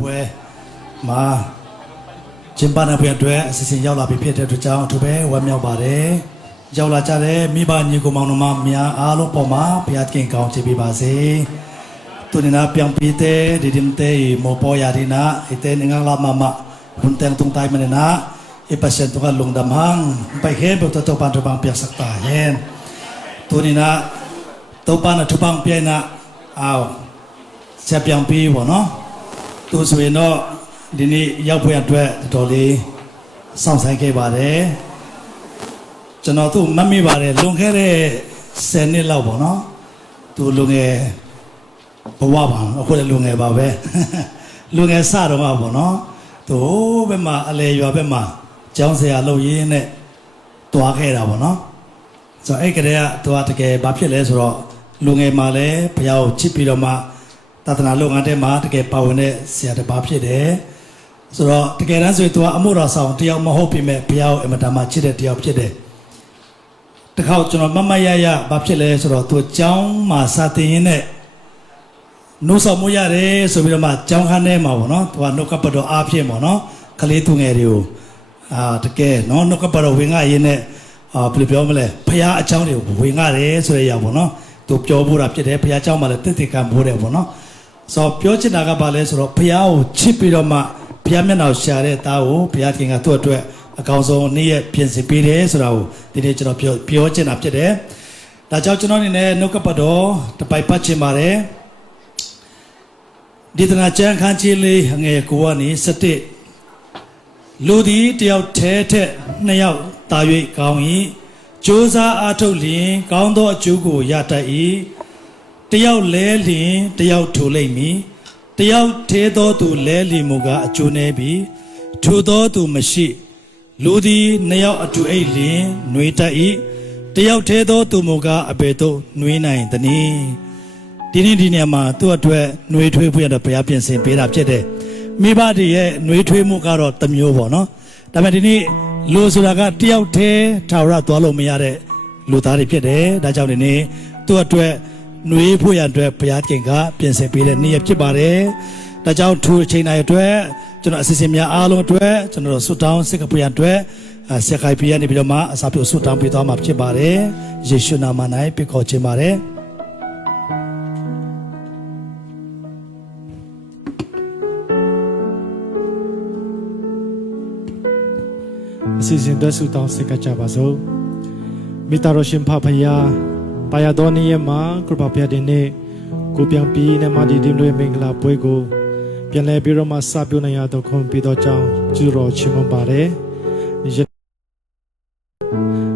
ပွဲမှာကျင်းပနေပြန်အတွက်အစီအစဉ်ရောက်လာပြီဖြစ်တဲ့အတွက်ကြောင့်သူပဲဝမ်းမြောက်ပါတယ်ရောက်လာကြတဲ့မိဘညီကိုမောင်နှမများအားလုံးပေါ်မှာဘုရားခင်ကောင်းချီးပေးပါစေသူနေနာပြန်ပြီးတဲ့ဒီတင်တဲ့မောပေါ်ရဒီနာအတဲ့ငါလာမမหุ่นแต่งตรงใต้มันนะไอ้ปัจจัยตัวกันลงดำหังไปเห็นแบบตัวปันทุบังเปียกสักตาเห็นตัวนี้นะตัวปันทุบังเปียกนะเอาเสียเปียงปีวะเนาะตัวสวยเนาะดีนี้ยาวเพียงด้วยตัวนี้ส่องแสงเก็บบาร์จะนอตัวมันมีบาร์ลงแค่ได้เซนนี่เล่าบ่เนาะตัวลงเอบ่ว่าบ่เอาคนลงเอบาเว้ลงเอซาดมาบ่เนาะตัวเบมาอะไรอยู่เบมาจ้องเสียเรายีเนี่ยตัวแค่เราบ่เนาะส่วนไอ้กระเดียตัวตะเกียบาพี่เลยสุดลุงเอมาเลยพยาวชิปีเรามาตัดนาลุงอันเดมาตะเกียบเป่าเนี่ยเสียแต่บาพี่เด้สุดตะเกียนั้นสุดตัวอมุราสองที่เอามาหอบปีเมพยาวเอมาดามาชิเดที่เอาพี่เด้แต่เขาจนมามายาบาพี่เลยสุดตัวจ้องมาซาตินเนี่ยนุสมุยาเร่สุบิรมาจ้องขันเน่มาบ่เนาะตัวนุกับปะดออาพี่บ่เนาะคลีตุงเอริวตะเกียเนาะนุกับปะดอเวงายินเนี่ยเปลี่ยนเปลี่ยนมาเลยพญาเจ้าเนี่ยเวงาเร่สุริยาบ่เนาะตัวเปียวบูราพี่เด้พญาเจ้ามาเลยติดกันบูเร่บ่เนาะสอบเปียวจินากาบาเลยสุดพญาชิปีรมาพญาแม่นาวชาเร่ตาโอพญากิงกาตัวด้วยอากาศนี้เปลี่ยนสิปีเด้สุดเอาทีนี้จะเราเปียวจินาพี่เด้แต่เจ้าจนนี่เนี่ยนุกับปะดอตะไปปัจฉิมาเร่ดิตนาแจ้งขันจีเลยเงยกัวนี้สติลูดีเดียวเทเทในยาวตายุกาวอีจูซาอาทุลินกาวตัวจูกูยาตาอีเดียวเล่ลินเดียวถูเลยมีเดียวเทโตตูเล่ลิมุกาจูเนบีถูโตตูมชิลูดีในยาวอจูเอลินหนุยตาอีเดียวเทโตตูมุกาอเบโตหนุยนัยตนีဒီနေ့ဒီနေရာမှာသူ့အတွက်နှွေးထွေးဖို့ရတဲ့ဘုရားပြင်ဆင်ပေးတာဖြစ်တယ်မိဘတွေရဲ့နှွေးထွေးမှုကတော့တစ်မျိုးပေါ့နော်ဒါပေမဲ့ဒီနေ့လူဆိုတာကတယောက်တည်းထာဝရသွားလို့မရတဲ့လူသားတွေဖြစ်တယ်ဒါကြောင့်ဒီနေ့သူ့အတွက်နှွေးဖို့ရတဲ့ဘုရားခင်ကပြင်ဆင်ပေးတဲ့နေ့ရက်ဖြစ်ပါတယ်ဒါကြောင့်ထူအချိန်တိုင်းအတွက်ကျွန်တော်အစီအစဉ်များအားလုံးအတွက်ကျွန်တော်ဆုတောင်းစိတ်ကပူရအတွက်ဆက်ခိုင်ပြရနေပြီးတော့မှအစာပြုဆုတောင်းပေးသွားမှာဖြစ်ပါတယ်ယေရှုနာမ၌ပိတ်ခေါ်ခြင်းပါတယ်အစီအစဉ်အတွက်ဆုတောင်းဆက်ကကြပါစို့မိသားတော်ရှင်ဖဖယားတာယာတော်နေ့ရက်မှာကရပဖယားတင်နေ့ကိုပြန်ပြီးနဲ့မာဒီဒီလွေမင်္ဂလာပွဲကိုပြန်လဲပြီးတော့မှစပြုနိုင်ရတော့ခွန်ပြီးတော့ကြောင်းကျူတော်ချီးမွမ်းပါတယ်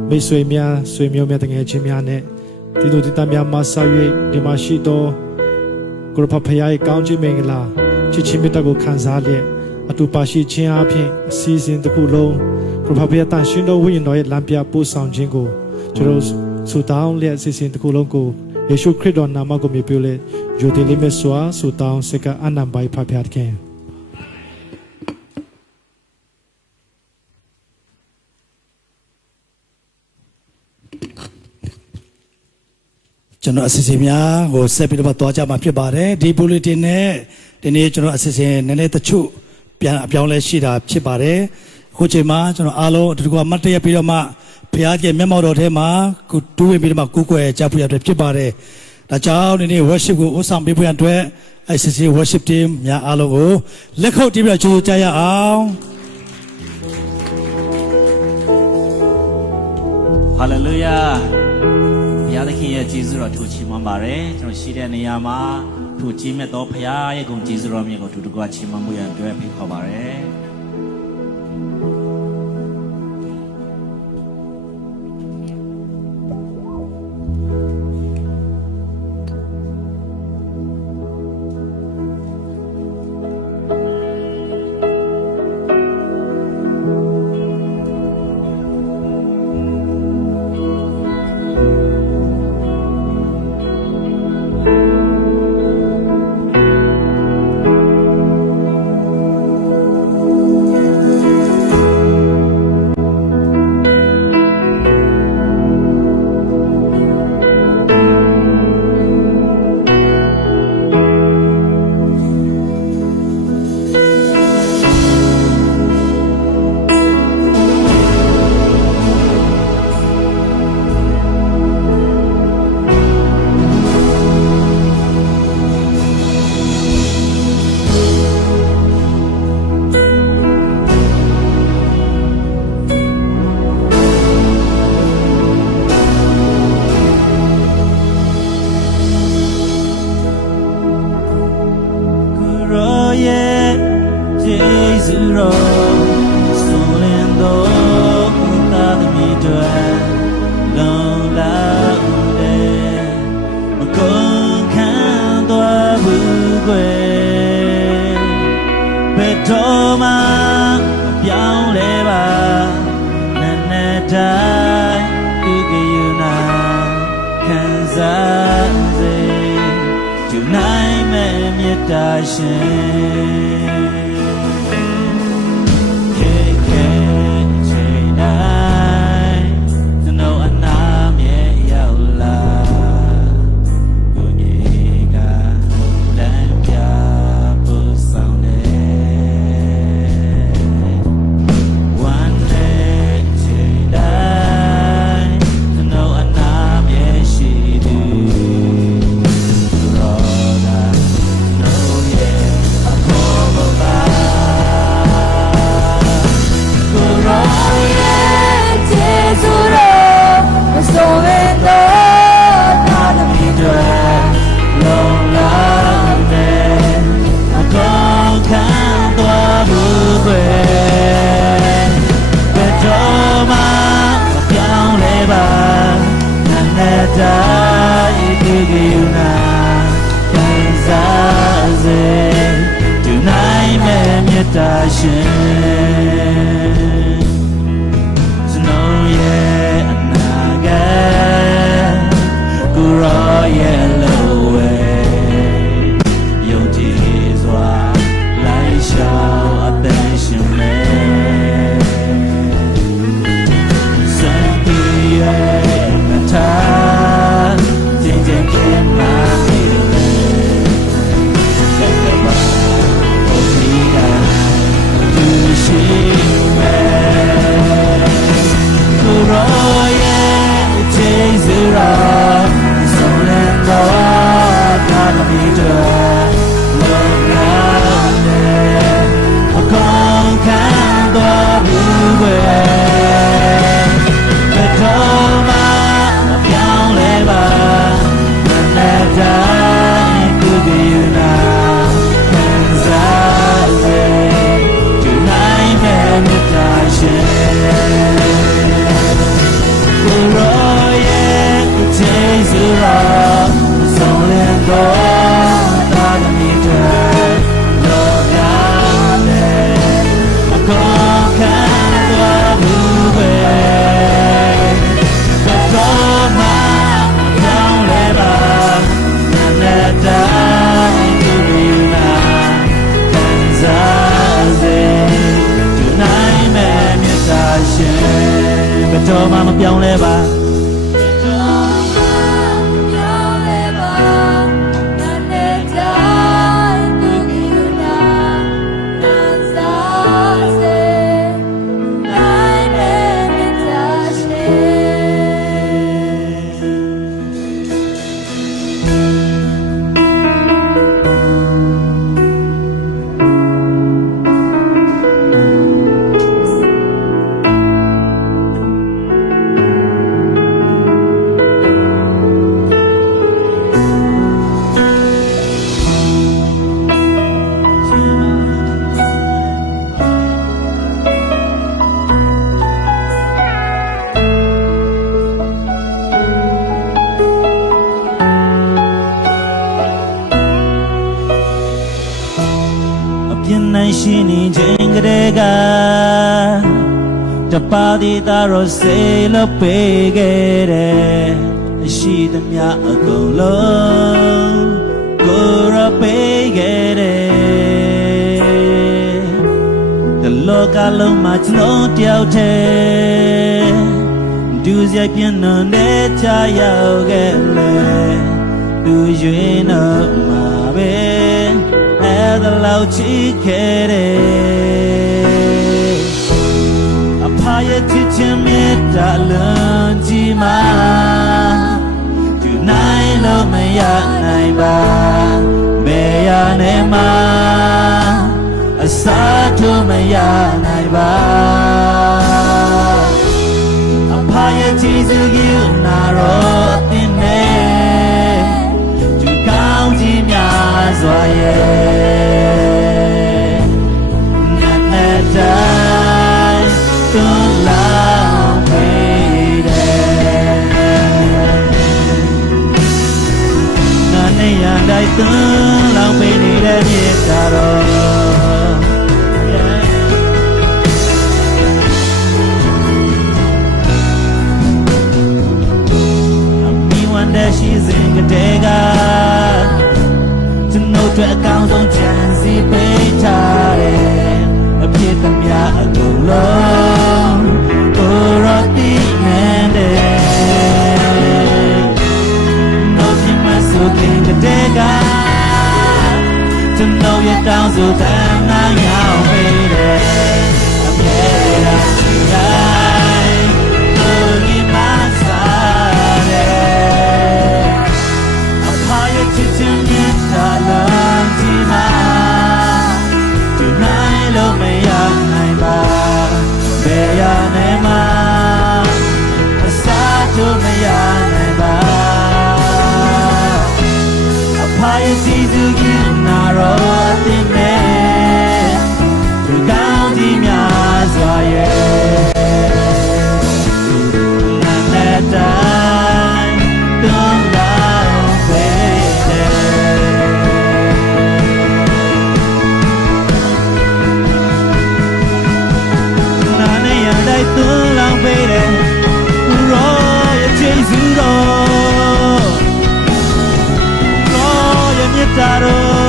မိတ်ဆွေများဆွေမျိုးများတငယ်ချင်းများနဲ့ဒီလိုဒီတများမှာဆက်၍ဒီမှာရှိတော့ကရပဖယားရဲ့ကောင်းချီးမင်္ဂလာချစ်ချင်းမြတ်ကိုခံစားလျက်အတူပါရှိခြင်းအပြင်အစီအစဉ်တစ်ခုလုံးပရဖဖယားတန်ရှင်တော်ဝိညာဉ်တော်ရဲ့လမ်းပြပို့ဆောင်ခြင်းကိုကျွန်တော်ဆုတောင်းလျက်အစီအစဉ်တစ်ခုလုံးကိုယေရှုခရစ်တော်နာမကိုမြှုပ်လက်ယိုတယ်လိမဆွာဆုတောင်းစကအနံပိုင်ဖဖယားခင်ကျွန်တော်အစီအစဉ်များကိုဆက်ပြီးတော့တွားကြမှာဖြစ်ပါတယ်ဒီဘူလတင်နဲ့ဒီနေ့ကျွန်တော်အစီအစဉ်နည်းနည်းတချို့ပြန်အပြောင်းလဲရှိတာဖြစ်ပါတယ်အခုချိန်မှာကျွန်တော်အားလုံးအတူတူကမတ်တရပြီးတော့မှဘုရားရဲ့မျက်မှောက်တော်ထဲမှာကိုတူးဝင်ပြီးတော့မှကိုးကွယ်ကြဖို့ရတဲ့ဖြစ်ပါတယ်ဒါကြောင့်ဒီနေ့ worship ကိုဥဆောင်ပေးဖို့ရတဲ့ ICC worship team များအားလုံးကိုလက်ခုပ်တီးပြီးတော့ကြိုးကြရအောင် Hallelujah ဘုရားသခင်ရဲ့ကျေးဇူးတော်ထူချီးမွမ်းပါတယ်ကျွန်တော်ရှိတဲ့နေရာမှာထူကြီးမြတ်သောဘုရားရဲ့ဂုဏ်ကျေးဇူးတော်မြတ်ကိုတူတူကချီးမွမ်းမှုရတဲ့ဖိတ်ခေါ်ပါတယ် ရဲ့ကျေးဇူးတော်ဆုံးလင်းတော်သာသမီတွေလုံလောက်တယ်မကုန်ခံသွားဘူးကွယ်ဘယ်တော့မှပြောင်းလဲပါနဲ့နဲ့တိုင်းသူကယူနာခံစားစေဒီနိုင်မဲ့မြတ်တာရှင်တာရှင်စနိုးရဲ့အနာဂတ်ကိုရောရဲ့လိုဝဲယုံကြည်စွာလိုက်ရှောင်အသက်ရှင်မဲ့စံပြေရဲ့မထားကြင်ကြင်ပြင်းလာပြီလေကဲကပါရှိမဲ့ကိုရောရဲ့ကျေးဇူးတော်ဆုံးလင်းတော်သာသမီတော်လုံလောက်တယ်အကုန်ခံတော်ဘူးပဲဘယ်တော့မှမပြောင်းလဲပါမနဲ့တိုင်းကိုကြည့်နာခံစားစေမြတ်တာရှင်ကိုရောရဲ့ကျေးဇူးတော်ဆုံးလင်းတော်သာသမီတွေလောကနဲ့အကုန်ခံတော်မူပဲဘယ်တော့မှပြောင်းလဲပါနဲ့တိုင်းသူနာခံစားစေနိုင်မဲ့မြတ်တာရှင်ဘယ်တော့မှမပြောင်းလဲပါနိုင်ရှိနေခြင်းကလေးကတပါးဒီသာရောစေလို့ပေးခဲ့တယ်ရှိသမျှအကုန်လုံးကိုရပေးခဲ့တယ်ဒီလောကလုံးမှာကျွန်တော်တယောက်တည်းဒူးစရိုက်ပြင်းနေချရောက်ခဲ့လေသူရွေးတော့မှာပဲအဲ့ဒါလောက်ချစ်ခဲ့တယ်အဖရဲ့ချစ်ခြင်းမေတ္တာလုံးကြီးမှာသူနိုင်လို့မရနိုင်ပါမေရနဲ့မှာအစားထိုးမရနိုင်ပါအဖရဲ့ချစ်စုကြီးနာတော့တင်နေသူကောင်းကြီးများစွာရဲ့ ကျွန်တော်ရဲ့တောင်းဆိုတန်နာရောက်ပေတယ်အမြဲတမ်းရှိတိုင်းကိုကြီးမစားတယ်အဖရဲ့ချစ်ချင်းမြတ်တာလုံးကြီးမှာဒီနိုင်လို့မရနိုင်ပါဘယ်ရနိုင်မှာအစားတို့မရနိုင်ပါအဖရဲ့စီစုကြီးနာရောအသိမဲ့သူကောင်းကြီးများစွာရဲ့နာနဲ့တိုင်းတွန်းလာပေတယ်နာနဲ့ရတိုင်းတွန်းလာပေတယ်ရောရဲ့ကျေးဇူးတော်ရောရဲ့မြတ်တာတော်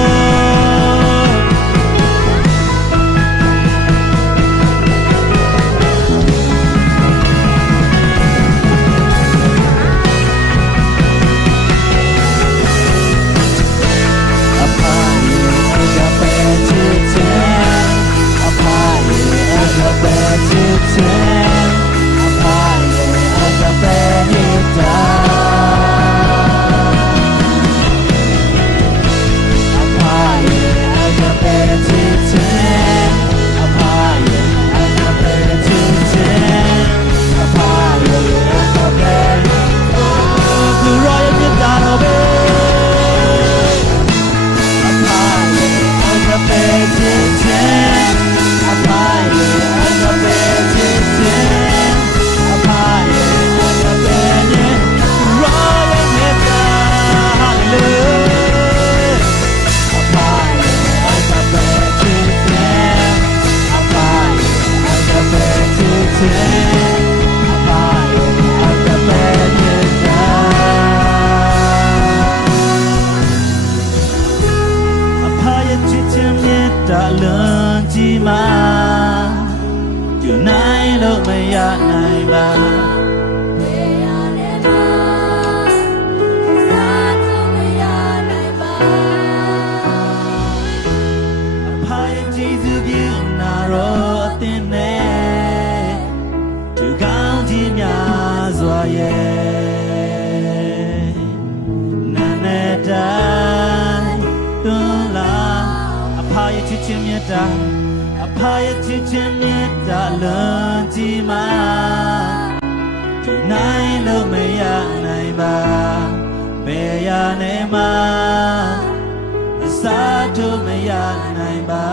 အဖရဲ့ချစ်ချင်းမြတ်တာလုံးကြီးမှာဒီနိုင်လို့မရနိုင်ပါဘယ်ရနိုင်မှာအစားထိုးမရနိုင်ပါ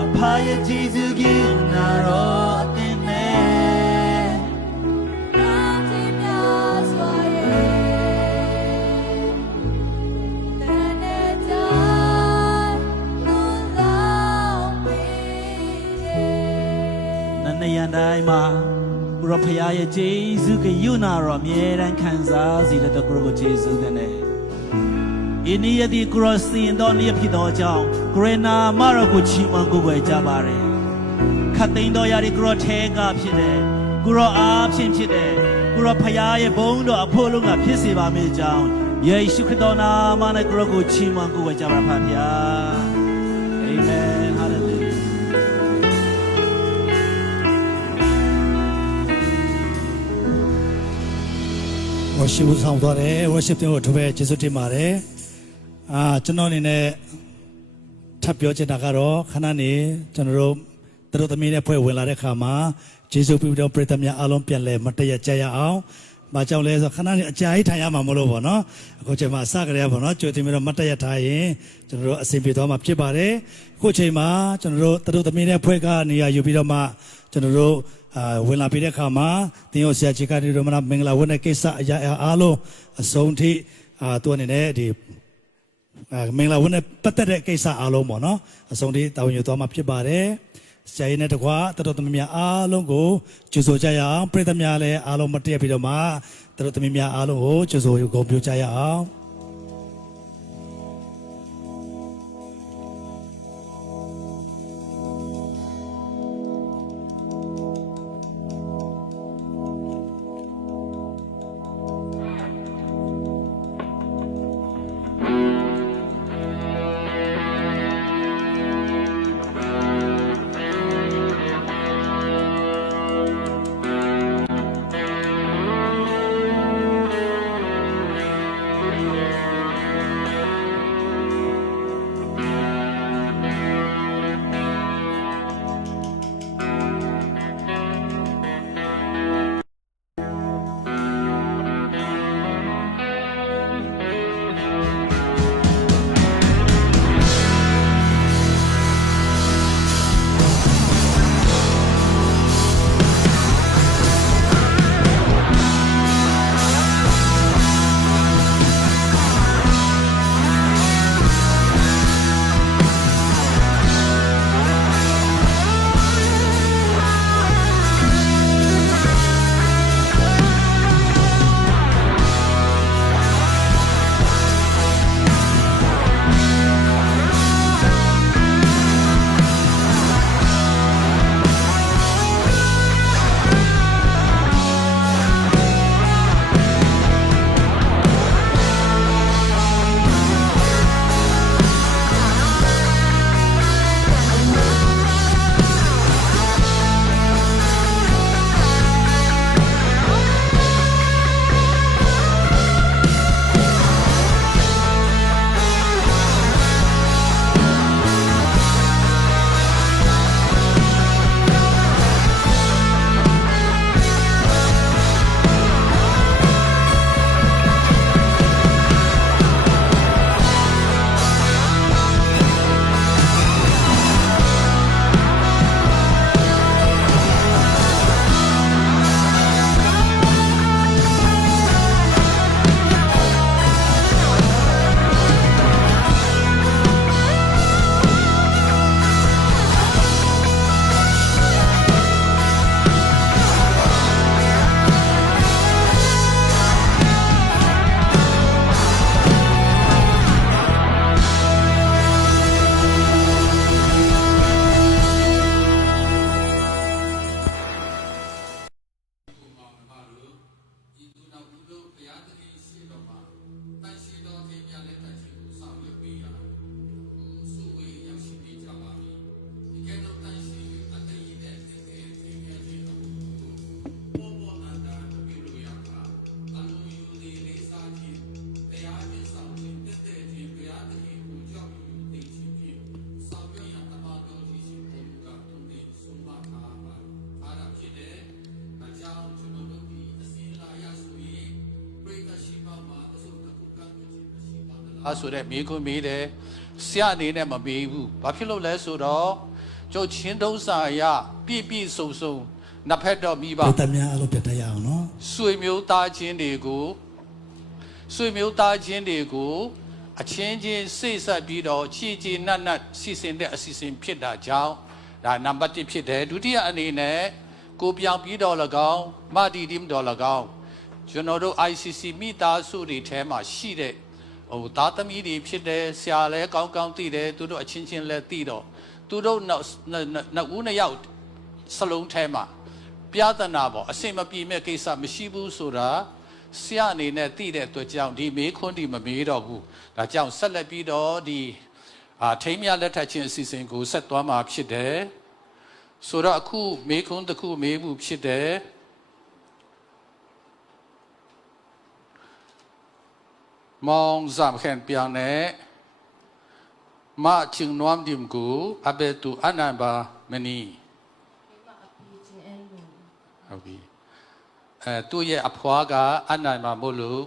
အဖရဲ့ကျေးဇူးကြီးနာတော်အသင်နဲ့ကောင်းခြင်းများစွာရဲ့နေရန်တိုင်းမှာကိုရောဖရားရဲ့ကျေးဇူးကယူနာတော်အမြဲတမ်းခံစားစီတဲ့ကိုရောကိုကျေးဇူးတင်တယ်။ဤနေ့ရက်ဒီကိုရောစင်တော်နေ့ဖြစ်သောကြောင့်ကိုရနာမတော်ကိုချီးမွမ်းကိုးကွယ်ကြပါရယ်။ခတ်သိမ်းတော်ရာဒီကိုရောထဲကဖြစ်တယ်။ကိုရောအားဖြင့်ဖြစ်တယ်။ကိုရောဖရားရဲ့ဘုန်းတော်အဖို့လုံးကဖြစ်စေပါမည်ကြောင်းယေရှုခရစ်တော်နာမနဲ့ကိုရောကိုချီးမွမ်းကိုးကွယ်ကြပါဖရား။အာမင်ဟာလေလုယာworship ဆောင်သွားတယ် worship တင်ကိုထိုးပဲကျေးဇူးတင်ပါတယ်ကျွန်တော်အနေနဲ့ထပ်ပြောချင်တာကတော့ခဏနေကျွန်တော်တို့သမီးနဲ့ဖွဲ့ဝင်လာတဲ့ခါမှာကျေးဇူးပြုတော်ပရိသတ်များအားလုံးပြန်လဲမတည့်ရကြရအောင်။ဘာကြောင့်လဲဆိုခဏနေအကြာကြီးထိုင်ရမှာမလို့ပေါ့နော်။အခုချိန်မှာစကြရပေါ့နော်။ကြိုတင်ပြီးတော့မတည့်ရထားရင်ကျွန်တော်တို့အဆင်ပြေသွားမှာဖြစ်ပါတယ်။အခုချိန်မှာကျွန်တော်တို့သမီးနဲ့ဖွဲ့ကနေရာယူပြီးတော့မှကျွန်တော်တို့ဝင်လာပြီးတဲ့အခါမှာသင်ရောဆရာကြီးကဒီလိုမင်္ဂလာဝတ်တဲ့ကိစ္စအရာအားလုံးအဆုံးထိသူအနေနဲ့ဒီမင်္ဂလာဝတ်တဲ့ပတ်သက်တဲ့ကိစ္စအားလုံးပေါ့နော်အဆုံးထိတောင်းယူသွားမှာဖြစ်ပါတယ်ဆရာကြီးနဲ့တကွာတော်သမီးများအားလုံးကိုကြိုဆိုကြရအောင်ပရိသတ်များလည်းအားလုံးမတည့်ပြီးတော့မှတော်သမီးများအားလုံးကိုကြိုဆိုဂုဏ်ပြုကြရအောင် ဆိုတဲ့မိခွန်းမေးတယ်ဆရာအနေနဲ့မမေးဘူးဘာဖြစ်လို့လဲဆိုတော့ကျုပ်ချင်းတုံးစာအရပြည့်ပြည့်စုံစုံနှစ်ဖက်တော့မိပါ ဘုဒ္ဓမြတ်အလုပ်ပြတတ်ရအောင်နော် ဆွေမျိုးသားချင်းတွေကိုအချင်းချင်းစိတ်ဆက်ပြီးတော့ချီချီနတ်နတ်စီစဉ်တဲ့အစီအစဉ်ဖြစ်တာကြောင့်ဒါနံပါတ်1ဖြစ်တယ်ဒုတိယအနေနဲ့ကိုပြောင်ပြီးတော့၎င်းမတီတီမတော်၎င်းကျွန်တော်တို့ ICC မိသားစုတွေထဲမှာရှိတဲ့ဟိုသားသမီးတွေဖြစ်တယ်ဆရာလည်းကောင်းကောင်းသိတယ်သူတို့အချင်းချင်းလည်းသိတော့သူတို့နှစ်ဦးနှစ်ယောက်စလုံးထဲမှာပြဿနာပေါ့အစင်မပြေမဲ့ကိစ္စမရှိဘူးဆိုတာဆရာအနေနဲ့သိတဲ့အတွက်ကြောင့်ဒီမေးခွန်းဒီမမေးတော့ဘူးဒါကြောင့်ဆက်လက်ပြီးတော့ဒီထိမ်းမြလက်ထပ်ခြင်းအစီအစဉ်ကိုဆက်သွားမှာဖြစ်တယ်ဆိုတော့အခုမေးခွန်းတစ်ခုမေးမှုဖြစ်တယ်မောင်ဇမ်ခင်ပြောင်းနဲ့မချင်နွမ်ဒီမ်ကိုအဘေတူအနံဘာမနီဟုတ်ပြီသူ့ရဲ့အဖွားကအနံဘာမို့လို့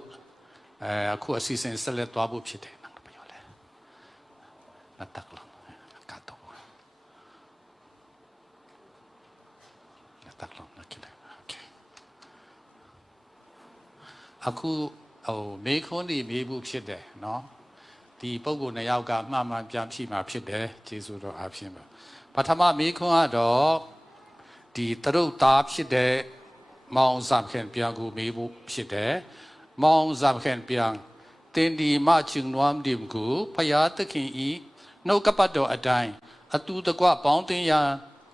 အခုအစီအစဉ်ဆက်လက်သွားဖို့ဖြစ်တယ်နော်ပြောလဲအတက်လို့ကတော့အတက်လို့နော်ကိလေโอเคအခုဟိုမေခွန်းဒီမေးဖို့ဖြစ်တယ်နော်ဒီပုံကိုနှစ်ယောက်ကမှန်မှန်ပြန်ဖြည့်มาဖြစ်တယ်ကျေးဇူးတော်အားဖြင့်ပါပထမမေခွန်းကတော့ဒီတရုတ်သားဖြစ်တဲ့မောင်ဇမ်ခင်ပြန်ကိုမေးဖို့ဖြစ်တယ်မောင်ဇမ်ခင်ပြန်တင်ဒီမချင်နွမ်ဒီမ်ကိုဖယားသခင်ဤနှုတ်ကပတ်တော်အတိုင်းအတူတကွပေါင်းတင်ရန်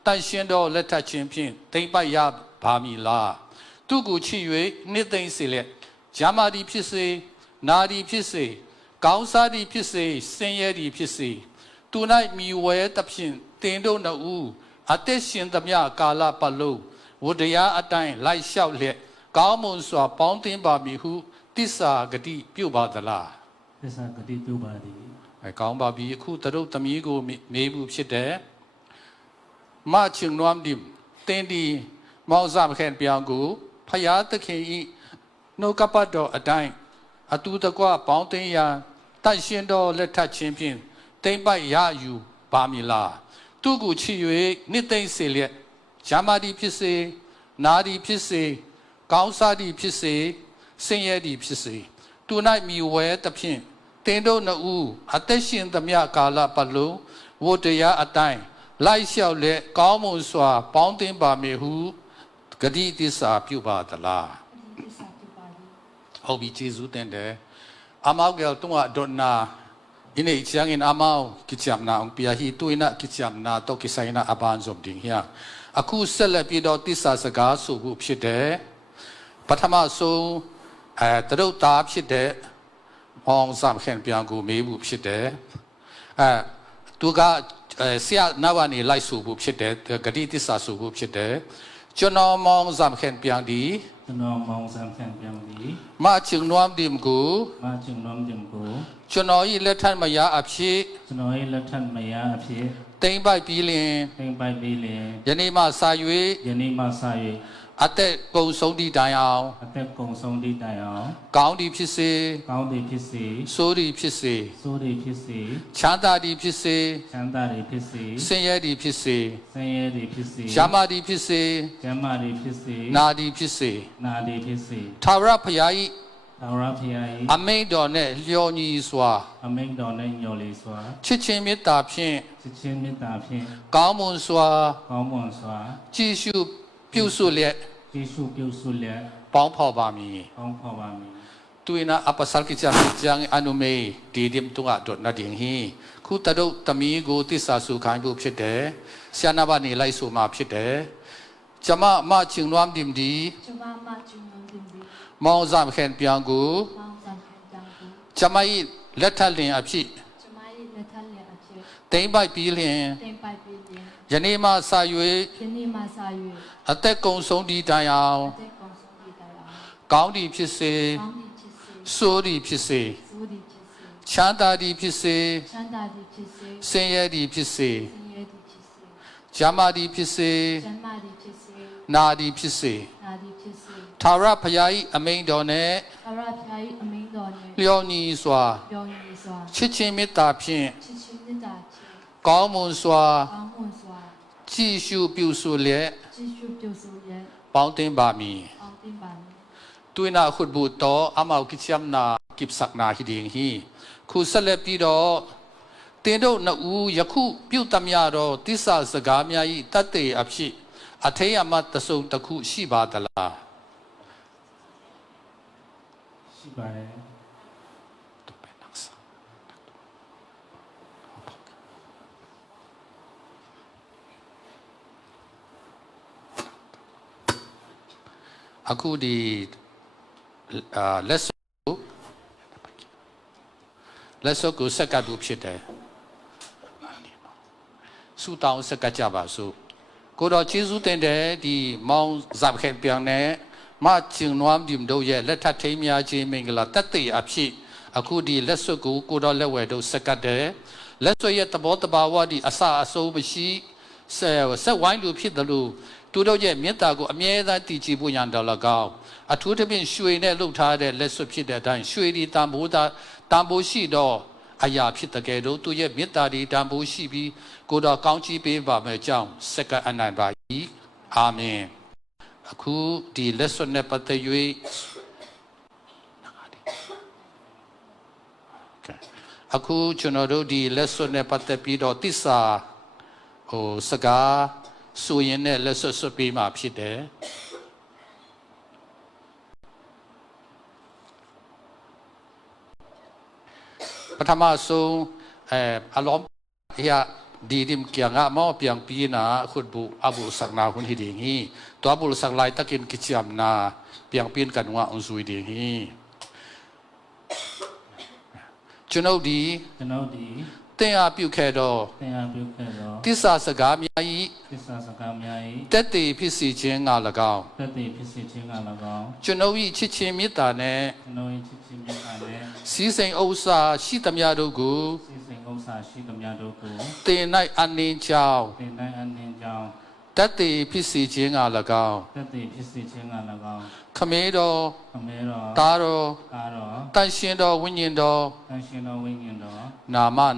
တန်ရှင်းတော်လက်ထပ်ခြင်းဖြင့်တိမ့်ပိုက်ရပါမည်လားသူကိုချစ်၍နှစ်သိမ့်စေလက်ဂျာမာဒီဖြစ်စေနာဒီဖြစ်စေကောင်းစားဒီဖြစ်စေစင်ရဲဒီဖြစ်စေသူ၌မြည်ဝဲသဖြင့်တင်တို့နှစ်ဦးအသက်ရှင်သမျှကာလပတ်လုံးဝတရားအတိုင်းလိုက်လျှောက်လျက်ကောင်းမွန်စွာပေါင်းတင်ပါမည်ဟုတစ္ဆာဂတိပြုပါသလား သစ္စာဂတိပြုပါသည် ကောင်းပါပြီအခုတရုတ်သမီးကိုမေးမှုဖြစ်တယ်မချင်နွမ်ဒီတင်ဒီမောင်ဇမ်ခင်ပြောင်းကိုဖယားသခင်ဤနှုတ်ကပတ်တော်အတိုင်းအတူတကွပေါင်းတင်ရန်တန်ရှင်းတော်လက်ထပ်ခြင်းဖြင့်တိမ့်ပိုက်ရယူပါမည်လားသူကိုချစ်၍နှစ်သိမ့်စေလျက်ဂျာမာဒီဖြစ်စေနာဒီဖြစ်စေကောင်းစားဒီဖြစ်စေစင်ရဲဒီဖြစ်စေသူ၌မြည်ဝဲသဖြင့်တင်တို့နှစ်ဦးအသက်ရှင်သမျှကာလပတ်လုံးဝတရားအတိုင်းလိုက်လျှောက်လက်ကောင်းမွန်စွာပေါင်းတင်ပါမည်ဟုဂတိတစ္ဆာပြုပါသလားဟုတ်ပြီကျေးဇူးတင်တယ်အမောက်ကတုံးအဒွန်နာဒီနေ့ချင်အမောက်ကိချမ်နာအောင်ပြဟီတွိနာကိချမ်နာတော့ကိဆိုင်နာအဘန်ဇုံဒင်းဟျာအခုဆက်လက်ပြီးတော့တစ္ဆာစကားဆိုဖို့ဖြစ်တယ်ပထမဆုံးတရုတ်သားဖြစ်တဲ့မောင်ဇမ်ခင်ပြန်ကိုမေးဖို့ဖြစ်တယ်သူကဆရာနာဝနေလိုက်ဆိုဖို့ဖြစ်တယ်ဂတိတစ္ဆာဆိုဖို့ဖြစ်တယ်ကျွန်တော်မောင်ဇမ်ခင်ပြန်ဒီကျွန်တော်မောင်ဇမ်ခင်ပြန်သည် မချင်နွမ်ဒီမ်ကိုကျွန်တော်ဤလက်ထက်မရအဖြစ်တိမ့်ပိုက်ပြီးလင်ယနေ့မှစာ၍အသက်ကုံဆုံးသည့်တိုင်အောင်ကောင်းသည်ဖြစ်စေဆိုးသည်ဖြစ်စေချမ်းသာသည်ဖြစ်စေဆင်းရဲသည်ဖြစ်စေရှားမာသည်ဖြစ်စေနာသည်ဖြစ်စေထာဝရဘုရား၏အမိန့်တော်နဲ့လျော်ညီစွာချစ်ချင်းမေတ္တာဖြင့်ကောင်းမွန်စွာကြည်ရှုပြုစုလျက်ပေါင်းဖော်ပါမည်တွင်နာအပစလ်ကိချာဂျန်အနုမေဒီဒီမ်တုငါဒတ်နာဒင်းဟီခုတရုတ်တမီကိုတစ္ဆာစုခိုင်းဖို့ဖြစ်တယ်ဆရာနာဘာနေလိုက်ဆိုမှဖြစ်တယ်ကျမမချင်နွမ်ဒီမ်ဒီမောင်ဇမ်ခင်ပြောင်းကိုကျမ၏လက်ထပ်လင်အဖြစ်တိမ့်ပိုက်ပြီးလင်ယနေ့မှစာ၍အသက်ကုံဆုံးသည့်တိုင်အောင်ကောင်းသည်ဖြစ်စေဆိုးသည်ဖြစ်စေချမ်းသာသည်ဖြစ်စေဆင်းရဲသည်ဖြစ်စေဂျာမာသည်ဖြစ်စေနာသည်ဖြစ်စေထာဝရဘုရား၏အမိန့်တော်နှင့်လျော်ညီစွာ ချစ်ချင်းမေတ္တာဖြင့် ချစ်ချင်းမေတ္တာဖြင့် ကောင်းမွန်စွာ ကောင်းမွန်စွာ ကြည်ရှုပြုစုလျက် ကြည်ရှုပြုစုရန် ပေါင်းတင်ပါမည် အောင်တင်ပါမည် တွင်နာခုတ်ဘူတောအမောက်ကိချမ်နာကိပစက်နာဟိဒင်းဟီခုဆက်လက်ပြီးတော့တင်တို့နှစ်ဦးယခုပြုတ်တမရတော့တစ္ဆာစကားများဤတတ်တေအဖြစ်အထေယမတစုံတစ်ခုရှိပါသလား ရှိပါတယ် အခုဒီလက်စုပ်ကိုစက္ကပ်ဘူးဖြစ်တယ်စူတောင်းစက္ကပ်ကြပါစို့ကိုတော်ကျေးဇူးတင်တယ်ဒီမောင်ဇပ်ခဲပြန်နဲ့မချင်နွမ်းပြတို့ရဲ့လက်ထပ်ထိမ်းများခြင်းမင်္ဂလာတတ်သိအဖြစ်အခုဒီလက်စုပ်ကိုကိုတော်လက်ဝဲတို့စက္ကပ်တယ်လက်စုပ်ရဲ့သဘောတဘာဝဒီအစအစိုးမရှိဆက်ဝိုင်းလူဖြစ်တယ်လို့သူတို့ရဲ့မေတ္တာကိုအမြဲတမ်းတည်ကြည်ဖို့ရန်တော်၎င်းအထူးသဖြင့်ရွှေနဲ့လှုပ်ထားတဲ့လက်စွပ်ဖြစ်တဲ့အတိုင်းရွှေဒီတန်ဖိုးရှိတော့အရာဖြစ်တဲ့ကဲတော့သူရဲ့မေတ္တာဒီတန်ဖိုးရှိပြီးကိုတော်ကောင်းချီးပေးပါမယ်အကြောင်းစက္ကအနန္တပါ၏အာမင်အခုဒီလက်စွပ်နဲ့ပတ်သက်၍အခုကျွန်တော်တို့ဒီလက်စွပ်နဲ့ပတ်သက်ပြီးတော့တစ္ဆာစကားဆိုရင်လည်းလက်ဆွတ်ဆွတ်ပေးမှဖြစ်တယ်ပထမဆုံးအလုံးရဒီဒီမကျငါမောပြန်ပြီးနာခုတ်ဘူအဘူစကနာခွန်ဟီဒီငီတောအဘူစကလိုက်တကင်ကိချမ်နာပြန်ပြင်းကန်ဝါအွန်ဇူဒီငီကျွန်ုပ်ဒီတင်အားပြုခဲ့တော့တစ္ဆာစကားများဤတက်တည်ဖြစ်စီခြင်းငါ၎င်းကျွန်ုပ်၏ချစ်ချင်းမေတ္တာနဲ့စီးစိမ်ဥစ္စာရှိသမျှတို့ကိုတင်၌အနှင်းကြောင်းတက်တည်ဖြစ်စီခြင်းငါ၎င်းခမဲတော်တာတော်တန်ရှင်တော်ဝိညာဉ်တော်နာမ၌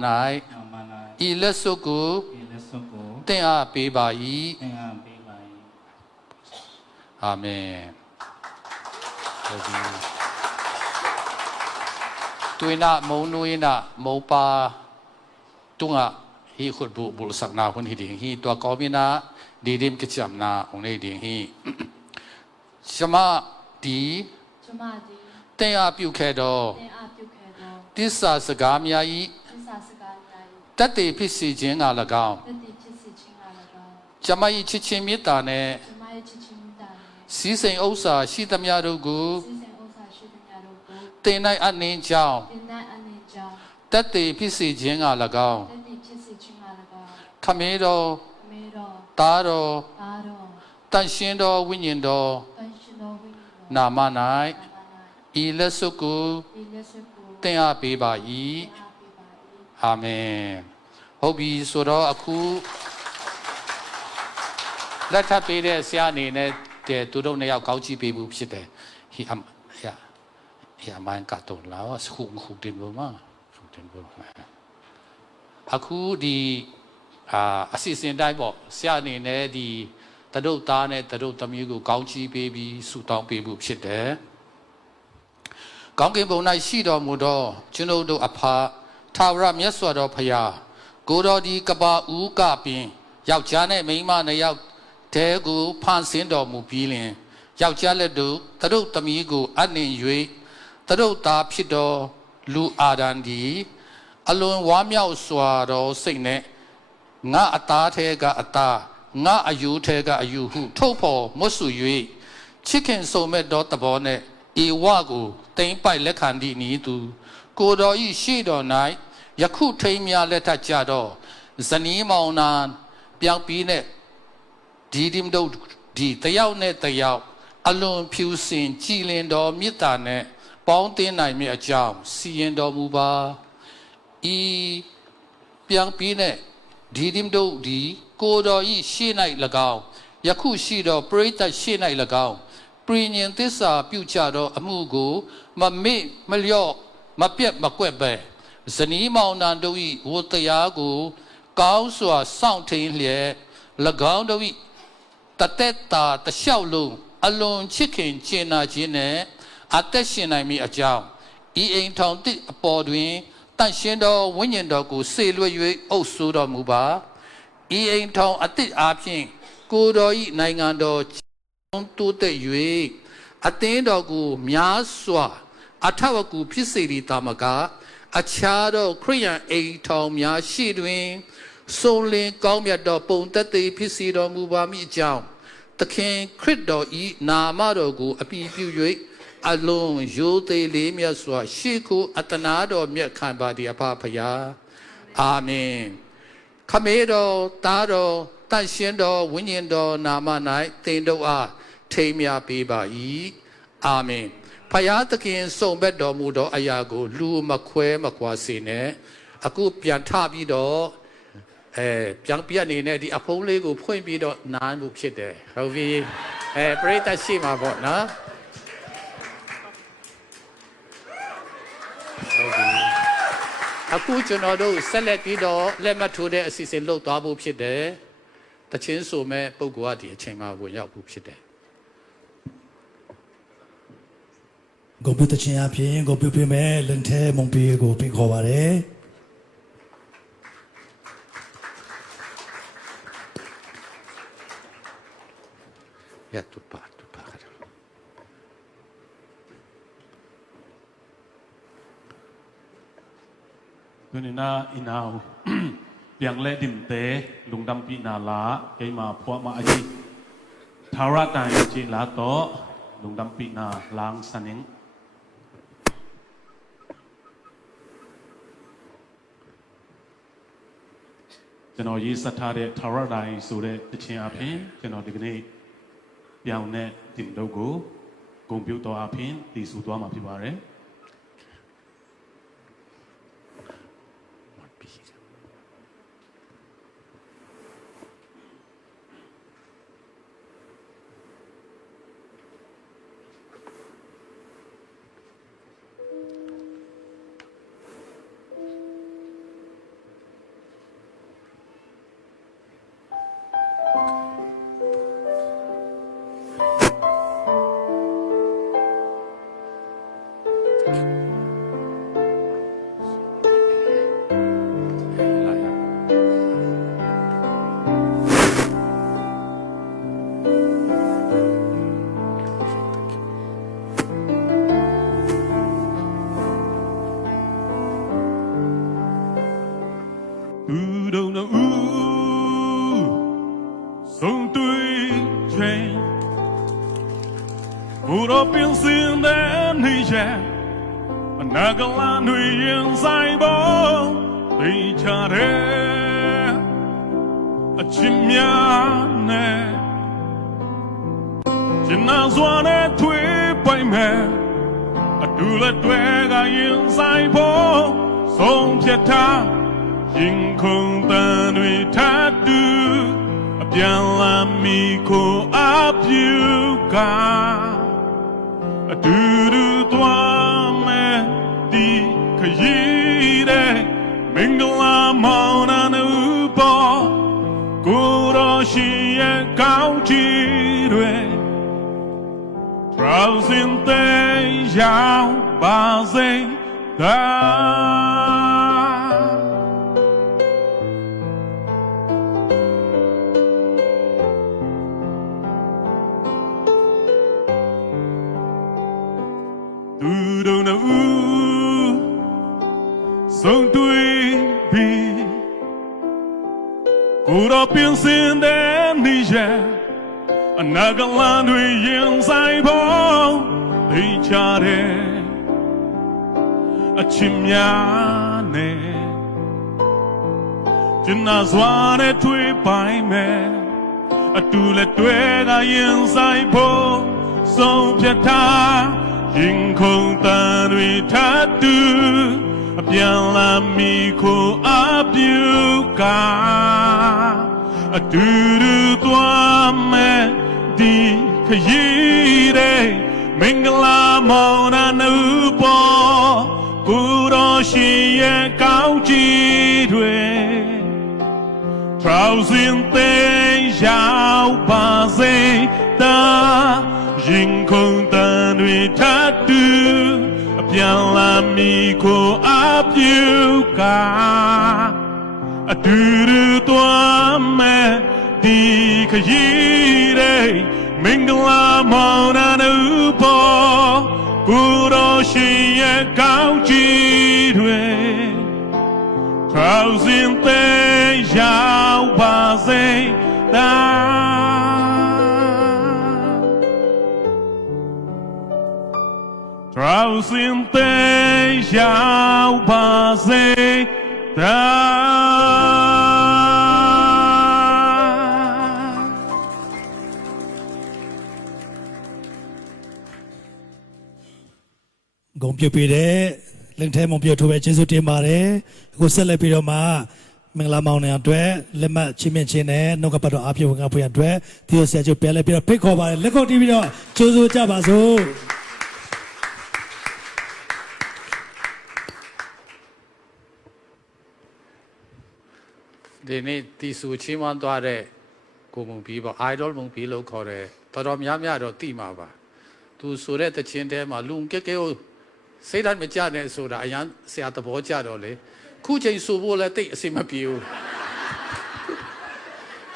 ဤလက်စွပ်ကိုတင်အားပေးပါ၏အာမင်တွင်နာမုံနွေးနာမောပါတုငါဟီခုတ်ဘူဘူစကနာခွန်ဟီဒင်းဟီတောကောမီနာဒီဒင်ကချမ်နာအုံနေဒင်းဟီရှမဒီတင်အားပြုခဲ့တော့တစ္ဆာစကားများဤတတ်တည်ဖြစ်စီခြင်းငါ၎င်းကျမ၏ချစ်ချင်းမေတ္တာနဲ့စီးစိမ်ဥစ္စာရှိသမျှတို့ကိုတင်၌အနှင်းကြောင်းတတ်တည်ဖြစ်စီခြင်းငါ၎င်းခမဲတော်တာတော်တန်ရှင်တော်ဝိညာဉ်တော်နာမ၌ဤလက်စွပ်ကိုတင်အားပေးပါ၏အာမင်ဟုတ်ပြီဆိုတော့အခုလက်ထပ်ပေးတဲ့ဆရာအနေနဲ့သူတို့နှစ်ယောက်ကောင်းချီးပေးမှုဖြစ်တယ်ဟီအမ်ယာမန်ကတော့လာခုတင်ဘူးမခုတင်ဘူးအခုဒီအစီအစဉ်တိုင်းပေါ့ဆရာအနေနဲ့ဒီတရုတ်သားနဲ့တရုတ်သမီးကိုကောင်းချီးပေးပြီးဆုတောင်းပေးမှုဖြစ်တယ်ကောင်းကင်ဘုံ၌ရှိတော်မူသောကျွန်ုပ်တို့အဖထာဝရမြတ်စွာတော်ဖရာကိုတော်ဒီကပါဦးကပင်ယောက်ျားနဲ့မိန်းမနှစ်ယောက်တဲကိုဖန်ဆင်းတော်မူပြီးလင်ယောက်ျားလက်တို့တရုတ်သမီးကိုအနှင်၍တရုတ်သားဖြစ်တော်လူအာဒန်ဒီအလွန်ဝါမြောက်စွာတော်စိတ်နဲ့ငါအသားထဲကအသားငါအယူထဲကအယူဟုထုတ်ဖော်မွတ်ဆူ၍ချစ်ခင်ဆုံမဲ့တော်တဘောနဲ့ဧဝကိုတိမ်ပိုက်လက်ခံသည့်ဤသူကိုတော်ဤရှေ့တော်၌ယခုထိမ်းများလက်ထပ်ကြတော့ဇနီးမောင်နှံပြောင်းပြီးနဲ့ဒီဒီမတို့ဒီတယောက်နဲ့တယောက်အလွန်ဖြူစင်ကြည်လင်တော်မေတ္တာနဲ့ပေါင်းတင်နိုင်မြတ်အကြောင်းစီရင်တော်မူပါဤပြောင်းပြီးနဲ့ဒီဒီမတို့ဒီကိုတော်ဤရှေ့၌၎င်းယခုရှိတော်ပရိသတ်ရှေ့၌၎င်းပြင်းရင်သစ္စာပြုကြတော့အမှုကိုမမေ့မလျော့မပြတ်မကွက်ပဲ ဇနီးမောင်နှံတို့၏ဝတ္တရားကိုကောင်းစွာစောင့်ထိန်လျက်၎င်းတို့၏တသက်တာတလျှောက်လုံးအလွန်ချစ်ခင်ကျင်နာခြင်းနဲ့အသက်ရှင်နိုင်မည်အကြောင်းဤအိမ်ထောင်သည့်အပေါ်တွင်တန်ရှင်းသောဝိညာဉ်တော်ကိုစေလွှတ်၍အုပ်စိုးတော်မူပါဤအိမ်ထောင်အသည့်အားဖြင့်ကိုယ်တော်၏နိုင်ငံတော်တိုးတက်၍အသင်းတော်ကိုများစွာအထဝကူဖြစ်စေသည်တာမကအခြားသောခရိယန်အိမ်ထောင်များရှိတွင်စုံလင်ကောင်းမြတ်သောပုံသက်သေဖြစ်စေတော်မူပါမည်အကြောင်းသခင်ခရစ်တော်၏နာမတော်ကိုအပြည့်ပြု၍အလုံးရိုသေလေးမြတ်စွာရှိခိုးအတနာတော်မြတ်ခံပါသည်အဖဖရာအာမင်ခမေတော်သားတော်တန်ရှင်းတော်ဝိညာဉ်တော်နာမ၌သင်တို့အားထိမ်းမြပေးပါ၏အာမင်ဖယားသခင်စုံဘက်တော်မူသောအရာကိုလူမခွဲမခွာစေနဲ့အခုပြန်ထပြီးတော့ပြန်ပြအနေနဲ့ဒီအဖုံးလေးကိုဖွင့်ပြီးတော့နားမှုဖြစ်တယ်ဟုတ်ပြီပရိသတ်ရှိမှာပေါ့နော်ဟုတ်ပြီအခုကျွန်တော်တို့ဆက်လက်ပြီးတော့လက်မှတ်ထိုးတဲ့အစီအစဉ်လုပ်သွားဖို့ဖြစ်တယ်တချင်းဆိုမဲ့ပုံကဒီအချိန်မှာဝင်ရောက်ဖို့ဖြစ်တယ်ဂုဏ်ပြုတခြင်းအပြင်ဂုဏ်ပြုပေးမယ်လင်ထဲမုံပြေကိုဖိတ်ခေါ်ပါတယ်ရတူပါคืนน่าอินาวเปียงเล่ดิมเตลุงดำปีนาลาเกมาพวมาอาจีทาราตายจีลาโตลุงดำปีนาลางสันิงကျွန်တော်ရေးဆက်ထားတဲ့ထာဝရတိုင်းဆိုတဲ့တခြင်းအပြင်ကျွန်တော်ဒီကနေ့ပြောင်းတဲ့တင်တော့ကိုဂုဏ်ပြုတော်အပြင်တည်ဆူသွားမှာဖြစ်ပါတယ်က ကိုတော်ရှင်ရဲ့ကောင်းချီးတွေ Thousand things shall pass ta jing kong tan we tatu pian la mi ko apiu ka aturu twa me di khayi de mingla maung na nu po ko ro shin ye kaung chi twe Thousand things shall pass ta Thousand things shall pass ta ဂုံပြုတ်ပြတဲ့လင်ထဲမုံပြုတ်ထိုးပဲကျေးဇူးတင်ပါတယ်အခုဆက်လက်ပြီးတော့မှမင်္ဂလာမောင်နှံအတွက်လက်မှတ်ချင်းမြင့်ချင်းနဲ့နှုတ်ကပတ်တော်အားဖြင့်ဝင်ကားဖွင့်အတွက်ဒီလိုဆရာချုပ်ပြန်လဲပြီးတော့ဖိတ်ခေါ်ပါတယ်လက်ခုပ်တီးပြီးတော့ကျေးဇူးကြပါစို့ ဒီနေ့တီဆူချင်းမွန်သွားတဲ့ကိုမုံပြီးပေါ့ idol မုံပြီးလို့ခေါ်တယ်တော်တော်များများတော့တိမှာပါသူဆိုတဲ့တခြင်းတဲမှာလူကဲကဲစိတ်ဓာတ်မကြနဲ့ဆိုတာအရန်ဆရာသဘောကြတော့လေခုချိန်ဆိုဖို့လည်းတိတ်အဆင်မပြေဘူး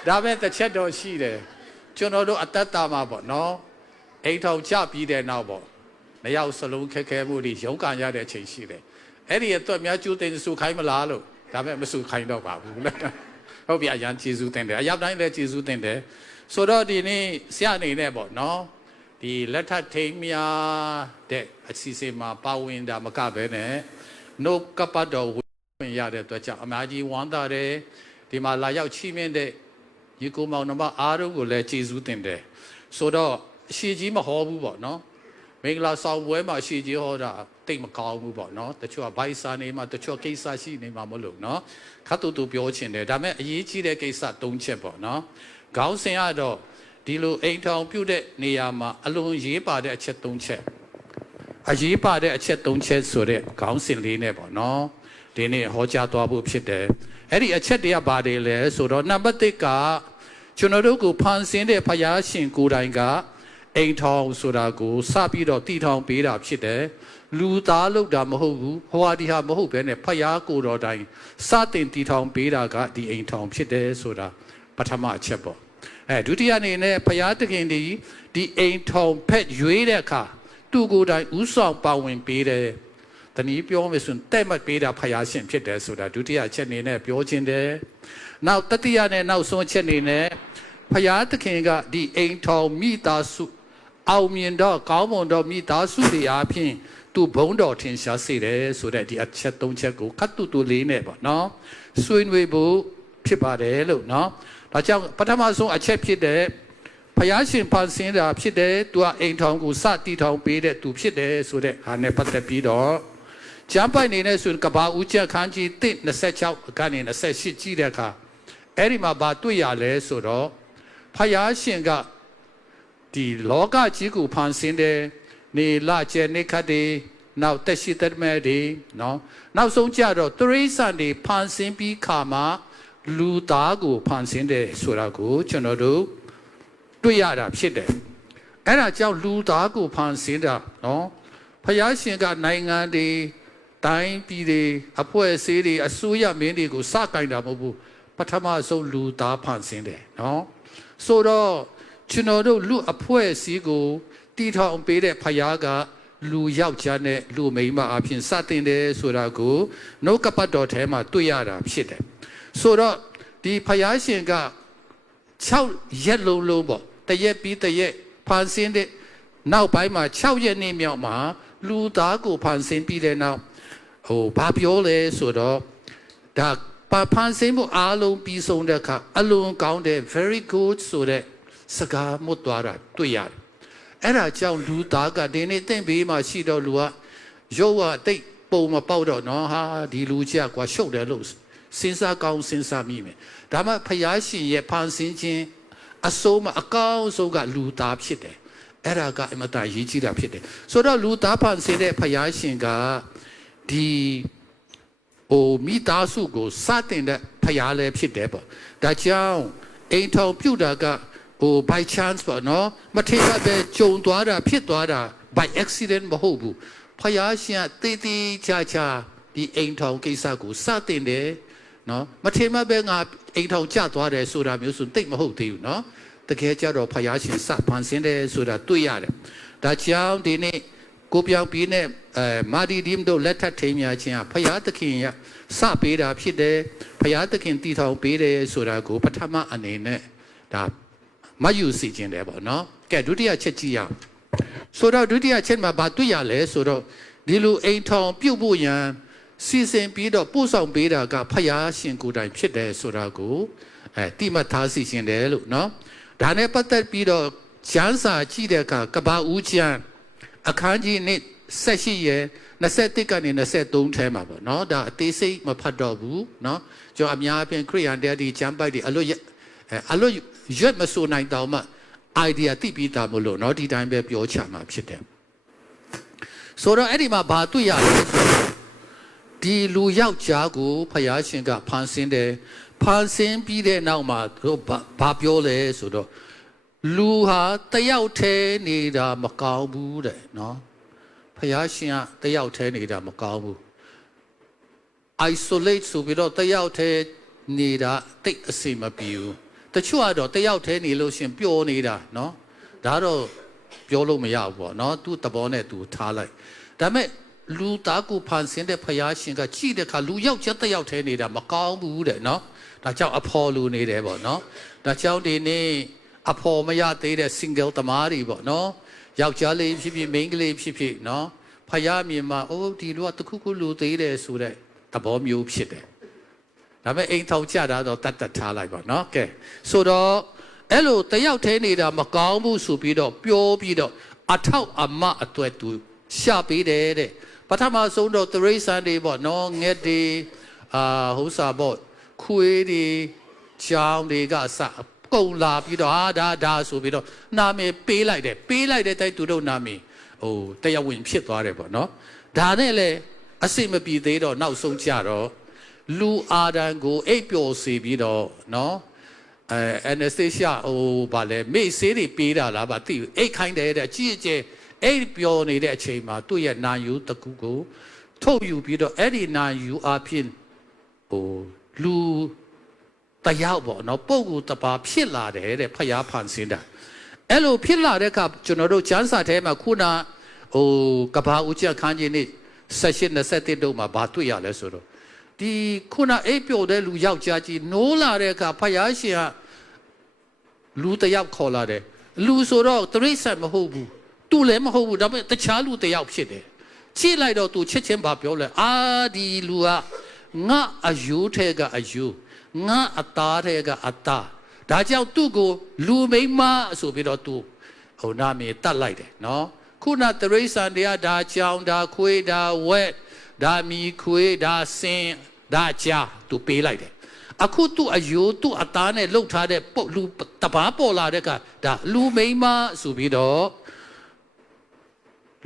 ဒါပဲတစ်ချက်တော့ရှိတယ်ကျွန်တော်တို့အသက်တာမှာပေါ့နော်အိမ်ထောင်ကြပြီးတဲ့နောက်ပေါ့နှစ်ယောက်စလုံးခက်ခဲမှုတွေရုန်းကန်ရတဲ့အချိန်ရှိတယ်အဲ့ဒီအတွက်များကျူးတင်ဆူခိုင်းမလားလို့ဒါပေမဲ့မဆူခိုင်းတော့ပါဘူးဟုတ်ပြီအရန်ကျေးဇူးတင်တယ်အရပ်တိုင်းလည်းကျေးဇူးတင်တယ်ဆိုတော့ဒီနေ့ဆရာအနေနဲ့ပေါ့နော်ဒီလက်ထပ်ထိမ်းများတဲ့အစီအစဉ်မှာပါဝင်တာမကဘဲနဲ့နှုတ်ကပတ်တော်ဝင်ရတဲ့အတွက်ကြောင့်အများကြီးဝမ်းသာတယ်ဒီမှာလာရောက်ချီးမြှင့်တဲ့ညီကိုမောင်နှမအားလုံးကိုလည်းကျေးဇူးတင်တယ်ဆိုတော့အရှိကြီးမဟောဘူးပေါ့နော်မင်္ဂလာဆောင်ပွဲမှာအရှိကြီးဟောတာတိတ်မကောင်းဘူးပေါ့နော်တချို့ကဘိုက်စာနေမှာတချို့ကိစ္စရှိနေမှာမလို့နော်ခတ်တူပြောချင်တယ်ဒါပေမဲ့အရေးကြီးတဲ့ကိစ္စ၃ချက်ပေါ့နော်ခေါင်းစဉ်ကတော့ဒီလိုအိမ်ထောင်ပြုတ်တဲ့နေရာမှာအလွန်ရေးပါတဲ့အချက်၃ချက်အရေးပါတဲ့အချက်၃ချက်ဆိုတဲ့ခေါင်းစဉ်လေးနဲ့ပေါ့နော်ဒီနေ့ဟောကြားသွားဖို့ဖြစ်တယ်အဲ့ဒီအချက်တွေကဘာတွေလဲဆိုတော့နံပါတ်၁ကကျွန်တော်တို့ကိုဖန်ဆင်းတဲ့ဖယားရှင်ကိုယ်တိုင်ကအိမ်ထောင်ဆိုတာကိုစပြီးတော့တည်ထောင်ပေးတာဖြစ်တယ်လူသားလုပ်တာမဟုတ်ဘူးဟောဒီဟာမဟုတ်ဘဲနဲ့ဖယားကိုယ်တော်တိုင်စတင်တည်ထောင်ပေးတာကဒီအိမ်ထောင်ဖြစ်တယ်ဆိုတာပထမအချက်ပေါ့ဒုတိယအနေနဲ့ဘုရားသခင်ဒီအိမ်ထောင်ဖက်ရွေးတဲ့အခါသူကိုယ်တိုင်ဥဆောင်ပါဝင်ပေးတယ်။တနည်းပြောမယ်ဆိုရင်တဲ့မှတ်ပေးတာဘုရားရှင်ဖြစ်တယ်ဆိုတာဒုတိယအချက်အနေနဲ့ပြောခြင်းတယ်။နောက်တတိယနဲ့နောက်ဆုံးအချက်အနေနဲ့ဘုရားသခင်ကဒီအိမ်ထောင်မိသားစုအောင်မြင်တော့ကောင်းမွန်တော့မိသားစုတွေအားဖြင့်သူဘုန်းတော်ထင်ရှားစေတယ်ဆိုတဲ့ဒီအချက်၃ချက်ကိုခတ်တူလေးနဲ့ပေါ့နော်။ဆွေးနွေးဖို့ဖြစ်ပါတယ်လို့နော်။ဒါကြောင့်ပထမဆုံးအချက်ဖြစ်တဲ့ဘုရားရှင်ဖန်ဆင်းတာဖြစ်တယ်သူကအိမ်ထောင်ကိုစတည်ထောင်ပေးတဲ့သူဖြစ်တယ်ဆိုတဲ့ဟာနဲ့ပတ်သက်ပြီးတော့ကျမ်းပိုက်နေတဲ့ဆိုရင်ကဘာဦးချက်ခန်းကြီး1:26ကနေ28ကြည့်တဲ့အခါအဲ့ဒီမှာဘာတွေ့ရလဲဆိုတော့ဘုရားရှင်ကဒီလောကကြီးကိုဖန်ဆင်းတယ်နေလကျဲနေခတ်တွေနောက်တက်ရှိတက်မဲ့တွေနော်နောက်ဆုံးကြတော့သရိษံတွေဖန်ဆင်းပြီးခါမှာလူသားကိုဖန်ဆင်းတယ်ဆိုတာကိုကျွန်တော်တို့တွေ့ရတာဖြစ်တယ်အဲ့ဒါကြောင့်လူသားကိုဖန်ဆင်းတာနော်ဖယားရှင်ကနိုင်ငံတွေတိုင်းပြည်တွေအဖွဲ့အစည်းတွေအစိုးရမင်းတွေကိုစကင်တာမဟုတ်ဘူးပထမဆုံးလူသားဖန်ဆင်းတယ်နော်ဆိုတော့ကျွန်တော်တို့လူအဖွဲ့အစည်းကိုတည်ထောင်ပေးတဲ့ဖယားကလူယောက်ျားနဲ့လူမိန်းမအဖြစ်စတင်တယ်ဆိုတာကိုနှုတ်ကပတ်တော်ထဲမှာတွေ့ရတာဖြစ်တယ်ဆိုတော့ဒီဖယားရှင်က6ရက်လုံးပေါ့တရက်ပြီးတရက်ဖန်ဆင်းတဲ့နောက်ပိုင်းမှာ6ရက်နေ့မြောက်မှာလူသားကိုဖန်ဆင်းပြီးတဲ့နောက်ဘာပြောလဲဆိုတော့ဒါဖန်ဆင်းမှုအားလုံးပြီးဆုံးတဲ့အခါအလွန်ကောင်းတဲ့ very good ဆိုတဲ့စကားမွတ်သွားတာတွေ့ရတယ်အဲ့ဒါကြောင့်လူသားကဒီနေ့တင့်ဘေးမှာရှိတော့လူကရုပ်ကတိတ်ပုံမပေါက်တော့နော်ဟာဒီလူကြီးကွာရှုပ်တယ်လို့စဉ်းစားကောင်းစဉ်းစားမိမယ်ဒါမှဖယားရှင်ရဲ့ဖန်ဆင်းခြင်းအစိုးမအကောင်းဆုံးကလူသားဖြစ်တယ်အဲ့ဒါကအမတရေးကြည့်တာဖြစ်တယ်ဆိုတော့လူသားဖန်ဆင်းတဲ့ဖယားရှင်က ဒီမိသားစုကိုစတင်တဲ့ဖျားလည်းဖြစ်တယ်ပေါ့ဒါကြောင့်အိမ်ထောင်ပြုတ်တာကby chance ပေါ့နော်မထေရပဲကြုံသွားတာဖြစ်သွားတာ by accident မဟုတ်ဘူးဖျားရှင်တေးသေးချာချာဒီအိမ်ထောင်ကိစ္စကိုစတင်တယ်နော်မထေရပဲငါအိမ်ထောင်ကျသွားတယ်ဆိုတာမျိုးဆိုတိတ်မဟုတ်သေးဘူးနော်တကယ်ကြတော့ဖျားရှင်စဖန်ဆင်းတယ်ဆိုတာတွေ့ရတယ်ဒါကြောင့်ဒီနေ့ကိုပြောင်ပြီးနဲ့မာဒီဒီမ်တို့လက်ထပ်ထိမ်းများခြင်းဖျားသခင်ရစပေးတာဖြစ်တယ်ဖျားသခင်တည်ထောင်ပေးတယ်ဆိုတာကိုပထမအနေနဲ့ဒါမယူစီခြင်းတယ်ပေါ့နော်ကဲဒုတိယချက်ကြည့်ရအောင်ဆိုတော့ဒုတိယချက်မှာဘာတွေ့ရလဲဆိုတော့ဒီလိုအိမ်ထောင်ပြုတ်ဖို့ရန်စီစဉ်ပြီးတော့ပို့ဆောင်ပေးတာကဖယားရှင်ကိုယ်တိုင်ဖြစ်တယ်ဆိုတာကိုတိမှတ်ထားစီခြင်းတယ်လို့နော်ဒါနဲ့ပတ်သက်ပြီးတော့ကျမ်းစာကြည့်တဲ့အခါကဘာဦးကျမ်းအခန်းကြီးနဲ့18ရဲ့21ကနေ23ထဲမှာပေါ့နော်ဒါအသေးစိတ်မဖတ်တော့ဘူးနော်ကျွန်တော်အများအပြားခရိယန်တရားဒီကျမ်းပိုက်တွေအလွတ်ရွက်မဆိုနိုင်တော့မှ idea တိပြီးသားမလို့เนาะဒီတိုင်းပဲပြောချမှာဖြစ်တယ်ဆိုတော့အဲ့ဒီမှာဘာတွေ့ရလဲဆိုတော့ဒီလူယောက်ျားကိုဖယားရှင်ကဖန်ဆင်းတယ်ဖန်ဆင်းပြီးတဲ့နောက်မှာတို့ဘာပြောလဲဆိုတော့လူဟာတယောက်တည်းနေတာမကောင်းဘူးတဲ့เนาะဖယားရှင်ကတယောက်တည်းနေတာမကောင်းဘူး isolate ဆိုပြီးတော့တယောက်တည်းနေတာတိတ်အစီမပြေဘူးတချို့ကတော့တယောက်တည်းနေလို့ရှင်ပျော်နေတာเนาะဒါတော့ပြောလို့မရဘူးပေါ့เนาะသူ့သဘောနဲ့သူထားလိုက်ဒါပေမဲ့လူသားကိုဖန်ဆင်းတဲ့ဖယားရှင်ကကြည့်တဲ့အခါလူယောက်ျားတယောက်တည်းနေတာမကောင်းဘူးတဲ့เนาะဒါကြောင့်အဖော်လူနေတယ်ပေါ့เนาะဒါကြောင့်ဒီနေ့အဖော်မရသေးတဲ့ single သမားတွေပေါ့เนาะယောက်ျားလေးဖြစ်ဖြစ်မိန်းကလေးဖြစ်ဖြစ်เนาะဖယားမြင်မှာအိုးဒီလူကတခုခုလူသေးတယ်ဆိုတဲ့သဘောမျိုးဖြစ်တယ်ဒါပေမဲ့အိမ်ထောင်ကြတာတော့တတ်ထားလိုက်ပါเนาะကဲဆိုတော့အဲ့လိုတယောက်တည်းနေတာမကောင်းဘူးဆိုပြီးတော့ပြောပြီးတော့အထောက်အမအတွက်သူရှာပေးတယ်တဲ့ပထမဆုံးတော့သရိษံတွေပေါ့เนาะငှက်တွေဟိုစာပေါ့ခွေးတွေကြောင်တွေကစကုန်လာပြီးတော့ဒါဆိုပြီးတော့နာမည်ပေးလိုက်တဲ့တိုက်သူတို့နာမည်တရားဝင်ဖြစ်သွားတယ်ပေါ့เนาะဒါနဲ့လေအစိမပြေသေးတော့နောက်ဆုံးကြတော့လူအာဒံကိုအိပ်ပျော်စေပြီးတော့เนาะanesthesia ဗာလဲမိတ်ဆေးတွေပေးတာလားဗာသိအိတ်ခိုင်းတယ်တဲ့အကြီးအကျယ်အိပ်ပျော်နေတဲ့အချိန်မှာသူ့ရဲ့နာယူတကူကိုထုတ်ယူပြီးတော့အဲ့ဒီနာယူအဖြစ်လူတယောက်ပေါ့เนาะပုဂ္ဂိုလ်တစ်ပါးဖြစ်လာတယ်တဲ့ဖယားဖန်ဆင်းတာအဲ့လိုဖြစ်လာတဲ့အခါကျွန်တော်တို့ကျမ်းစာထဲမှာခုနကဘာဦးကျခန်းကြီးနေ့18-21တို့မှာဘာတွေ့ရလဲဆိုတော့ဒီခုနအိပ်ပျော်တဲ့လူယောက်ျားကြီးနိုးလာတဲ့အခါဖယားရှင်ကလူတယောက်ခေါ်လာတယ်လူဆိုတော့တရိษံမဟုတ်ဘူးသူလည်းမဟုတ်ဘူးဒါပေမဲ့တခြားလူတယောက်ဖြစ်တယ်ကြည့်လိုက်တော့သူချက်ချင်းဘာပြောလဲဒီလူကငါအယူထဲကအယူငါအသားထဲကအသားဒါကြောင့်သူ့ကိုလူမိန်းမဆိုပြီးတော့သူနာမည်တတ်လိုက်တယ်နော်ခုနတရိษံတရားဒါကြောင်ဒါခွေးဒါဝက်ဒါမီခွေးဒါစင်ဒါကြာသူပေးလိုက်တယ်အခုသူ့အယိုးသူ့အသားနဲ့လှုပ်ထားတဲ့လူတပားပေါ်လာတဲ့ကဒါလူမိန်းမဆိုပြီးတော့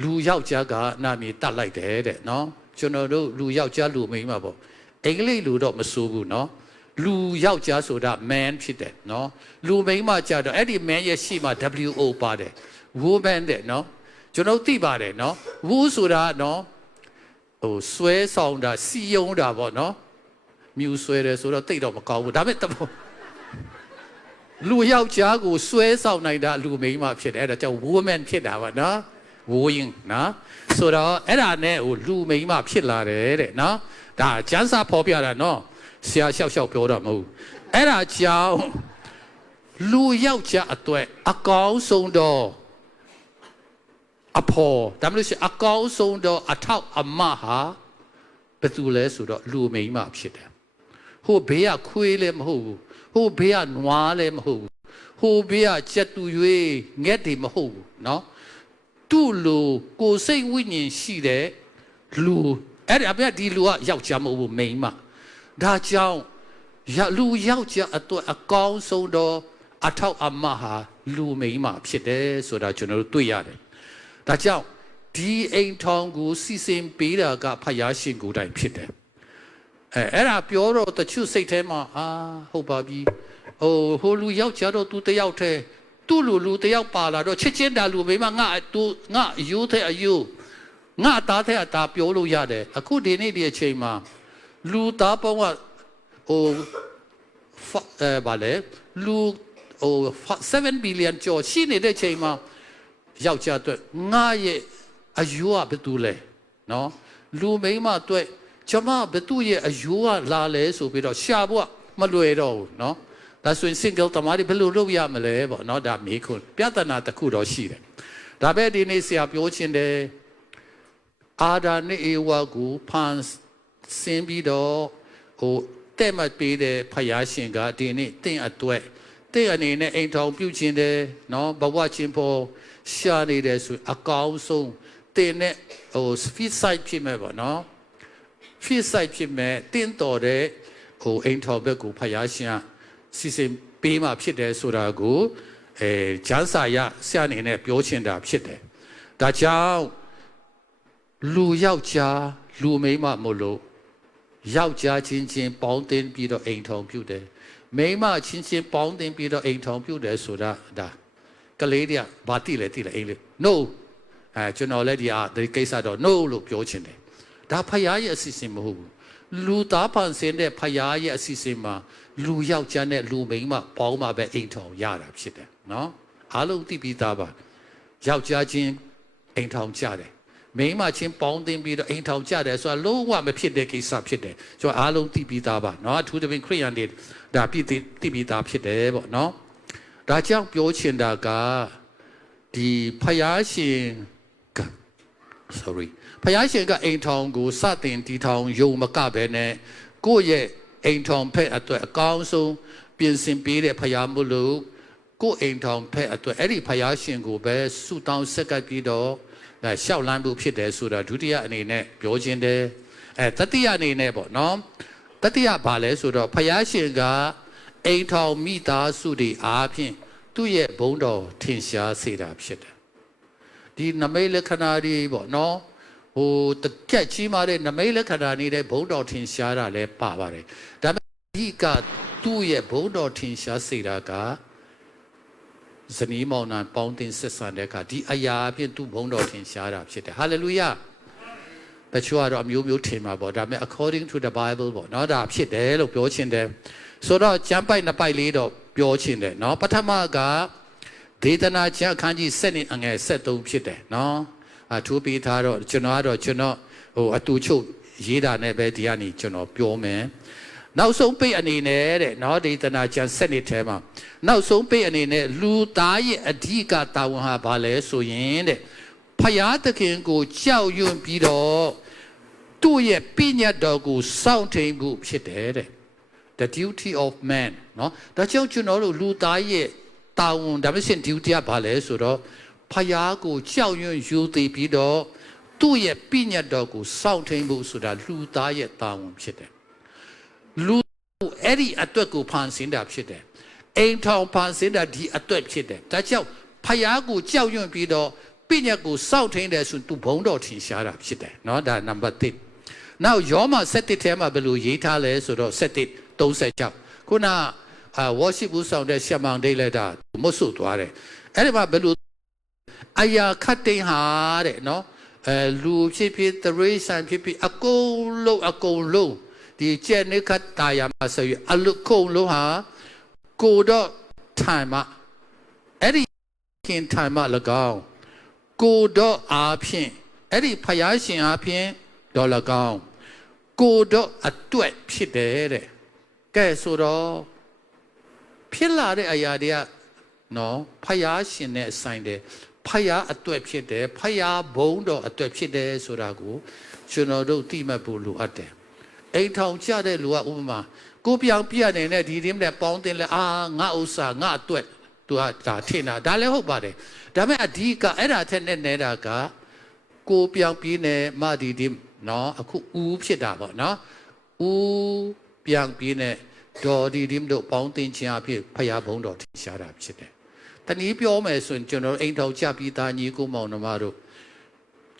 လူယောက်ျားကနာမည်တတ်လိုက်တယ်တဲ့နော်ကျွန်တော်တို့လူယောက်ျားလူမိန်းမပေါ့အင်္ဂလိပ်လူတော့မဆိုးဘူးနော်လူယောက်ျားဆိုတာ man ဖြစ်တယ်နော်လူမိန်းမကြတော့အဲ့ဒီ man ရဲ့ရှေ့မှာ WO ပါတယ် woman တဲ့နော်ကျွန်တော်သိပါတယ်နော် wo ဆိုတာနော်ဆွဲဆောင်တာစီယုံတာပေါ့နော်မြူဆွဲတယ်ဆိုတော့တိတ်တော့မကောင်းဘူးဒါပေမဲ့လူယောက်ျားကိုဆွဲဆောင်နိုင်တာလူမိန်းမဖြစ်တယ်အဲ့ဒါကြောင့် woman ဖြစ်တာပါနော် wooing နော်ဆိုတော့အဲ့ဒါနဲ့လူမိန်းမဖြစ်လာတယ်တဲ့နော်ဒါကျမ်းစာဖော်ပြတာနော်ဆရာရှောက်ပြောတာမဟုတ်အဲ့ဒါကြောင့်လူယောက်ျားအတွက်အကောင်းဆုံးတော့အဖော်ဒါမှမဟုတ်အကောင်းဆုံးတော့အထောက်အမဟာဘယ်သူလဲဆိုတော့လူမိန်းမဖြစ်တယ်ဟိုဘေးကခွေးလည်းမဟုတ်ဘူးဟိုဘေးကနွားလည်းမဟုတ်ဘူးဟိုဘေးကကြက်တူရွေးငှက်တွေမဟုတ်ဘူးเนาะသူ့လူကိုယ်စိတ်ဝိညာဉ်ရှိတဲ့လူအဲ့ဒါပြဒီလူကယောက်ျားမဟုတ်ဘူးမိန်းမဒါကြောင့်လူယောက်ျားအတွက်အကောင်းဆုံးတော့အထောက်အမဟာလူမိန်းမဖြစ်တယ်ဆိုတာကျွန်တော်တို့တွေ့ရတယ်ဒါကြောင့်ဒ ဒီအိမ်ထောင်ကိုစီစဉ်ပေးတာကဖယားရှင်ကိုယ်တိုင်ဖြစ်တယ်အဲ့ဒါပြောတော့တချို့စိတ်ထဲမှာဟုတ်ပါပြီဟိုလူယောက်ျားတော့သူတယောက်တည်းသူ့လူတယောက်ပါလာတော့ချစ်ချင်းတာလူမိမငါအယိုးတဲ့အယိုးငါသားတဲ့အသားပြောလို့ရတယ်အခုဒီနေ့ဒီအချိန်မှာလူသားပေါင်းကဗာလေလူ7 billion ကျော်ရှိနေတဲ့ချိန်မှာယောက်ျားအတွက်ငါရဲ့အယိုးကဘယ်သူလဲနော်လူမိန်းမအတွက်ကျွန်မဘယ်သူရဲ့အယိုးကလာလဲဆိုပြီးတော့ရှာဖို့မလွယ်တော့ဘူးနော်ဒါဆိုရင် single တမားတွေဘယ်လိုလုပ်ရမလဲပေါ့နော်ဒါမေးခွန်းပြဿနာတစ်ခုတော့ရှိတယ်ဒါပဲဒီနေ့ဆရာပြောချင်တယ်အာဒါနဲ့အေဝါကိုဖန်ဆင်းပြီးတော့တဲ့မပေးတဲ့ဖယားရှင်ကဒီနေ့တင့်အတွက်တဲ့အနေနဲ့အိမ်ထောင်ပြုခြင်းတယ်နော်ဘဝချင်းဖို့ရှာနေတယ်ဆိုအကောင်းဆုံးတင်နဲ့fit side ဖြစ်မဲ့ပေါ့နော် fit side ဖြစ်မဲ့တင်းတော်တဲ့အိမ်ထောင်ဘက်ကိုဖယားရှင်စီစဉ်ပေးမှဖြစ်တယ်ဆိုတာကိုဂျန်စာရဆရာအနေနဲ့ပြောချင်တာဖြစ်တယ်ဒါကြောင့်လူယောက်ျားလူမိန်းမမို့လို့ယောက်ျားချင်းပေါင်းတင်ပြီးတော့အိမ်ထောင်ပြုတယ်မိန်းမချင်းပေါင်းတင်ပြီးတော့အိမ်ထောင်ပြုတယ်ဆိုတာဒါကလေးတွေကဘာတိလဲအိမ်လေး no ကျွန်တော်လည်းဒီကိစ္စတော့ no လို့ပြောချင်တယ်ဒါဖယားရဲ့အစီအစဉ်မဟုတ်ဘူးလူသားဖန်ဆင်းတဲ့ဖယားရဲ့အစီအစဉ်မှာလူယောက်ျားနဲ့လူမိန်းမပေါင်းမှပဲအိမ်ထောင်ရတာဖြစ်တယ်နော်အားလုံးသိပြီးသားပါယောက်ျားချင်းအိမ်ထောင်ကြတယ်မိန်းမချင်းပေါင်းတင်ပြီးတော့အိမ်ထောင်ကြတယ်ဆိုတာလုံးဝမဖြစ်တဲ့ကိစ္စဖြစ်တယ်ကျွန်တော်အားလုံးသိပြီးသားပါနော်အထူးသဖြင့်ခရိယန်တွေဒါသိပြီးသားဖြစ်တယ်ပေါ့နော်ဒါကြောင့်ပြောချင်တာကဒီဖယားရှင်က ဖယားရှင်ကအိမ်ထောင်ကိုစတင်တည်ထောင်ယုံမကပဲနဲ့ကိုယ့်ရဲ့အိမ်ထောင်ဖက်အတွက်အကောင်းဆုံးပြင်ဆင်ပေးတဲ့ဖယားမို့လို့ကိုယ့်အိမ်ထောင်ဖက်အတွက်အဲ့ဒီဖယားရှင်ကိုပဲဆုတောင်းဆက်ကပ်ပြီးတော့ရှောက်လန်းမှုဖြစ်တယ်ဆိုတာဒုတိယအနေနဲ့ပြောခြင်းတယ်တတိယအနေနဲ့ပေါ့နော်တတိယဘာလဲဆိုတော့ဖယားရှင်ကအိမ်ထောင်မိသားစုတွေအားဖြင့်သူ့ရဲ့ဘုန်းတော်ထင်ရှားစေတာဖြစ်တယ်ဒီနမိတ်လက္ခဏာတွေပေါ့နော်တကက်ကြီးမားတဲ့နမိတ်လက္ခဏာနေတဲ့ဘုန်းတော်ထင်ရှားတာလည်းပါပါတယ်ဒါပေမဲ့ဒီကသူ့ရဲ့ဘုန်းတော်ထင်ရှားစေတာကဇနီးမောင်နှံပေါင်းတင်ဆက်ဆံတဲ့အခါဒီအရာအဖြစ်သူ့ဘုန်းတော်ထင်ရှားတာဖြစ်တယ်ဟာလေလုယာတချို့ကတော့အမျိုးမျိုးထင်မှာပေါ့ဒါပေမဲ့ according to the Bible ပေါ့နော်ဒါဖြစ်တယ်လို့ပြောချင်တယ်ဆိုတော့ကျမ်းပိုက်နှစ်ပိုက်လေးတော့ပြောချင်တယ်နော်ပထမကဒေသနာကျမ်းအခန်းကြီး7အငယ်73ဖြစ်တယ်နော်အထူးပေးထားတော့ကျွန်တော်အတူချုပ်ရေးတာနဲ့ပဲဒီကနေ့ကျွန်တော်ပြောမယ်နောက်ဆုံးပိတ်အနေနဲ့တဲ့နော်ဒေသနာကျမ်း7ထဲမှာနောက်ဆုံးပိတ်အနေနဲ့လူသားရဲ့အဓိကတာဝန်ဟာဘာလဲဆိုရင်တဲ့ဖယားသခင်ကိုကြောက်ရွံ့ပြီးတော့သူ့ရဲ့ပညတ်တော်ကိုစောင့်ထိန်မှုဖြစ်တယ်တဲ့ the duty of man နော်ဒါကြောင့်ကျွန်တော်တို့လူသားရဲ့တာဝန်ဒါမှမဟုတ် duty ကဘာလဲဆိုတော့ဖယားကိုကြောက်ရွံ့ယူသိပြီးတော့သူ့ရဲ့ပညတ်တော်ကိုစောင့်ထိန်ဖို့ဆိုတာလူသားရဲ့တာဝန်ဖြစ်တယ်လူအဲ့ဒီအတွက်ကိုဖန်ဆင်းတာဖြစ်တယ်အိမ်ထောင်ဖန်ဆင်းတာဒီအတွက်ဖြစ်တယ်ဒါကြောင့်ဖယားကိုကြောက်ရွံ့ပြီးတော့ပညတ်ကိုစောင့်ထိန်တယ်ဆိုသူဘုံတော်ထင်ရှားတာဖြစ်တယ်เนาะဒါနံပါတ်1နောက်ယောမ7ထဲမှာဘယ်လိုရေးထားလဲဆိုတော့7:36ခုနworship ဦးဆောင်တဲ့ရှမောင်ဒိတ်လက်တာမွတ်ဆုသွားတယ်အဲ့ဒီမှာဘယ်လိုအရာခတ်တိန်ဟာတဲ့เนาะလူဖြစ်ဖြစ်တရိษံဖြစ်ဖြစ်အကုန်လုံးဒီကျက်နေခတ်တာယာမှာဆိုရအလုကုန်လုံးဟာကိုတော့ထိုင်မှာအဲ့ဒီခင်ထိုင်မှာ၎င်းကိုတော့အားဖြင့်အဲ့ဒီဖယားရှင်အားဖြင့်တော်၎င်းကိုတော့အတွက်ဖြစ်တယ်တဲ့ကဲဆိုတော့ဖြစ်လာတဲ့အရာတွေကနော်ဖယားရှင်နဲ့ဆိုင်တယ်ဖယားအတွက်ဖြစ်တယ်ဖယားဘုံတော်အတွက်ဖြစ်တယ်ဆိုတာကိုကျွန်တော်တို့သိမှတ်ဖို့လိုအပ်တယ်အိမ်ထောင်ကြတဲ့လူကဥပမာကိုပြောင်ပြနေတဲ့ဒီတင်းနဲ့ပေါင်းတင်လဲငါဥစ္စာငါအတွက်သူကဒါထင်တာဒါလည်းဟုတ်ပါတယ်ဒါပေမဲ့အဓိကအဲ့ဒါထက်နဲ့နေတာကကိုပြောင်ပြနေမဒီတင်းနော်အခုဦးဖြစ်တာပေါ့နော်ဦးပြောင်ပြနေဒေါ်ဒီတင်းတို့ပေါင်းတင်ခြင်းအဖြစ်ဖယားဘုံတော်ထင်ရှားတာဖြစ်တယ်တနည်းပြောမယ်ဆိုရင်ကျွန်တော်အိမ်ထောင်ကြပြီးသားညီကိုမောင်နှမတို့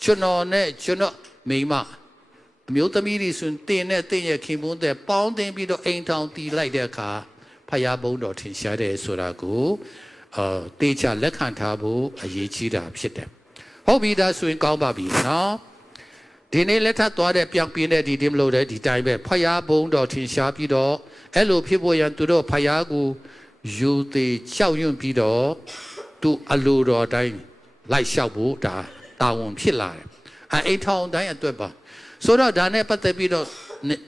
ကျွန်တော်နဲ့ကျွန်တော်မိမအမျိုးသမီးတွေဆိုရင်တင်နဲ့တင်ရဲ့ခင်ပွန်းတဲ့ပေါင်းတင်ပြီးတော့အိမ်ထောင်တီးလိုက်တဲ့အခါဖယားဘုံတော်ထင်ရှားတယ်ဆိုတာကိုတေချာလက်ခံထားဖို့အရေးကြီးတာဖြစ်တယ်ဟုတ်ပြီဒါဆိုရင်ကောင်းပါပြီနော်ဒီနေ့လက်ထပ်သွားတဲ့ပြောင်းပြင်းတဲ့ဒီမလို့တဲ့ဒီတိုင်းပဲဖယားဘုံတော်ထင်ရှားပြီးတော့အဲ့လိုဖြစ်ဖို့ရန်သူတို့ဖယားကိုယူသေးချောက်ယွန့်ပြီးတော့သူအလိုတော်တိုင်းလိုက်လျှောက်ဖို့ဒါတာဝန်ဖြစ်လာတယ်အိမ်ထောင်တိုင်းအတွက်ပါဆိုတော့ဒါနဲ့ပတ်သက်ပြီးတော့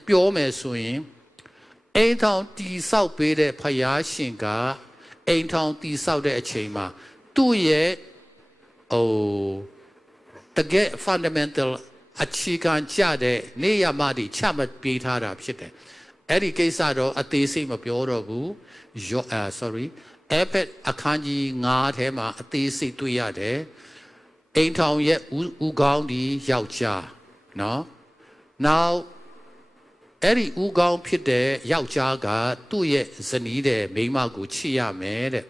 ပြောမယ်ဆိုရင်အိမ်ထောင်တီဆောက်ပေးတဲ့ဖယားရှင်ကအိမ်ထောင်တီဆောက်တဲ့အချိန်မှာသူ့ရဲ့တကယ် fundamental အခြေခံကြတဲ့နေရာမှာဒီချမှတ်ပေးထားတာဖြစ်တယ်အဲ့ဒီကိစ္စတော့အသေးစိတ်မပြောတော့ဘူးအဲ့အခန်းကြီး9ထဲမှာအသေးစိတ်တွေ့ရတယ်အိမ်ထောင်ရဲ့ဦးကောင်းဒီယောက်ျားနော်နောက်အဲ့ဒီဦးကောင်းဖြစ်တဲ့ယောက်ျားကသူ့ရဲ့ဇနီးတဲ့မိန်းမကိုချစ်ရမယ်တဲ့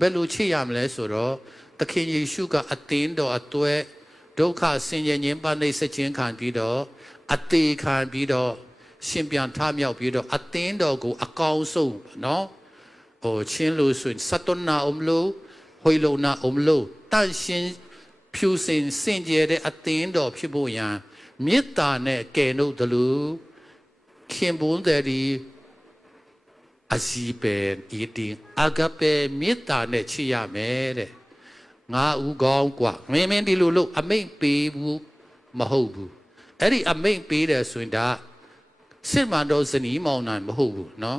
ဘယ်လိုချစ်ရမလဲဆိုတော့သခင်ယေရှုကအသင်းတော်အတွက်ဒုက္ခဆင်းရဲခြင်းပဋိစ္စခြင်းခံပြီးတော့အသေးခံပြီးတော့ရှင်ပြန်ထမြောက်ပြီးတော့အသင်းတော်ကိုအကောင်းဆုံးနော်ချင်းလို့ဆိုရင်စတနာအုံလို့ဟွေလုံနာအုံလို့တန်ရှင်ဖြူစင်စင်ကြဲတဲ့အသင်းတော်ဖြစ်ဖို့ရန်မေတ္တာနဲ့ကယ်နှုတ်တယ်လို့ခင်ပွန်းတဲ့အစီပဲဤတင်အဂပေမေတ္တာနဲ့ချစ်ရမယ်တဲ့ငါဦးကောင်းกว่าမင်းဒီလိုလို့အမိန့်ပေးဘူးမဟုတ်ဘူးအဲ့ဒီအမိန့်ပေးတယ်ဆိုရင်ဒါစစ်မှန်တော့ဇနီးမောင်နိုင်မဟုတ်ဘူးเนาะ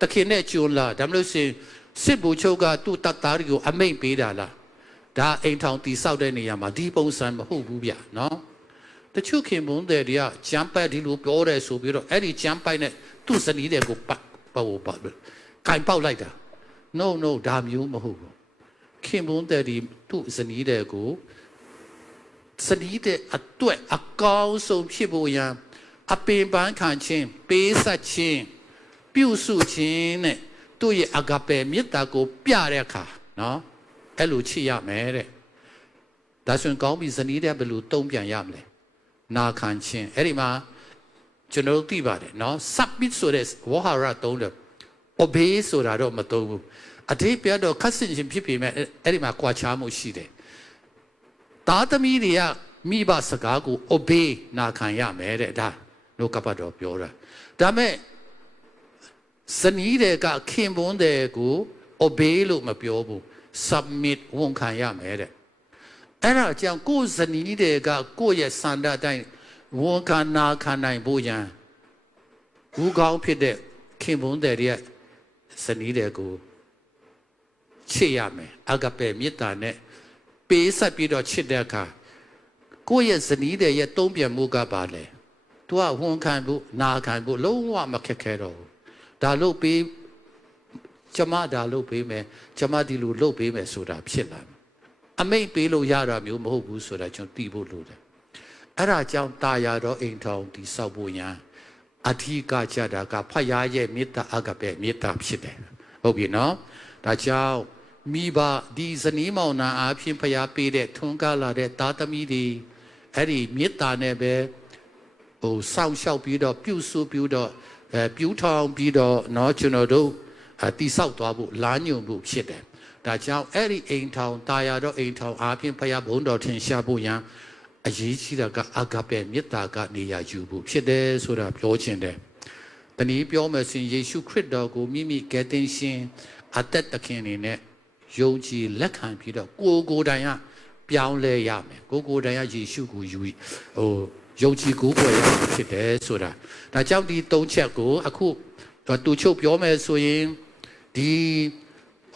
တခင်နဲ့ကျွန်းလာဒါမလို့ရှင်စစ်ဘူချုပ်ကသူ့တပ်သားတွေကိုအမိန့်ပေးတာလားဒါအိမ်ထောင်တီဆောက်တဲ့နေရာမှာဒီပုံစံမဟုတ်ဘူးဗျเนาะတချို့ခင်ပွန်းတဲ့တွေကဂျမ်ပိုက်ဒီလိုပြောတယ်ဆိုပြီးတော့အဲ့ဒီဂျမ်ပိုက်နဲ့သူ့ဇနီးတွေကိုကင်ပေါက်လိုက်တာ no ဒါမျိုးမဟုတ်ဘူးခင်ပွန်းတဲ့ဒီသူ့ဇနီးတွေကိုဇနီးတဲ့အတွက်အကောင်းဆုံးဖြစ်ဖို့ရန်အပင်ပန်းခံခြင်းပေးဆက်ခြင်းပြုစုခြင်းနဲ့သူ့ရဲ့အဂပေမေတ္တာကိုပြတဲ့အခါနော်အဲ့လိုချစ်ရမယ်တဲ့ဒါဆိုရင်ကောင်းပြီဇနီးတဲ့ဘယ်လိုတုံ့ပြန်ရမလဲနာခံခြင်းအဲ့ဒီမှာကျွန်တော်သိပါတယ်နော် submit ဆိုတဲ့ဝါဟာရသုံးတယ် obey ဆိုတာတော့မသုံးဘူးအတိတ်ပြတော့ခက်ဆင်ခြင်းဖြစ်ပေမဲ့အဲ့ဒီမှာကြွားချမှုရှိတယ်သားသမီးတွေကမိဘစကားကို obey နာခံရမယ်တဲ့ဒါနှုတ်ကပတ်တော်ပြောတာဒါမဲ့ဇနီးတွေကခင်ပွန်းတွေကို obey လို့မပြောဘူး submit ဝန်ခံရမယ်တဲ့အဲ့ဒါကြောင့်ကိုယ်ဇနီးတွေကကိုယ့်ရဲ့စံတအတိုင်းဝန်ခံနာခံနိုင်ဖို့ရန်ဘူးကောင်းဖြစ်တဲ့ခင်ပွန်းတွေရဲ့ဇနီးတွေကိုချစ်ရမယ်အဂပေမေတ္တာနဲ့ပေးဆက်ပြီးတော့ချစ်တဲ့အခါကိုယ့်ရဲ့ဇနီးတွေရဲ့တုံ့ပြန်မှုကပါလေသူကဝန်ခံဖို့နာခံဖို့လုံးဝမခက်ခဲတော့ဘူးဒါလို့ပေးကျမဒါလို့ပေးမယ်ကျမဒီလိုလုပ်ပေးမယ်ဆိုတာဖြစ်လာမယ်အမိတ်ပေးလို့ရတာမျိုးမဟုတ်ဘူးဆိုတာကျွန်တော်သိဖို့လိုတယ်အဲ့ဒါကြောင့်တာယာတော့အိမ်ထောင်ဒီဆောက်ဖို့ရန်အထီးကကြတာကဖယားရဲ့မေတ္တာအဂပေမေတ္တာဖြစ်တယ်ဟုတ်ပြီနော်ဒါကြောင့်မိဘဒီဇနီးမောင်နှံအားဖြင့်ဖယားပေးတဲ့ထွန်းကားလာတဲ့သားသမီးတွေအဲ့ဒီမေတ္တာနဲ့ပဲစောင့်ရှောက်ပြီးတော့ပြုစုပြီးတော့ပြူးထောင်ပြီးတော့เนาะကျွန်တော်တို့တိဆောက်သွားဖို့လမ်းညွှန်ဖို့ဖြစ်တယ်ဒါကြောင့်အဲ့ဒီအိမ်ထောင်တာယာတော့အိမ်ထောင်အားဖြင့်ဖယားဘုန်းတော်ထင်ရှားဖို့ရန်အရေးကြီးတာကအဂပေမေတ္တာကနေရာယူဖို့ဖြစ်တယ်ဆိုတာပြောချင်တယ်တနည်းပြောမယ်ဆိုရင်ယေရှုခရစ်တော်ကိုမိမိကယ်တင်ရှင်အသက်သခင်အနေနဲ့ယုံကြည်လက်ခံပြီးတော့ကိုယ်တိုင်ကပြောင်းလဲရမယ်ကိုယ်တိုင်ကယေရှုကိုယူယုံကြည်ကိုးကွယ်ရဖြစ်တယ်ဆိုတာဒါကြောင့်ဒီ၃ချက်ကိုအခုသူချုပ်ပြောမယ်ဆိုရင်ဒီ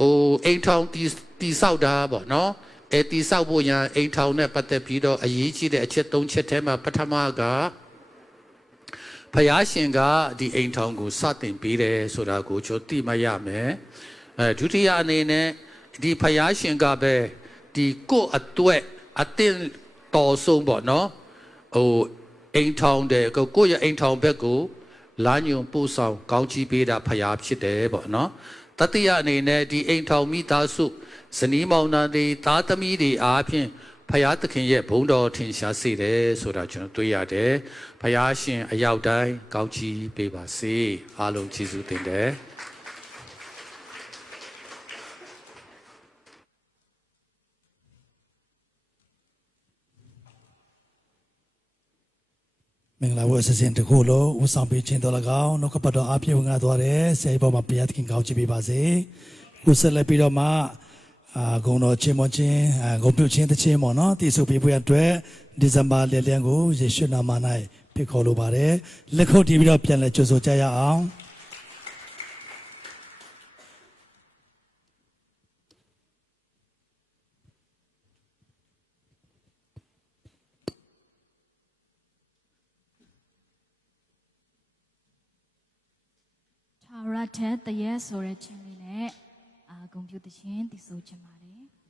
အိမ်ထောင်တီဆောက်တာပေါ့နော်တီဆောက်ဖို့ရန်အိမ်ထောင်နဲ့ပတ်သက်ပြီးတော့အရေးကြီးတဲ့အချက်၃ချက်ထဲမှာပထမကဖယားရှင်ကဒီအိမ်ထောင်ကိုစတင်ပေးတယ်ဆိုတာကိုကျွန်တော်သိမှရမယ်ဒုတိယအနေနဲ့ဒီဖယားရှင်ကပဲဒီကိုယ့်အတွက်အတင်းတော်ဆုံးပေါ့နော်အိမ်ထောင်တဲ့ကိုယ့်ရဲ့အိမ်ထောင်ဘက်ကိုလာညွန်ပို့ဆောင်ကောင်းချီးပေးတာဖယားဖြစ်တယ်ပေါ့နော်တတိယအနေနဲ့ဒီအိမ်ထောင်မိသားစုဇနီးမောင်နှံတွေသားသမီးတွေအားဖြင့်ဖ ဖယားသခင်ရဲ့ဘုန်းတော်ထင်ရှားစေတယ်ဆိုတာကျွန်တော်တွေ့ရတယ်ဖယားရှင်အရောက်တိုင်းကောင်းချီးပေးပါစေအားလုံးကျေးဇူးတင်တယ်မင်္ဂလာဝတ်အစဉ်တခုလုံးဦးဆောင်ပေးခြင်းတော်၎င်းနှုတ်ကပတ်တော်အပြည့်ဝင်သွားတယ်ဆရာပေါ်မှာဘုရားသခင်ကောင်းချီးပေးပါစေခုဆက်လက်ပြီးတော့မှဂုဏ်တော်ချင်းမချင်းဂုဏ်ပြုခြင်းတခြင်းပေါ့နော်တည်ဆူပေးဖို့အတွက်ဒီဇင်ဘာလလျံကိုယေရှုနာမ၌ဖိတ်ခေါ်လိုပါတယ်လက်ခုပ်တီးပြီးတော့ပြန်လည်ကြိုဆိုကြရအောင်ထာဝရထက်တရက်ဆိုတဲ့ချင်းလေးနဲ့ဂုဏ်ပြုသခြင်းတည်ဆိုခြင်းပါတယ် ။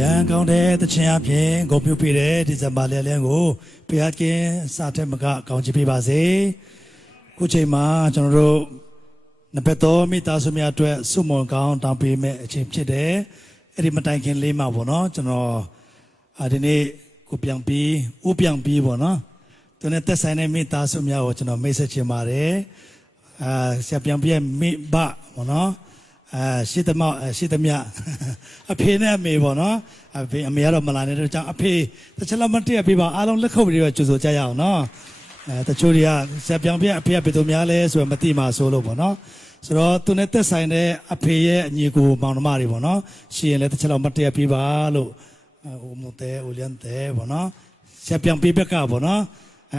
ရန်ကောင်းတဲ့တခြင်းအပြင်ဂုဏ်ပြုပေးတဲ့ဒီဇင်ဘာလလင်းကိုဘုရားကင်းစာထက်မကကောင်းချီးပေးပါစေခုချိန်မှာကျွန်တော်တို့နှစ်ဖက်သောမိသားစုများအတွက်ဆုမွန်ကောင်းတောင်းပေးမဲ့အချိန်ဖြစ်တယ်အဲ့ဒီမတိုင်ခင်လေးမှာပေါ့နော်ကျွန်တော်ဒီနေ့ကိုပြန်ပြီးဥပြန်ပြီးပေါ့နော်သူနဲ့သက်ဆိုင်တဲ့မိသားစုများကိုကျွန်တော်မိတ်ဆက်ချင်ပါတယ်ဆရာပြန်ပြီးမိဘပေါ့နော်ရှိသမျှအဖေနဲ့အမေပေါ့နော်အမေကတော့မလာနေတဲ့ကြောင့်အဖေတစ်ချက်လောက်မတည့်ပြပါအားလုံးလက်ခုပ်ပြီးတော့ကြိုဆိုကြရအောင်နော်တချို့တွေကဆရာပြန်ပြီးအဖေကဘယ်သူများလဲဆိုတော့မသိမှဆိုလို့ပေါ့နော်ဆိုတော့သူနဲ့သက်ဆိုင်တဲ့အဖေရဲ့အညီကိုမောင်နှမတွေပေါ့နော်ရှိရင်လည်းတစ်ချက်လောက်မတည့်ပြပါလို့ဦးမတဲဦးလျန်တဲပေါ့နော်ဆရာပြန်ပြီးဘက်ကပေါ့နော်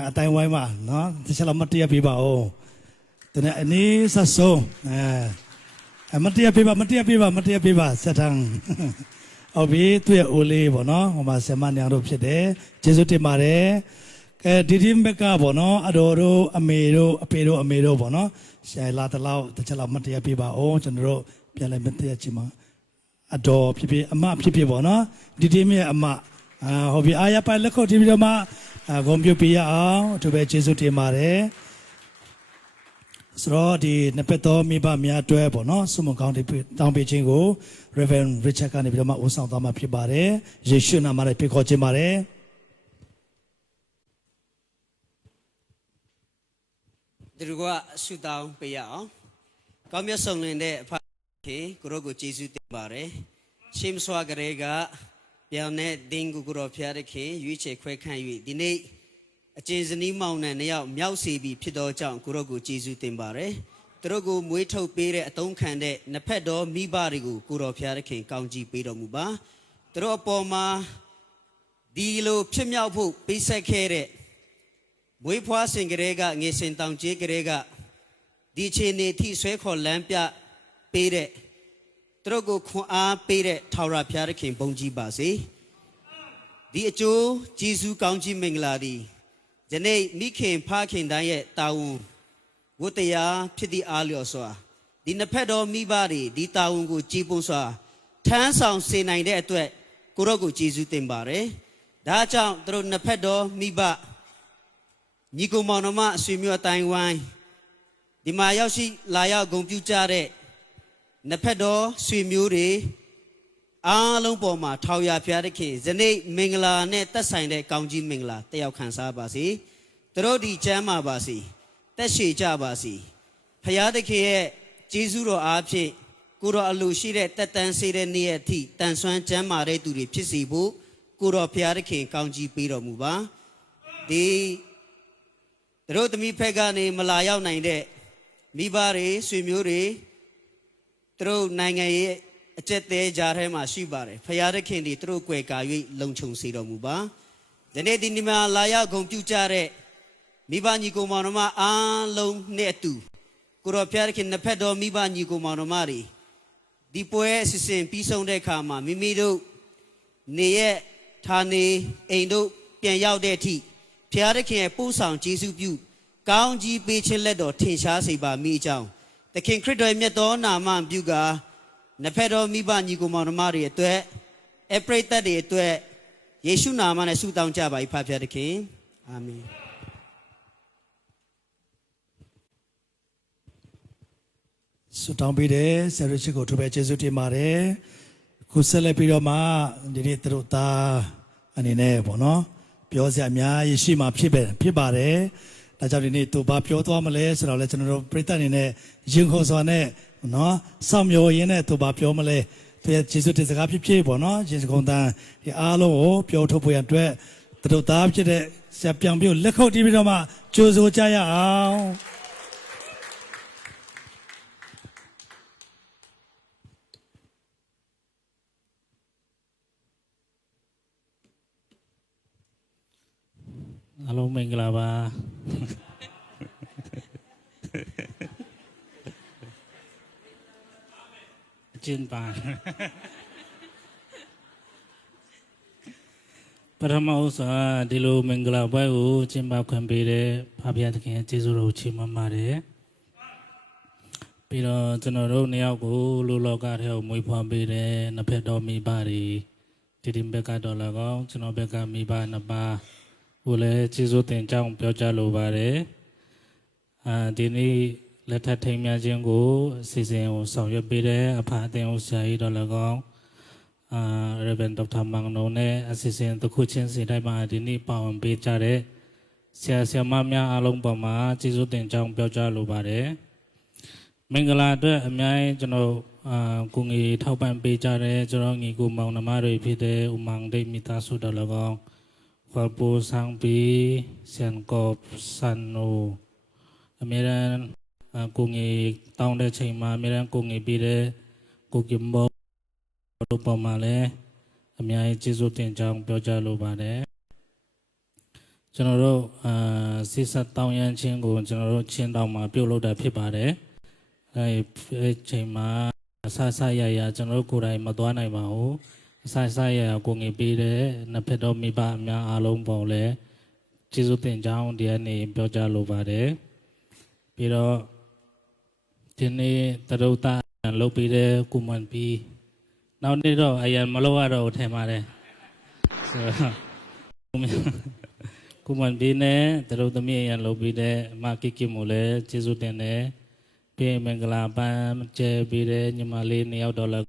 အတိုင်းဝိုင်းမှာနော်တစ်ချက်လောက်မတည့်ပြပါဦးသူနဲ့အနည်းဆက်ဆုံးမတရားပြပါစက်ထန်းဟုတ်ပြီသူ့ရဲ့အိုလေးပေါ့နော်ဟိုမှာဆမ娘တို့ဖြစ်တယ်ကျေးဇူးတင်ပါတယ်ဒီဘက်ကပေါ့နော်အတော်တို့အမေတို့အဖေတို့အမေတို့ပေါ့နော်ဆရာလာတလောက်တစ်ချက်လောက်မတရားပြပါအောင်ကျွန်တော်တို့ပြန်လဲမတရားချင်ပါအတော်ဖြစ်အမဖြစ်ပေါ့နော်ဒီမြရဲ့အမဟုတ်ပြီအားရပိုင်လက်ခုပ်တီးပြီးတော့မှဂုဏ်ပြုပေးရအောင်သူပဲကျေးဇူးတင်ပါတယ်ဆိုတော့ဒီနှစ်ဖက်သောမိဘများအတွက်ပေါ့နော်ဆုမွန်ကောင်းတောင်းပေးခြင်းကို Reverend Richard ကနေပြီးတော့မှဦးဆောင်သွားမှာဖြစ်ပါတယ်ယေရှုနာမနဲ့ဖိတ်ခေါ်ခြင်းပါတယ်ဒီလိုကဆုတောင်းပေးရအောင်ကောင်းမြတ်ဆုံးလင်တဲ့အဖခင်ကိုရောကိုယေရှုတင်ပါတယ်ရှေးမစွာကလေးကပြောင်းတဲ့ဒင်းကိုကိုရောဖျားတဲ့ခင်ရွေးချယ်ခွဲခန့်၍ဒီနေ့အကျဉ်းစနီးမောင်နဲ့နှစ်ယောက်မြောက်စီပြီးဖြစ်သောကြောင့်ကိုရောကိုယေရှုတင်ပါတယ်သူတို့ကိုမွေးထုတ်ပေးတဲ့အတုံးခံတဲ့နှစ်ဖက်တော်မိဘတွေကိုကိုရောဖျားတဲ့ခင်ကောင်းကြီးပေးတော်မူပါသူတို့အပေါ်မှာဒီလိုဖြစ်မြောက်ဖို့ပေးဆက်ခဲ့တဲ့မွေးဖွားစဉ်ကလေးကငေစင်တောင်ကျေးကလေးကဒီခြေနေထိဆွဲခေါ်လမ်းပြပေးတဲ့သူတို့ကိုခွန်အားပေးတဲ့ထာဝရဘုရားသခင်ဘုန်းကြီးပါစေဒီအကျိုးဂျေဇုကောင်းကြီးမင်္ဂလာဒီယနေ့မိခင်ဖခင်တိုင်းရဲ့တာဝန်ဝတ္တရားဖြစ်သည့်အားလျော်စွာဒီနှစ်ဖက်တော်မိဘတွေဒီတာဝန်ကိုကြည်ပွန်စွာထမ်းဆောင်စေနိုင်တဲ့အတွက်ကိုရောကိုဂျေဇုတင်ပါတယ်ဒါကြောင့်သူတို့နှစ်ဖက်တော်မိဘညီကိုမောင်နှမအဆွေမျိုးအတိုင်းဝိုင်းဒီမှာရောက်ရှိလာရောက်ဂုဏ်ပြုကြတဲ့နှစ်ဖက်တော်ဆွေမျိုးတွေအားလုံးပေါ်မှာထောက်ရဖျားတဲ့ခင်ဇနိမင်္ဂလာနဲ့သက်ဆိုင်တဲ့ကောင်းကြီးမင်္ဂလာတက်ရောက်ခံစားပါစေသူတို့ဒီချမ်းပါပါစေတက်ရှည်ကြပါစေဖျားတဲ့ခင်ရဲ့ကျေးဇူးတော်အားဖြင့်ကိုတော်အလိုရှိတဲ့တက်တန်းစေတဲ့နေ့ရက်ထိတန်ဆွမ်းချမ်းမာတဲ့သူတွေဖြစ်စေဖို့ကိုတော်ဖျားတဲ့ခင်ကောင်းကြီးပေးတော်မူပါဒီသူတို့သမီးဖက်ကနေမလာရောက်နိုင်တဲ့မိဘတွေဆွေမျိုးတွေသူတို့နိုင်ငံရဲ့အကျက်သေးကြားထဲမှာရှိပါတယ်ဖရာသခင်ဒီသူတို့ကွယ်ကာ၍လုံခြုံစေတော်မူပါဒီနေ့ဒီနေ့မှာလာရောက်ဂုဏ်ပြုကြတဲ့မိဘညီကိုမောင်နှမအားလုံးနဲ့အတူကိုရောဖရာသခင်နှစ်ဖက်တော်မိဘညီကိုမောင်နှမတွေဒီပွဲအစီအစဉ်ပြီးဆုံးတဲ့အခါမှာမိမိတို့နေရဲ့ဌာနေအိမ်တို့ပြန်ရောက်တဲ့အထိဖရာသခင်ရဲ့ပို့ဆောင်ကျေးဇူးပြုကောင်းကြီးပေးခြင်းလက်တော်ထင်ရှားစေပါမိအကြောင်းသခင်ခရစ်တော်ရဲ့မြတ်သောနာမပြုကာနှစ်ဖက်တော်မိဘညီကိုမောင်နှမတွေအတွက်အပရိသတ်တွေအတွက်ယေရှုနာမနဲ့ဆုတောင်းကြပါ၏ဖခင်သခင်အာမင်ဆုတောင်းပေးတယ်ဆရာရှိကိုသူပဲကျေးဇူးတင်ပါတယ်ခုဆက်လက်ပြီးတော့မှဒီနေ့သူတို့သားအနေနဲ့ပေါ့နော်ပြောစရာအများကြီးရှိမှဖြစ်ပါတယ်ဒါကြောင့်ဒီနေ့သူဘာပြောသွားမလဲဆိုတော့လေကျွန်တော်တို့ပြိတ္တအနေနဲ့ရင်ခုန်စွာနဲ့နော်စောင့်မျှော်ရင်းနဲ့သူဘာပြောမလဲသူရဲ့ယေရှုတင်စကားဖြစ်ပေါ့နော်ယေရှုကုန်တန်ဒီအားလုံးကိုပြောထုတ်ဖို့ရအတွက်သူတို့သားဖြစ်တဲ့ဆရာပြောင်ပြုတ်လက်ခုပ်တီးပြီးတော့မှကြိုးဆိုကြရအောင်အားလုံးမင်္ဂလာပါကျင်းပါပထမဦးစွာဒီလိုမင်္ဂလာပွဲကိုကျင်းပခွင့်ပေးတဲ့ဖခင်သခင်ကျေးဇူးတော်ချီးမွမ်းပါတယ်ပြီးတော့ကျွန်တော်တို့နှစ်ယောက်ကိုလူလောကထဲကိုမွေးဖွားပေးတဲ့နှစ်ဖက်တော်မိဘတွေ ဒီဒီဘက်ကတော်လာကောင်းကျွန်တော်ဘက်ကမိဘနှစ်ပါးကိုလည်းကျေးဇူးတင်ကြောင်းပြောကြားလိုပါတယ်ဒီနေ့လက်ထပ်ထိမ်းမြခြင်းကိုအစီအစဉ်ကိုဆောင်ရွက်ပေးတဲ့အဖအသင်းဦးဆရာကြီးတော်လာကောင်းReverend Dr. Mangno နဲ့အစီအစဉ်တစ်ခုချင်းစီတိုင်းမှာဒီနေ့ပါဝင်ပေးကြတဲ့ဆရာဆရာမများအားလုံးပေါ်မှာကျေးဇူးတင်ကြောင်းပြောကြားလိုပါတယ်မင်္ဂလာအတွက်အများကြီးကျွန်တော်ကိုငီထောက်ပံ့ပေးကြတဲ့ကျွန်တော်ညီကိုမောင်နှမတွေဖြစ်တဲ့ဦးမောင်ဒိတ်မိသားစုတော်၎င်းခွာပူဆောင်ပီစန်ကော့ဆန်နိုအမြဲတမ်းကိုငီတောင်းတဲ့ချိန်မှာအမြဲတမ်းကိုငီပြီးတဲ့ကိုကင်ဘောတို့ပေါ်မှာလည်းအများကြီးကျေးဇူးတင်ကြောင်းပြောကြားလိုပါတယ်ကျွန်တော်တို့စစ်ဆက်တောင်းရန်ချင်းကိုကျွန်တော်တို့ချင်းတောင်းမှာပြုတ်လို့တာဖြစ်ပါတယ်အဲဒီချိန်မှာအဆဆရရကျွန်တော်တို့ကိုယ်တိုင်မသွားနိုင်ပါဘူးအဆဆရရကိုငေပေးတဲ့နှစ်ဖက်တော်မိဘအများအားလုံးပေါ်လည်းကျေးဇူးတင်ကြောင်းဒီကနေ့ပြောကြားလိုပါတယ်ပြီးတော့ဒီနေ့တရုတ်တာလုပ်ပြီးတဲ့ကုမန်ပြီးနောက်နေ့တော့အရင်မလုပ်ရတော့ထင်ပါတယ်ဆိုတော့ကုမန်ပြီးနဲ့တရုတ်သမီးအရင်လုပ်ပြီးတဲ့အမကိကိမိုလည်းကျေးဇူးတင်တယ်ပြီးမင်္ဂလာပန်းကျဲပြီးတဲ့ညီမလေး2ယောက်တော့လည်း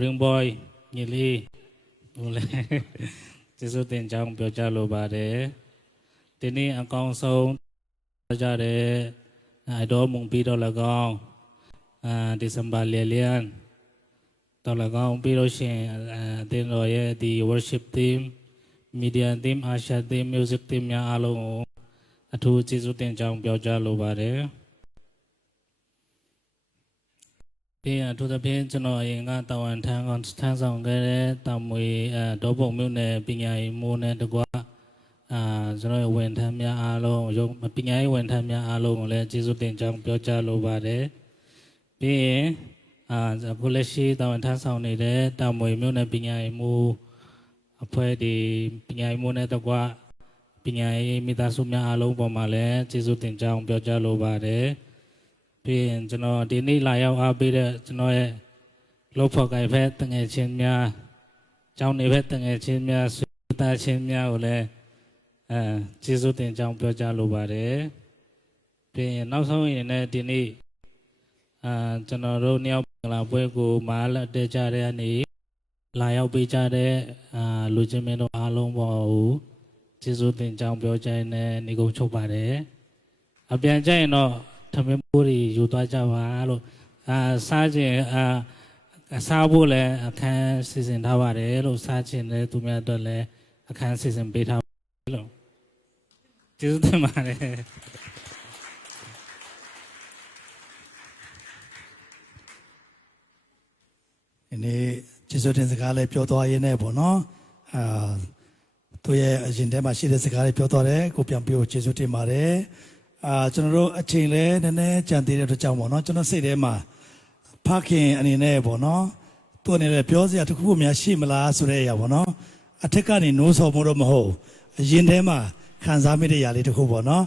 ring boy ညီလေးဟိုလေကျေးဇူးတင်ကြောင်းပြောကြားလိုပါတယ်ဒီနေ့အကောင်းဆုံးကြတဲ့အိုက်တော်မုံပြီးတော့လည်းကောင်းဒီဇင်ဘာလလျန်တော်လည်းကောင်းပြီးလို့ရှိရင်အတင်းတော်ရဲ့ဒီ worship team media team Asia team music team များအားလုံးကိုအထူးကျေးဇူးတင်ကြောင်းပြောကြားလိုပါတယ်ပြီးအထူးသဖြင့်ကျွန်တော်အရင်ကတာဝန်ထမ်းဆောင်ခဲ့တဲ့တာမွေဒေါပုံမြို့နယ်ပညာရေးမိုးနဲ့တကွကျွန်တော်ဝန်ထမ်းများအားလုံးရုံပညာရေးဝန်ထမ်းများအားလုံးကိုလည်းကျေးဇူးတင်ကြောင်းပြောကြားလိုပါတယ်ပြီးရင်အခုလက်ရှိတာဝန်ထမ်းဆောင်နေတဲ့တာမွေမြို့နယ်ပညာရေးမိုးအဖွဲ့ဒီပညာရေးမိုးနဲ့တကွပညာရေးမိသားစုများအားလုံးပေါ်မှာလည်းကျေးဇူးတင်ကြောင်းပြောကြားလိုပါတယ်ပြီးရင်ကျွန်တော်ဒီနေ့လာရောက်အားပေးတဲ့ကျွန်တော်ရဲ့လောဖို့ကိုင်ဖက်တငယ်ချင်းများကျောင်းနေဖက်တငယ်ချင်းများဆွေသားချင်းများကိုလည်းကျေးဇူးတင်ကြောင်းပြောကြားလိုပါတယ်ပြီးရင်နောက်ဆုံးရင်လည်းဒီနေ့ကျွန်တော်တို့နှစ်ယောက်မင်္ဂလာပွဲကိုမာလက်တက်ကြတဲ့အနေလာရောက်ပေးကြတဲ့လူချင်းမင်းတို့အားလုံးပေါ်ကိုကျေးဇူးတင်ကြောင်းပြောကြတဲ့နေကုန်ချုပ်ပါတယ်အပြန်ကြရင်တော့သမင်းပိုးတွေယူသွားကြပါလို့စားခြင်းစားဖို့လည်းအခန်းစီစဉ်ထားပါတယ်လို့စားခြင်းလည်းသူများအတွက်လည်းအခန်းစီစဉ်ပေးထားပါတယ်လို့ကျေးဇူးတင်ပါတယ်ဒီနေ့ကျေးဇူးတင်စကားလေးပြောသွားရင်းနဲ့ပေါ့နော်သူရဲ့အရင်ထဲမှာရှိတဲ့စကားလေးပြောသွားတယ်ကိုပြန်ပြီးကျေးဇူးတင်ပါတယ်ကျွန်တော်တို့အချိန်လဲနည်းနည်းကြံသေးတဲ့အတွက်ကြောင့်ပေါ့နော်ကျွန်တော်စိတ်ထဲမှာဖခင်အနေနဲ့ပေါ့နော်သူ့အနေနဲ့ပြောစရာတစ်ခုခုများရှိမလားဆိုတဲ့အရာပေါ့နော်အထက်ကနေနိုးဆော်မှုတော့မဟုတ်အရင်ထဲမှာခံစားမိတဲ့အရာလေးတစ်ခုပေါ့နော်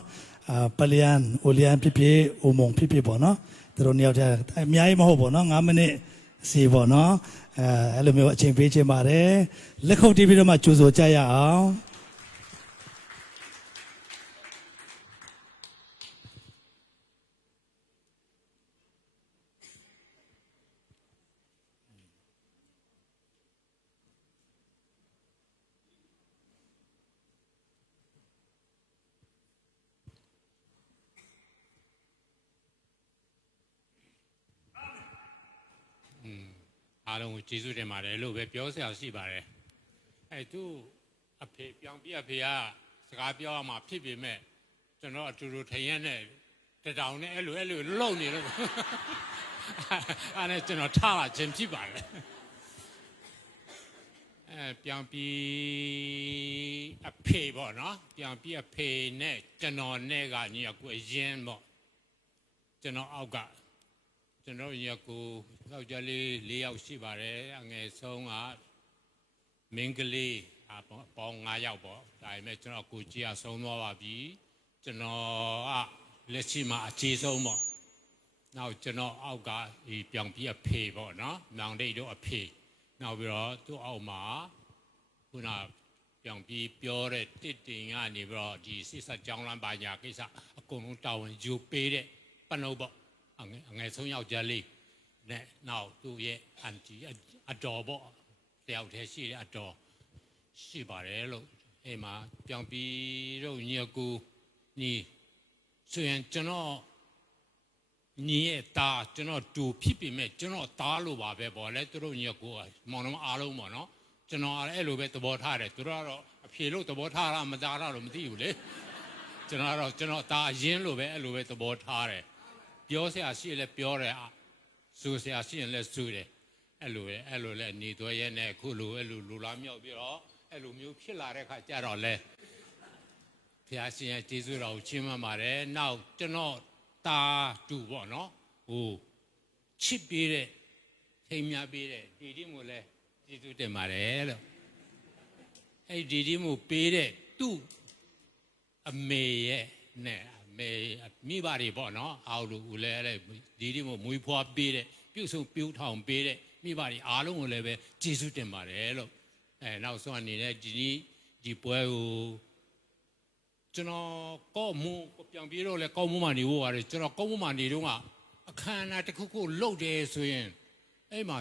ပလျန်အိုလျန်ဖြစ်ဖြစ်အိုမုံဖြစ်ဖြစ်ပေါ့နော်သူတို့နှစ်ယောက်တည်းအများကြီးမဟုတ်ပေါ့နော်9မိနစ်စီပေါ့နော်အဲ့လိုမျိုးအချိန်ပေးခြင်းပါတယ်လက်ခုပ်တီးပြီးတော့မှကြိုဆိုကြရအောင်အားလုံးကိုကျေးဇူးတင်ပါတယ်လို့ပဲပြောစရာရှိပါတယ်သူအဖေပြောင်းပြအဖေကစကားပြောရမှာဖြစ်ပေမဲ့ကျွန်တော်အတူတူထိုင်ရတဲ့တတောင်နဲ့အဲ့လိုလုံနေလို့အဲ့ဒါကျွန်တော်ထားလာခြင်းဖြစ်ပါတယ်ပြောင်းပြီးအဖေပေါ့နော်ပြောင်းပြီးအဖေနဲ့ကျွန်တော်နဲ့ကညီအကိုအရင်ပေါ့ကျွန်တော်အောက်ကကျွန်တော်ညီအကိုယောက်ျားလေး4ယောက်ရှိပါတယ်အငယ်ဆုံးကမင်းကလေးပေါင်း9ယောက်ပေါ့ဒါပေမဲ့ကျွန်တော်ကိုကြီးအဆုံးသွားပါပြီကျွန်တော်ကလက်ရှိမှာအကြီးဆုံးပေါ့နောက်ကျွန်တော်အောက်ကဒီပြောင်ပြီးအဖေပေါ့နော်နောင်ဒိတ်တို့အဖေ နောက်ပြီးတော့သူ့အောက်မှာခုနပြောင်ပြီးပြောတဲ့တစ်တင်ကနေပြီးတော့ဒီစစ်ဆက်ကြောင်းလမ်းပါညာကိစ္စအကုန်လုံးတာဝန်ယူပေးတဲ့ပနုပ်ပေါ့အငယ်ဆုံးယောက်ျားလေးနဲ့နောက်သူ့ရဲ့အန်တီအတော်ပေါ့တယောက်တည်းရှိတဲ့အတော်ရှိပါတယ်လို့အိမ်မှာပြောင်ပြီးတော့ညီကူညီဆိုရင်ကျွန်တော်ညီရဲ့သားကျွန်တော်တူဖြစ်ပြီမဲ့ကျွန်တော်သားလို့ပါပဲပေါ့လေသူတို့ညီကူမောင်နှမအားလုံးပေါ့နော်ကျွန်တော်အဲ့လိုပဲသဘောထားတယ်သူတို့ကတော့အဖြေလို့သဘောထားတာမသားတာတော့မသိဘူးလေကျွန်တော်သားရင်းလို့ပဲအဲ့လိုပဲသဘောထားတယ်ပြောစရာရှိလဲပြောတယ်စူစရာရှိရင်လဲစူတယ်အဲ့လိုလဲနေသွဲရဲနဲ့ခုလိုအဲ့လိုလူလားမြောက်ပြီးတော့အဲ့လိုမျိုးဖြစ်လာတဲ့ခါကျတော့လဲဘုရားရှင်ရဲ့ကျေးဇူးတော်ကိုချီးမွမ်းပါတယ်နောက်ကျွန်တော်တာတူပေါ့နော်ဟိုချစ်ပေးတဲ့ထိမ်များပေးတဲ့ဒီဒီမို့လဲကျေးဇူးတင်ပါတယ်လို့အဲ့ဒီမို့ပေးတဲ့သူ့အမေရဲ့နဲ့မိဘတွေပေါ့နော်အောက်လူဦးလဲအဲ့ဒီမို့မွေးဖွားပေးတဲ့ပြုစုပြုထောင်ပေးတဲ့မိဘတွေအားလုံးကိုလည်းပဲကျေးဇူးတင်ပါတယ်လို့နောက်ဆုံးအနေနဲ့ဒီပွဲကိုကျွန်တော်ကောမှုပြောင်ပြေတော့လဲကောမှုမှနေဖို့ပါတယ်ကျွန်တော်ကောမှုမှနေတော့ကအခမ်းအနားတစ်ခုခုလုပ်တယ်ဆိုရင်အဲ့မှာ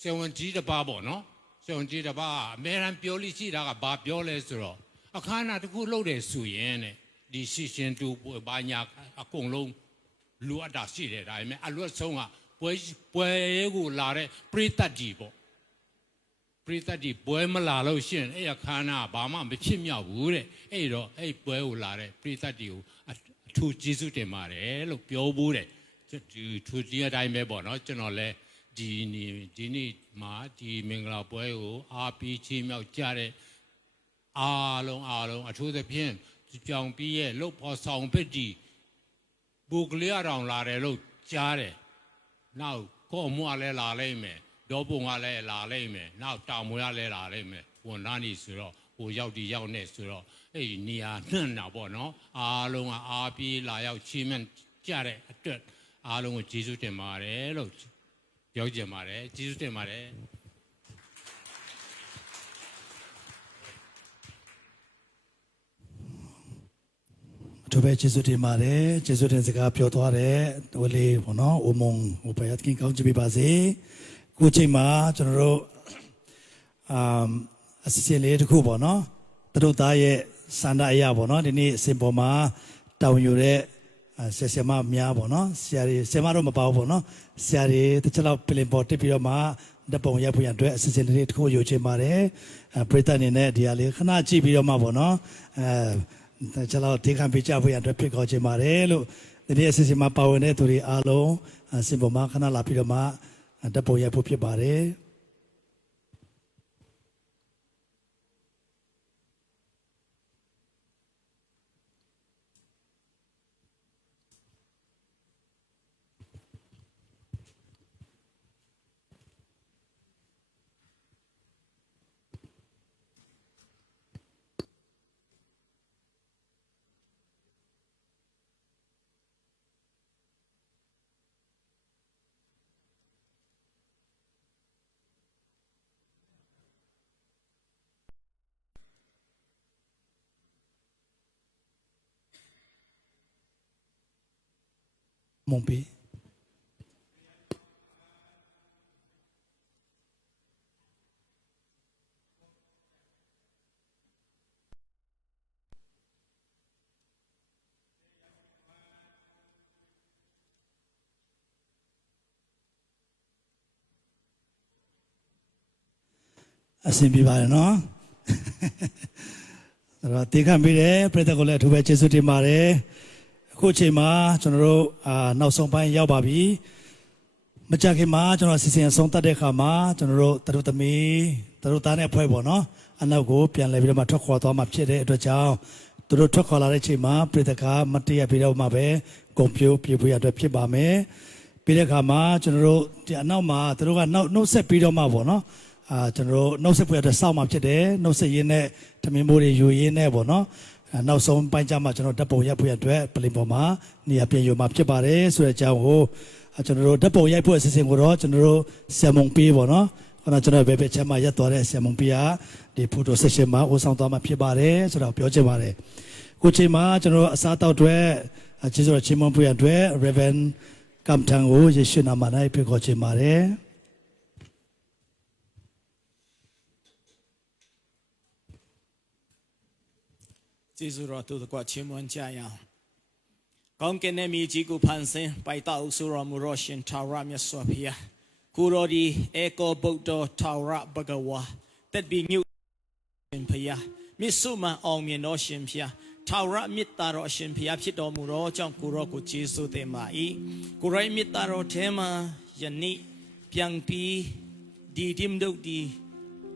စေဝန်ကြီးတစ်ပါးပေါ့နော်စေဝန်ကြီးတစ်ပါးအမေရန်ပြောလိရှိတာကဘာပြောလဲဆိုတော့အခမ်းအနားတစ်ခုလုပ်တယ်ဆိုရင်တဲ့ဒီရှင်းရှင်းတူဘာညာအကုန်လုံးလူအပ်တာရှိတယ်ဒါပေမဲ့အလွတ်ဆုံးကပွဲကိုလာတဲ့ပရိသတ်ကြီးပေါ့ပရိသတ်ကြီးပွဲမလာလို့ရှိရင်အဲ့အခမ်းအနားဘာမှမဖြစ်မြောက်ဘူးတဲ့အဲ့တော့အဲ့ပွဲကိုလာတဲ့ပရိသတ်ကြီးကိုအထူးကျေးဇူးတင်ပါတယ်လို့ပြောဖို့တဲ့ဒီထူးဒီအတိုင်းပဲပေါ့နော်ကျွန်တော်လည်းဒီနေ့မှာဒီမင်္ဂလာပွဲကိုအားပြီးချီးမြှောက်ကြတဲ့အားလုံးအထူးသဖြင့်ကြောင်ပြီးရဲ့လှုပ်ဖော်ဆောင်ပစ်ဒီဘူကလီယာတောင်လာတယ်လို့ကြားတယ်နောက်ကော့မွားလည်းလာလိမ့်မယ်ဒေါ်ပုံကလည်းလာလိမ့်မယ်နောက်တောင်မွေးကလည်းလာလိမ့်မယ်ဝန်သားနေဆိုတော့ဟိုရောက်ဒီရောက်နေဆိုတော့အဲ့ဒီနေရာနှံ့တာပေါ့နော်အားလုံးကအားပြီးလာရောက်ချီးမြှောက်ကြတဲ့အတွက်အားလုံးကိုကျေးဇူးတင်ပါတယ်လို့ပြောကြပါတယ်ကျေးဇူးတင်ပါတယ်တို့ပဲကျေးဇူးတင်ပါတယ်ကျေးဇူးတင်စကားပြောသွားတယ်ဟိုလေးပေါ့နော်အိုမုံဟိုဘယ်ကင်းကောင်းကြည့်ပါစေခုချိန်မှာကျွန်တော်တို့အစီအစဉ်လေးတစ်ခုပေါ့နော်တို့သားရဲ့စန္ဒအရာပေါ့နော်ဒီနေ့အစဉ်ပေါ်မှာတောင်းယူတဲ့ဆရာမများပေါ့နော်ဆရာတော့မပါဘူးပေါ့နော်ဆရာတွေတစ်ချက်လောက်ပြင်ပေါ်တက်ပြီးတော့မှဓပုံရက်ဖွင့်ရအတွက်အစီအစဉ်လေးတစ်ခုယူချင်ပါတယ်ပရိသတ်အနေနဲ့ဒီဟာလေးခဏကြည့်ပြီးတော့မှပေါ့နော်ကျွန်တော်ဒီခံပေးကြဖို့ရအတွက်ဖြစ်ခေါ်ချင်ပါတယ်လို့ဒီနေ့အစီအစဉ်မှာပါဝင်တဲ့သူတွေအားလုံးစင်ပေါ်မှာခဏလာပြီးတော့မှဓပုံရက်ဖို့ဖြစ်ပါတယ်မုံပီအဆင်ပြေပါတယ်နော်အဲ့တော့တေခံပေးတယ်ပြည်သက်ကိုလည်းအထူးပဲကျေးဇူးတင်ပါတယ်အခုအချိန်မှာကျွန်တော်တို့နောက်ဆုံးပိုင်းရောက်ပါပြီမကြခင်မှာကျွန်တော်စီစဉ်ဆုံးသက်တဲ့အခါမှာကျွန်တော်တို့တို့သမီးတို့သားနဲ့ဖွဲ့ပေါ့နော်အနောက်ကိုပြန်လဲပြီးတော့မှထွက်ခွာသွားမှဖြစ်တဲ့အတွက်ကြောင့်တို့ထွက်ခွာလာတဲ့အချိန်မှာပြည်သက်ကမတည့်ရပြီးတော့မှပဲဂုံပြိုးပြေဖို့ရအတွက်ဖြစ်ပါမယ်ပြီးတဲ့အခါမှာကျွန်တော်တို့ဒီအနောက်မှာတို့ကနှုတ်ဆက်ပြီးတော့မှပေါ့နော်ကျွန်တော်တို့နှုတ်ဆက်ဖို့ရအတွက်စောင့်မှဖြစ်တယ်နှုတ်ဆက်ရင်းနဲ့ထမင်းမိုးတွေယူရင်းနဲ့ပေါ့နော်နောက်ဆုံးပိုင်းကြမှာကျွန်တော်ဓပုံရက်ဖို့ရအတွက်ပလင်ပေါ်မှာနေရာပြင်ယူမှာဖြစ်ပါတယ်ဆိုတဲ့အကြောင်းကို ကျွန်တော်တို့ဓာတ်ပုံရိုက်ဖို့အစီအစဉ်ကိုတော့ကျွန်တော်တို့ဆရာမုံပေးပေါ့နော်ခဏကျွန်တော်ပဲချမ်းမှာရက်သွားတဲ့ဆရာမုံပေးကဒီဖိုတိုဆက်ရှင်မှာဦးဆောင်သွားမှာဖြစ်ပါတယ်ဆိုတော့ပြောချင်ပါတယ်ခုချိန်မှာကျွန်တော်အစားတောက်တွေကျေးဇူးတော်ချီးမွမ်းပေးရတဲ့ Reverend ကမ်ထန်ကိုယေရှုနာမ၌ဖိတ်ခေါ်ချင်ပါတယ်ကျေးဇူးတော်သူတကွချီးမွမ်းကြရအောင်ကောင်းကင်နဲ့မြေကြီးကိုဖန်ဆင်းပိုက်တောက်ဆိုတော်မူတော်ရှင်ထာဝရမြတ်စွာဘုရားကိုတော်ဒီအေကောဗုဒ္ဓထာဝရဘဂဝါတက်ပြီးမြုပ်ရှင်ဘုရားမြစ်ဆုမအောင်မြင်တော်ရှင်ဘုရားထာဝရမေတ္တာတော်ရှင်ဘုရားဖြစ်တော်မူတော်ကြောင့်ကိုတော်ကိုကျေးဇူးတင်ပါ၏ကိုရိုင်းမေတ္တာတော်ထဲမှာယနေ့ပြန်ပြီးဒီဒီမဒုတ်ဒီ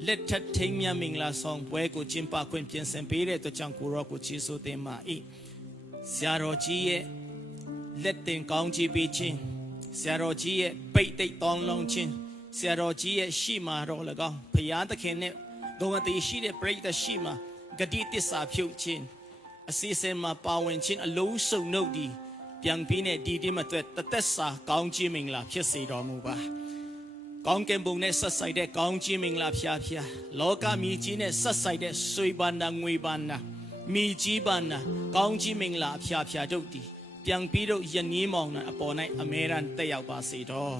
လက်ထပ်ထိမ်းမြမင်္ဂလာဆောင်ပွဲကိုကျင်းပခွင့်ပြင်ဆင်ပေးတဲ့အတွက်ကြောင့်ကိုတော်ကိုကျေးဇူးတင်ပါ၏ဆရာတော်ကြီးရဲ့လက်တင်ကောင်းကြီးပေးခြင်းဆရာတော်ကြီးရဲ့ပိတ်တိတ်တောင်းလုံးခြင်းဆရာတော်ကြီးရဲ့ရှိမာတော်၎င်းဘုရားသခင်နဲ့ဂုဏ်အသရေရှိတဲ့ပရိသတ်ရှိမာဂတိတစ္ဆာဖြုတ်ခြင်းအစီအစဉ်မှာပါဝင်ခြင်းအလုံးစုံနှုတ်ဒီပြန်ပြီးနဲ့ဒီမှာတသက်စာကောင်းခြင်းမင်္ဂလာဖြစ်စေတော်မူပါကောင်းကင်ဘုံနဲ့ဆက်ဆိုင်တဲ့ကောင်းခြင်းမင်္ဂလာဖျားဖျားလောကမြေကြီးနဲ့ဆက်ဆိုင်တဲ့ဆွေဘာနာငွေဘာနာမြေကြီးဘာနာကောင်းခြင်းမင်္ဂလာဖျားဖျားတို့ဒီပြန်ပြီးတော့ယနေ့မောင်နှံအပေါ်၌အမြဲတမ်းတက်ရောက်ပါစေတော်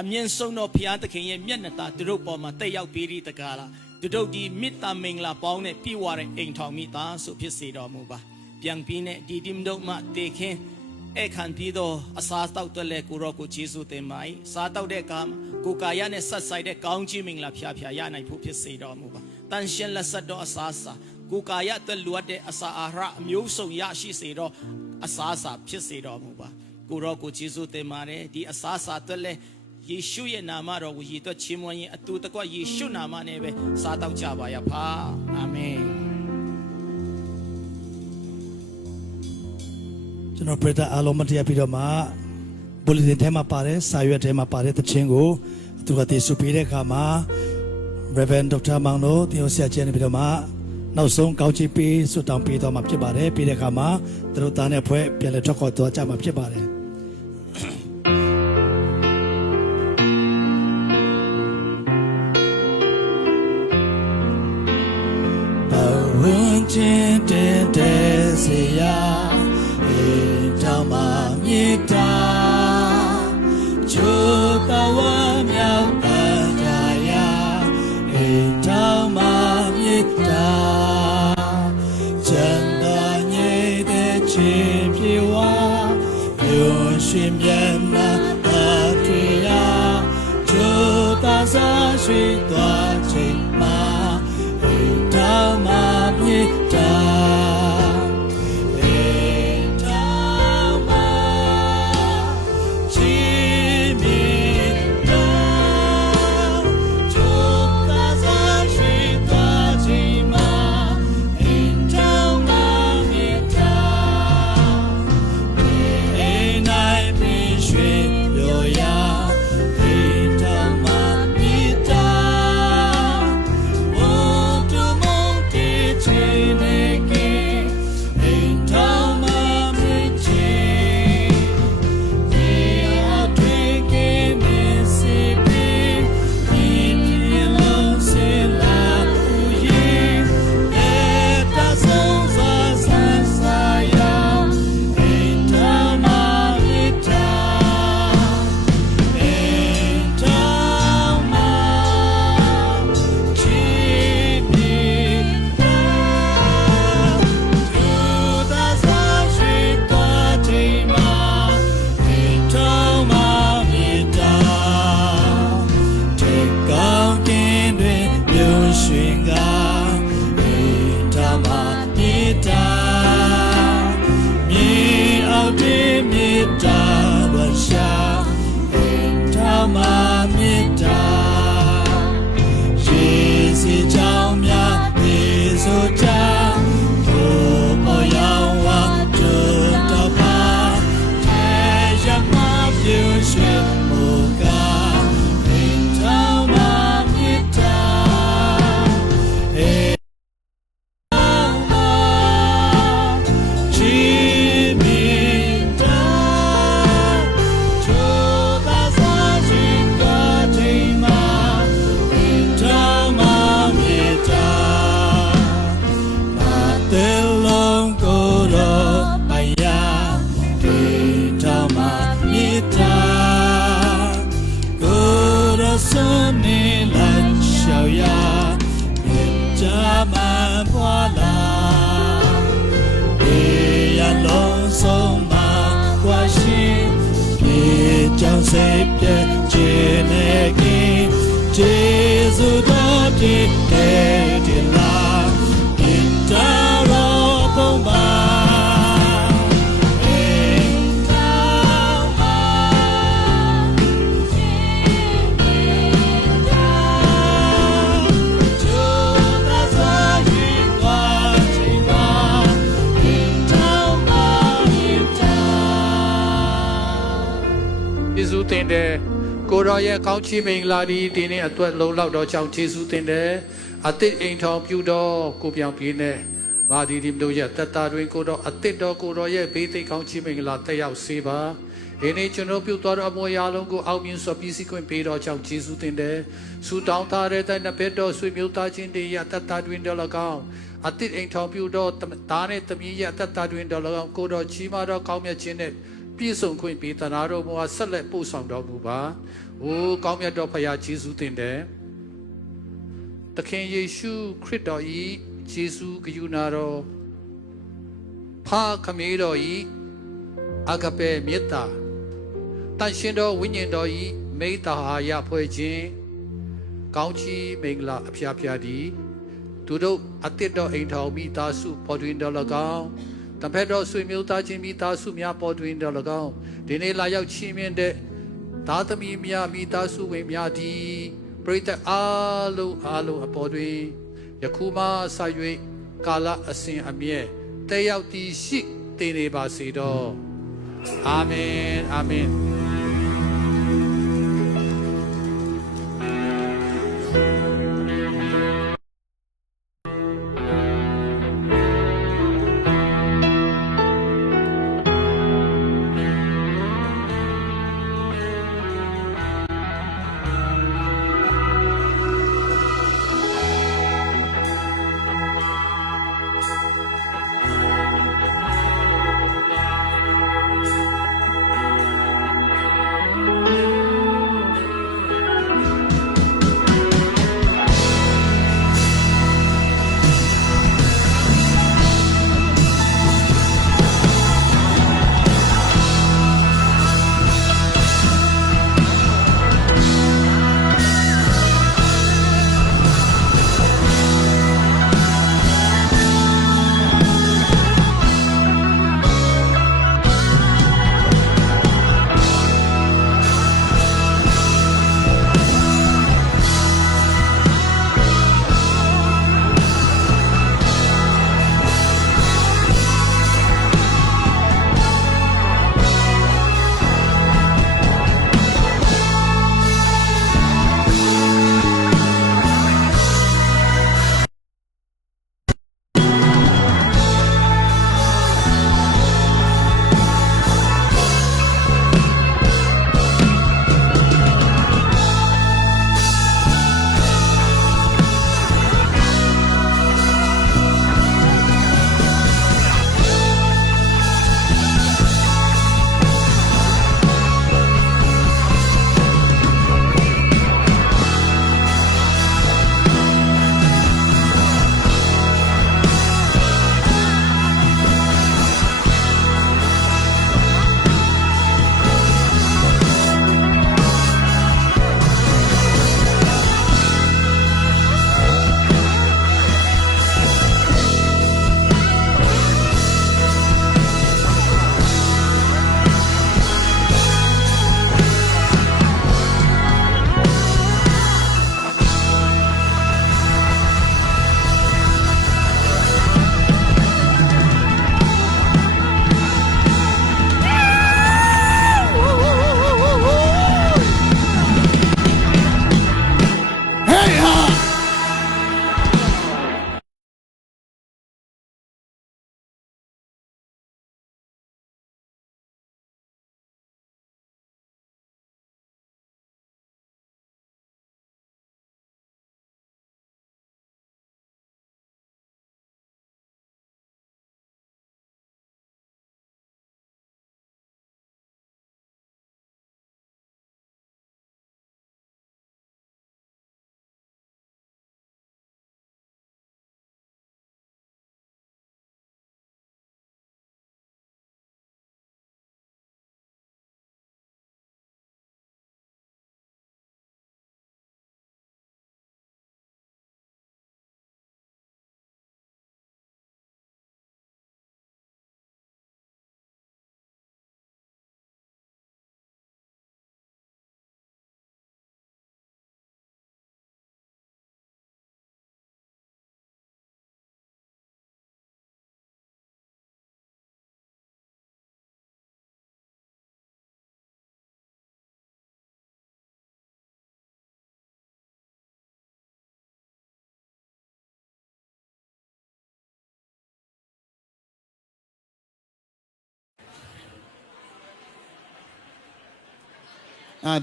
အမြင့်ဆုံးသောဘုရားသခင်ရဲ့မျက်နှာသာသူတို့ပေါ်မှာတက်ရောက်ပြီးတကားလားသူတို့ဒီမေတ္တာမင်္ဂလာပေါင်းနဲ့ပြည့်ဝတဲ့အိမ်ထောင်မိသားစုဖြစ်စေတော်မူပါပြန်ပြီးနဲ့ဒီဒီမတို့မှတေခင်အခန့်ပြီးတော့အစားတောက်တဲ့လေကိုရောကိုကျေးဇူးတင်ပါ၏စားတောက်တဲ့အခါကိုကာယနဲ့ဆက်ဆိုင်တဲ့ကောင်းချီးမင်္ဂလာဖျားဖျားရနိုင်ဖို့ဖြစ်စေတော်မူပါတန်ရှင်လက်ဆက်တော်အစားစာကိုကာယအတွက်လိုအပ်တဲ့အစာအာဟာရအမျိုးစုံရရှိစေတော့အစားစာဖြစ်စေတော်မူပါကိုရောကိုကျေးဇူးတင်ပါတယ်ဒီအစားစာအတွက်လေယေရှုရဲ့နာမတော်ကိုရည်သွက်ချီးမွမ်းရင်အတူတကွယေရှုနာမနဲ့ပဲစားတောက်ကြပါရဖာအာမင်ကျွန်တော်ပရိသတ်အားလုံးမတရားပြီးတော့မှဘူလီတင်ထဲမှာပါတယ်စာရွက်ထဲမှာပါတဲ့သချင်းကိုသူကတည်ဆူပေးတဲ့အခါမှာ Reverend Dr. မောင်တို့တင်ဆက်ခြင်းပြီးတော့မှနောက်ဆုံးကောင်းချီးပေးဆွတောင်းပေးတော့မှာဖြစ်ပါတယ်ပြီးတဲ့အခါမှာသူတို့သားနဲ့ဖွဲ့ပြန်လည်ထွက်ခေါ်သွားကြမှာဖြစ်ပါတယ်ချင်းတဲ့စေရာအေတောင်မှာမြေတာချိုးတော်ဝမ်းမြောက်ပါကြရာအေတောင်မှာမြေတာချမ်းသာညိတဲ့ချင်းပြေဝါမျိုးရှင်မြန်နာအတွေ့ရာချိုးသာစားရွှေသွားချိန်မှာအေတောင်မှာမြေတာ ပွားလာဘေးရန်လုံးဆုံးမှာကွာရှင်ပြေကြောင့်စိတ်ပြည့်ခြင်းနဲ့ကင်းကျေးဇူးတော်ပြည့်တဲ့ဒီလာဒီတော်ဘုံပါယေရှုတင်တယ်ကိုရောရဲ့ကောင်းချီးမင်္ဂလာဒီနေ့အတွက်လုံလောက်တော့ကြောင့်ယေရှုတင်တယ်အသစ်အိမ်ထောင်ပြုတော့ကိုပြောင်ပြင်းနဲ့ဗာဒီဒီတို့ရဲ့တက်တာတွင်ကိုတော့အသစ်တော်ကိုရောရဲ့ဘေးသိကောင်းချီးမင်္ဂလာတက်ရောက်စေပါဒီနေ့ကျွန်တော်ပြုသွားတော့အမွေအရာလုံးကိုအောင်မြင်စွာပြီးစီးခွင့်ပေးတော့ကြောင့်ယေရှုတင်တယ်ဆူတောင်းထားတဲ့တဲ့နှစ်ဘက်တော်ဆွေမျိုးသားချင်းတွေရဲ့တက်တာတွင်တော်၎င်းအသစ်အိမ်ထောင်ပြုတော့သားနဲ့သမီးရဲ့တက်တာတွင်တော်၎င်းကိုတော့ချီးမာတော့ကောင်းမြတ်ခြင်းနဲ့ပြည့်စုံခွင့်ပေးတနာတော်မူအားဆက်လက်ပို့ဆောင်တော်မူပါ။အိုးကောင်းမြတ်တော်ဖခင်ယေရှုတင်တယ်။သခင်ယေရှုခရစ်တော်ဤယေရှုဂရုဏာတော်ဖခမေတော်ဤအဂပေမေတ္တာတန်ရှင်တော်ဝိညာဉ်တော်ဤမေတ္တာဟာရဖွဲ့ခြင်းကောင်းချီးမင်္ဂလာအဖျားဖျားသည်သူတို့အသစ်တော်အိမ်ထောင်မိသားစုပေါ်တွင်တော်၎င်းတဖက်တော်ဆွေမျိုးသားချင်းမိသားစုများပေါ်တွင်တော်၎င်းဒီနေ့လာရောက်ချီးမြှင့်တဲ့သားသမီးများမိသားစုဝင်များသည်ပရိသတ်အားလုံးအပေါ်တွင်ယခုမှစ၍ကာလအစဉ်အမြဲတက်ရောက်တည်ရှိတည်နေပါစေတော့အာမင်အာမင်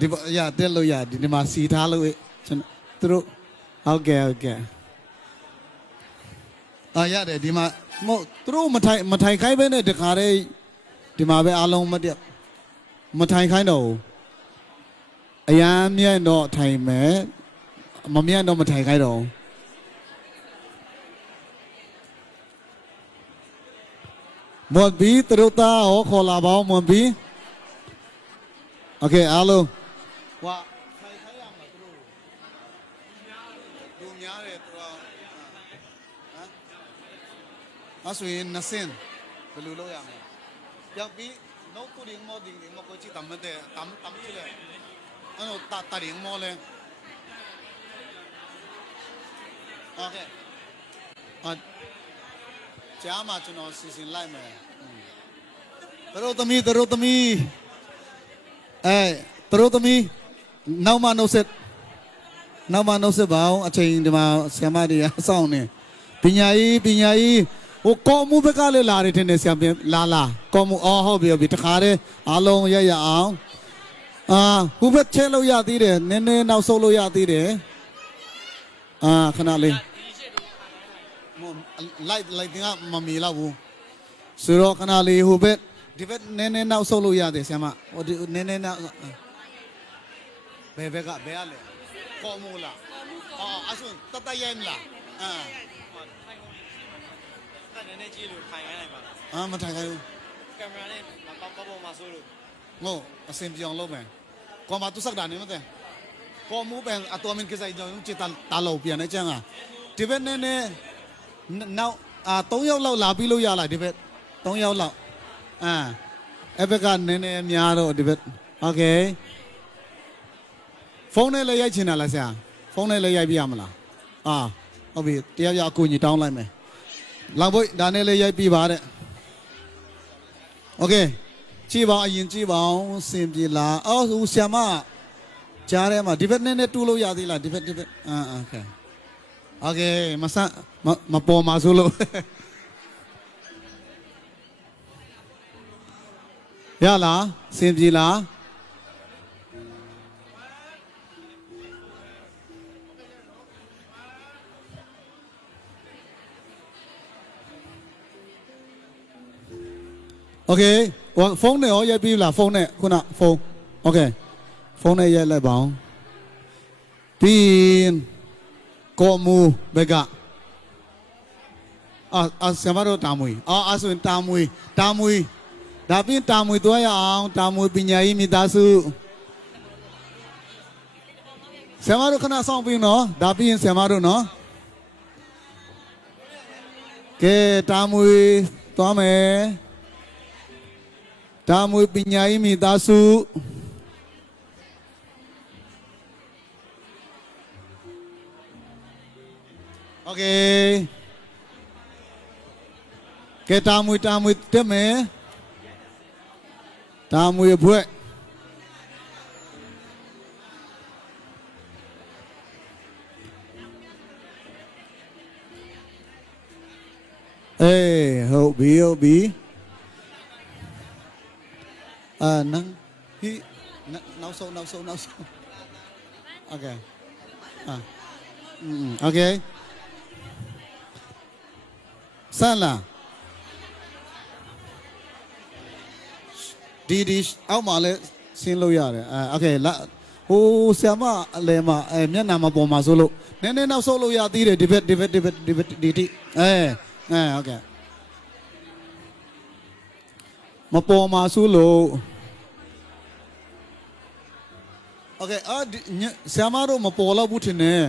ဒီရတက်လို့ရဒီမှာစီထားလို့ကျွန်တော်တို့ဟုတ်ကဲ့ရတယ်ဒီမှာမဟုတ်သူတို့မထိုင်ခိုင်းပဲနဲ့တခါတည်းဒီမှာပဲအားလုံးမထိုင်ခိုင်းတော့ဘူးအရန်မြတ်တော့ထိုင်မယ်မမြတ်တော့မထိုင်ခိုင်းတော့မွန်ဘီသူတို့သားဟောခေါ်လာပါဦးမွန်ဘီโอเคအားလုံးဝါထိုင်ခိုင်းရမှာသူတို့လူများတယ်သူတို့အဲ့ဆိုရင်နှစ်စင်ဘယ်လိုလုပ်ရမလဲရောက်ပြီးနောက်ကိုရင်မော်ဒီမကိုချီတမ်းတဲ့တမ်းချီလေအဲ့တော့တာရင်မော်လေโอเคကြားမှာကျွန်တော်စီစဉ်လိုက်မယ်သူတို့သမီးသူတို့သမီးနောက်မှနှုတ်ဆက်ပါအောင်အချိန်ဒီမှာဆရာမတွေအဆောင်နေပညာရေးဟိုကောမှုဘက်ကလည်းလာတယ်ထင်တယ်ဆရာပြန်လာကောမှုဟုတ်ပြီတခါတည်းအားလုံးရအောင်ဟိုဘက်ချဲလို့ရသေးတယ်နည်းနည်းနောက်ဆုတ်လို့ရသေးတယ်ခဏလေးလိုက်တင်ကမမီလောက်ဘူးဆိုတော့ခဏလေးဟိုဘက်ဒီဘက်နည်းနည်းနောက်ဆုတ်လို့ရတယ်ဆရာမဟိုဒီနည်းနည်းနောက်ဘယ်ရလဲကောမှုလားအဆွန်တရဲမလားနည်းနည်းကြည့်လို့ထိုင်ခိုင်းလိုက်ပါလားမထိုင်ခိုင်းဘူးကင်မရာနဲ့ပေါ်မှာဆိုလို့ငိုအစင်ပြောင်းလို့မယ်ကောမတူစက်တာနေမတဲ့ကောမှုပဲအတော်မင်းကိစ္စကြောင့်ချစ်တာလို့ပြန်နေချမ်းကဒီဘက်နည်းနည်းနောက်3ယောက်လောက်လာပြီးလို့ရလားဒီဘက်3ယောက်လောက်အဲ့ဘက်ကနည်းနည်းများတော့ဒီဘက်โอเคဖုန်းနဲ့လည်းရိုက်ချင်တာလားဆရာဖုန်းနဲ့လည်းရိုက်ပြရမလားဟုတ်ပြီတရားအကူညီတောင်းလိုက်မယ်လောက်ဖို့ဒါနဲ့လည်းရိုက်ပြပါတဲ့โอเคကြည့်ပါအရင်ကြည့်ပါအောင်စင်ပြေလားဟိုဆရာမကြားထဲမှာဒီဘက်နည်းနည်းတူးလို့ရသေးလားဒီဘက်โอเคမပေါ်မှာဆိုလို့ရလားစင်ပြေလားโอเคဖုန်းနဲ့ရောရိုက်ပြီးလားဖုန်းနဲ့ခုနဖုန်းโอเคဖုန်းနဲ့ရိုက်လိုက်ပါအောင်ပြီးကောမူဘက်ကဆရာမတို့တာမွေဆိုရင်တာမွေဒါပြင်တာမွေသွားရအောင်တာမွေပညာရေးမိသားစုဆရာမတို့ခဏဆောင်ပြီးနော်ဒါပြင်ဆရာမတို့နော်ကဲတာမွေသွားမယ်တာမွေပညာရေးမိသားစုโอเคကဲတာမွေတက်မယ်တာမွေဘွဲ့ဟုတ်ပြီနန်းဟိနောက်ဆုံးโอเคโอเคဆန်လာဒီအောက်မှာလဲဆင်းလို့ရတယ်โอเคလာဟိုဆရာမအလဲမှာမျက်နှာမပေါ်မှာဆိုလို့နည်းနည်းနောက်ဆုတ်လို့ရသေးတယ်ဒီဘက်ဒီတိโอเคမပေါ်မှာဆိုလို့โอเคဆရာမတို့မပေါ်တော့ဘူးထင်တယ်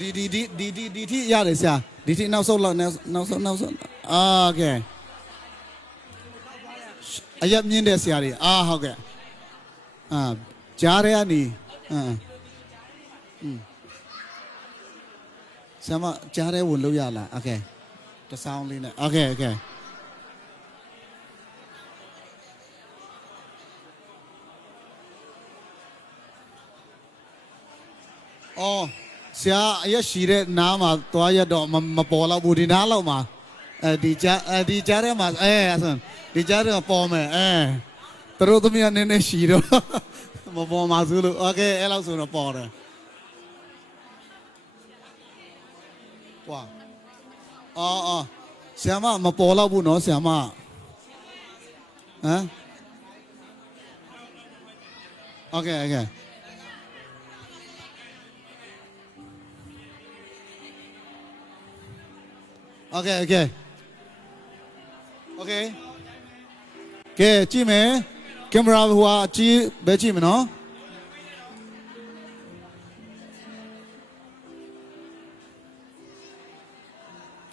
ဒီထိရတယ်ဆရာဒီထိနောက်ဆုတ်လောက်နောက်ဆုတ်โอเคအရက်မြင့်တဲ့ဆရာတွေဟုတ်ကဲ့ကြားရဲကနေဆရာမကြားရဲဝင်လို့ရလားโอเคတစောင်းလေးနဲ့โอเคဆရာအရက်ရှိတဲ့နားမှာသွားရတော့မပေါ်တော့ဘူးဒီနားလောက်မှာဒီကြားထဲမှာဆို ဒီကြားတော့ပေါ်မယ်သူတို့သမီးကနည်းနည်းရှီတော့မပေါ်မှာဆိုလို့โอเคအဲ့လောက်ဆိုတော့ပေါ်တယ်ကွာအော်ဆရာမမပေါ်တော့ဘူးနော်ဆရာမဟမ်โอเคโอเคโอเคโอเคโอเคကဲကြည့်မယ်ကင်မရာဟိုဟာကြည့်ပဲကြည့်မယ်နော်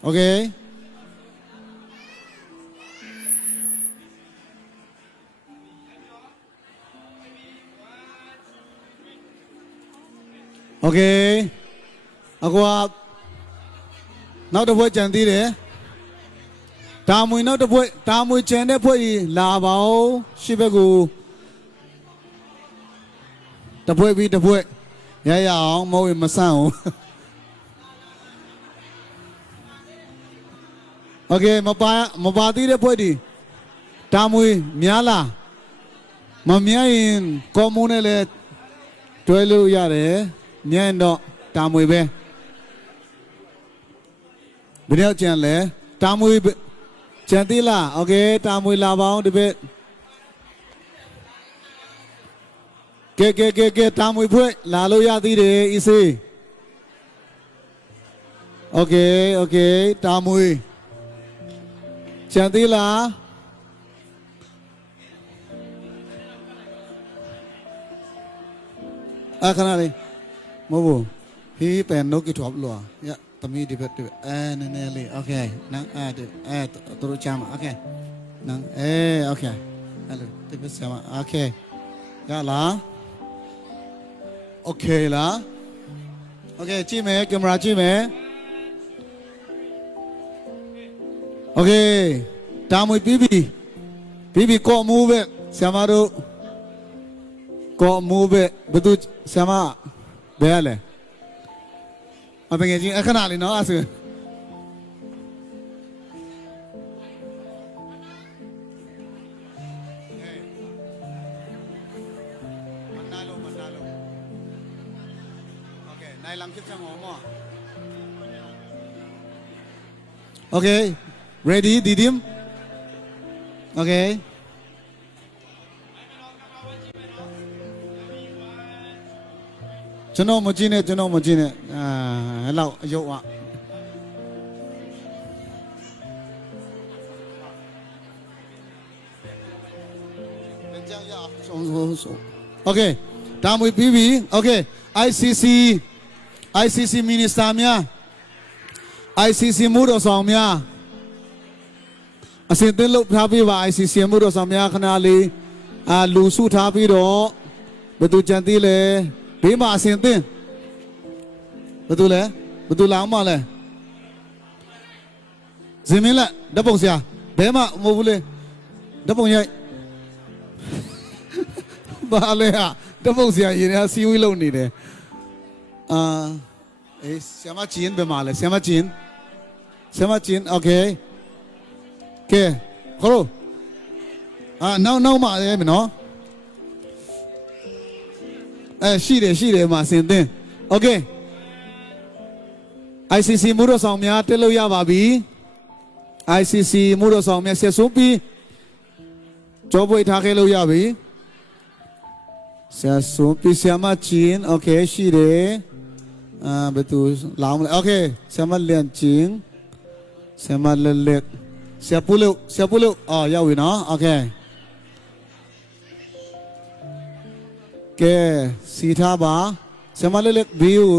โอเคโอเคအခုကနောက်တစ်ပွဲကြံသေးတယ်တာမွေနောက်တစ်ပွဲတာမွေကျန်တဲ့ဖွဲ့ကြီးလာပါဦးရှေ့ဘက်ကိုတစ်ပွဲပြီးတစ်ပွဲရရအောင်မဟုတ်ရင်မဆန့်ဘူးโอเคမပါသေးတဲ့ဖွဲ့ကြီးတာမွေများလားမများရင်ကော်မွန်နဲ့လည်းတွဲလို့ရတယ်မြန်းတော့တာမွေပဲဘယ်တော့ကျန်လဲတာမွေကျန်သေးလားโอเคတာမွေလာပါအောင်ဒီဘက်ကဲတာမွေဖွဲ့လာလို့ရသေးတယ်အီစေးโอเคတာမွေကျန်သေးလားအခဏလေးမဟုတ်ဘူးဟေးပန်နို့ကီထော့လောရသမီးဒီဘက်ဒီနည်းနည်းလေးโอเคနော်သူတို့ချမ်းပါโอเคနော်โอเคအဲ့လိုဒီဘက်ဆမ်းပါโอเคရလားโอเคလားโอเคကြည့်မယ်ကင်မရာကြည့်မယ်โอเคတာမွေပြီးပြီကော့မူးပဲဆမ်းမတို့ကော့မူးပဲဘယ်သူဆမ်းမဘယ်ရလဲအပငယ်ချင်းအခဏလေးနော်အဲ့ဆိုမနာလို့โอเคနိုင်လမ်းဖြစ်ချင်အောင်မโอเค ready ဒီဒီမ်โอเคကျွန်တော်မကြည့်နဲ့အဲ့လောက်အယုတ်อ่ะโอเคတာမွေပြီးပြီโอเค ICC minister များ ICC မှုတော်ဆောင်များအစင်သင်းလုပ်ထားပြီးပါ ICC မှုတော်ဆောင်များခဏလေးလူစုထားပြီးတော့ဘယ်သူကြံသေးလဲဘေးမှာအစင်သင်းဘယ်သူလဲဘယ်သူလာအောင်မလဲဇင်မင်းလက်ဓာတ်ပုံဆရာဘဲမှာမဟုတ်ဘူးလေဓာတ်ပုံရိုက်ဘာလဲဟာဓာတ်ပုံဆရာရင်ထဲစီဝေးလုံနေတယ်ဆရာမကျင်းဘယ်မှာလဲဆရာမကျင်းโอเคကဲခေါ်နောက်မှရဲမနော်ရှိတယ်မှာစင်သင်းโอเค ICC မှုတော်ဆောင်များတက်လို့ရပါပြီ ICC မှုတော်ဆောင်များဆက်ဆုံးပြီးကြောပွေထားခဲ့လို့ရပြီဆက်ဆုံးပြီးဆရာမချင်းโอเคရှိတယ်ဘယ်သူလောင်းလဲโอเคဆရာမလန်ချင်းဆရာမလက်ဆရာပူလို့ရောက်ပြီနော်โอเคကဲစီထားပါဆရာမလက်ဘီကို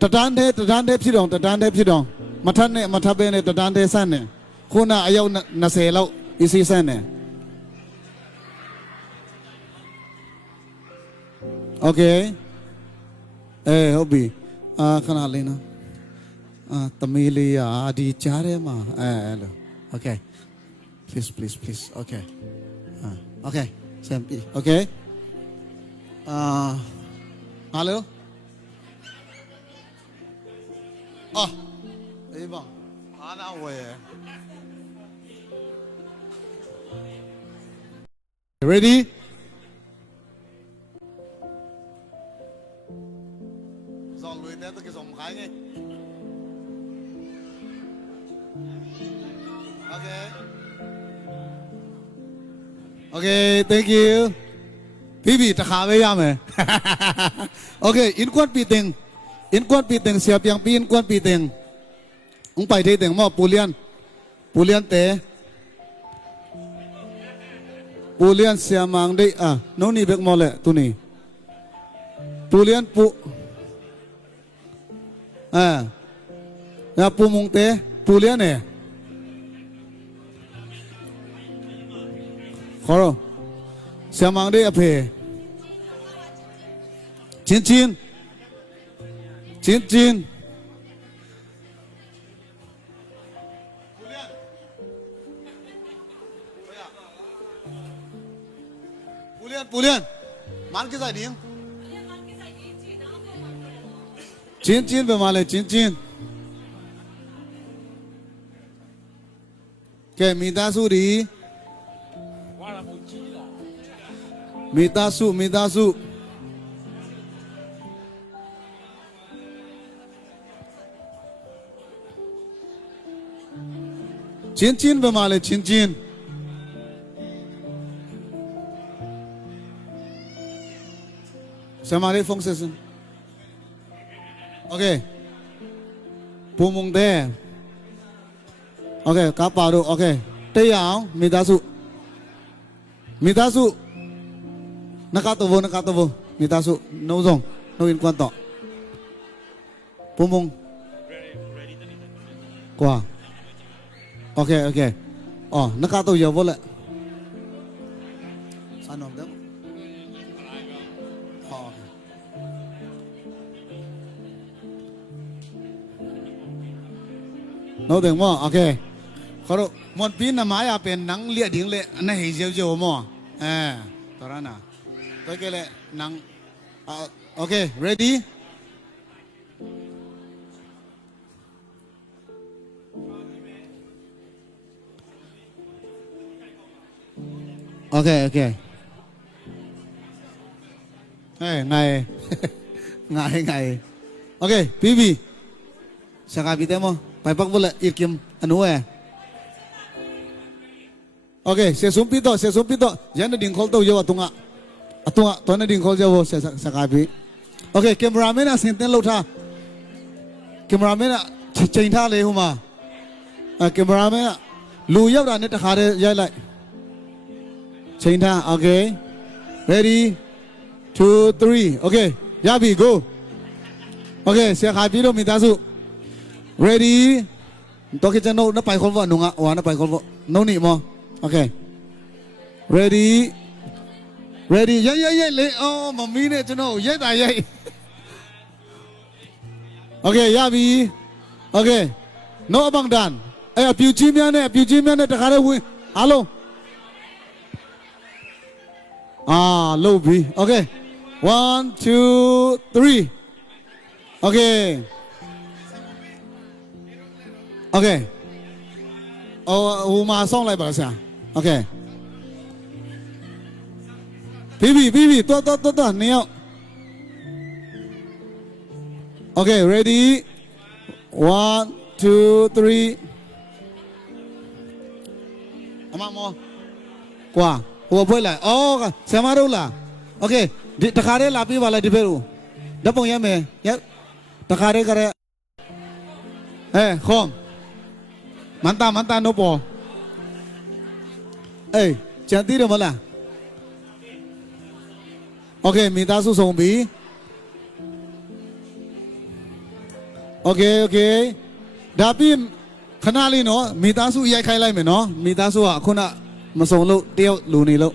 တတန်းတဲ့ဖြစ်တော့မထပ်ပဲနဲ့တတန်းတဲ့ဆန်းနေခုနအယောက်20လောက်အစီဆန်းနေโอเคဟုတ်ပြီခဏလေးနော်သမီးလေးဒီကြားထဲမှာအဲ့လို okay please okay okay စံပြီ okay hello အေးပါအားနာဝယ် ready สองลุยแต่ตะกี้สองขายไงโอเคโอเค thank you พี่ตะขาไม่ยากไหม โอเคอินควนปีเต็งเสียเปียงปีอินควนปีเต็งอุ้งไปที่เต็งหม้อปูเลียนเตะปูเลียนเสียมังได้โน่นนี่เบกมอลเลยตัวนี้ปูเลียนปูแล้วปูมุงเตะปูเลียนเนี่ยขอร้องเสียมังได้อภัยจินปูเลียนมันกี่ใส่ดิ้งจินไปมาเลยจินแกมีตาสู้ดีมีตาสู้จินไปมาเลยจินสมาธิฟงเซนโอเคปูมุงเต้โอเคกาปาดูโอเคเตี้ยเอามีตาสุนักตัวมีตาสุโน้ตงโนอินควันต่อปูมุงกว่าโอเคอ๋อนักตัวเยอะวะเลยสานอมเด้อโน้ตงมั่วโอเคเขาดูมันปีนมาอย่าเป็นนังเลี้ยดิ่งเลยอันนั้นเหี้ยเจ้ามั่วตอนนั้นตัวเกเลยนังโอเค ready โอเคไงโอเคพี่สักการพี่เต้มั้งไปปักบุลอีกคิมอันนู้นโอเคเสียสุมพิโตยันดิ่งคอลตัวเยอะตุงตอนนั้นดิ่งคอลเยอะสักการพี่โอเคแคมราแมนเซนเทนลูท่าแคมราแมนเชิงท่าเลยหัวมาแคมราแมนลูเยอะด้านนี้ตะขาได้ยัยเลยเชิงท่าโอเค ready 2 3โอเคยาบี go โอเคเสียขาพี่ต้องมีตาสู้ready ตัวคิดจะโน้ตนับไปคนว่าหนุ่งวานับไปคนว่าโน่นนี่มั้งโอเค ready ยัยเลยอ๋อมัมมี่เนี่ยจะโน้ตยัยตายยัยโอเคยาบีโอเคโน้ตบังดันผิวจีเมียเนี่ยตะขาได้วิ่งฮัลโหลโลบีโอเค 1 2 3โอเคโอเคมาส่งอะไรบ้างสิโอเคพี่ตัวเนี่ยโอเค ready 1 2 3เอามาโมกว่าหัวเพื่อนเลยโอ้เสียมาดูล่ะโอเคตะขาได้ลาพี่ว่าอะไรดิเบรูดับปงยังไหมยับตะขาได้ก็ได้คอมมันตาโนปอจันทีเดียวมาละโอเคมีตาสู้ส่งบีโอเคดาบินขนาดนี้เนาะมีตาสู้ยัยใครไล่ไหมเนาะมีตาสู้อ่ะคนอ่ะมาส่งลูกเดียวลูนี่ลูก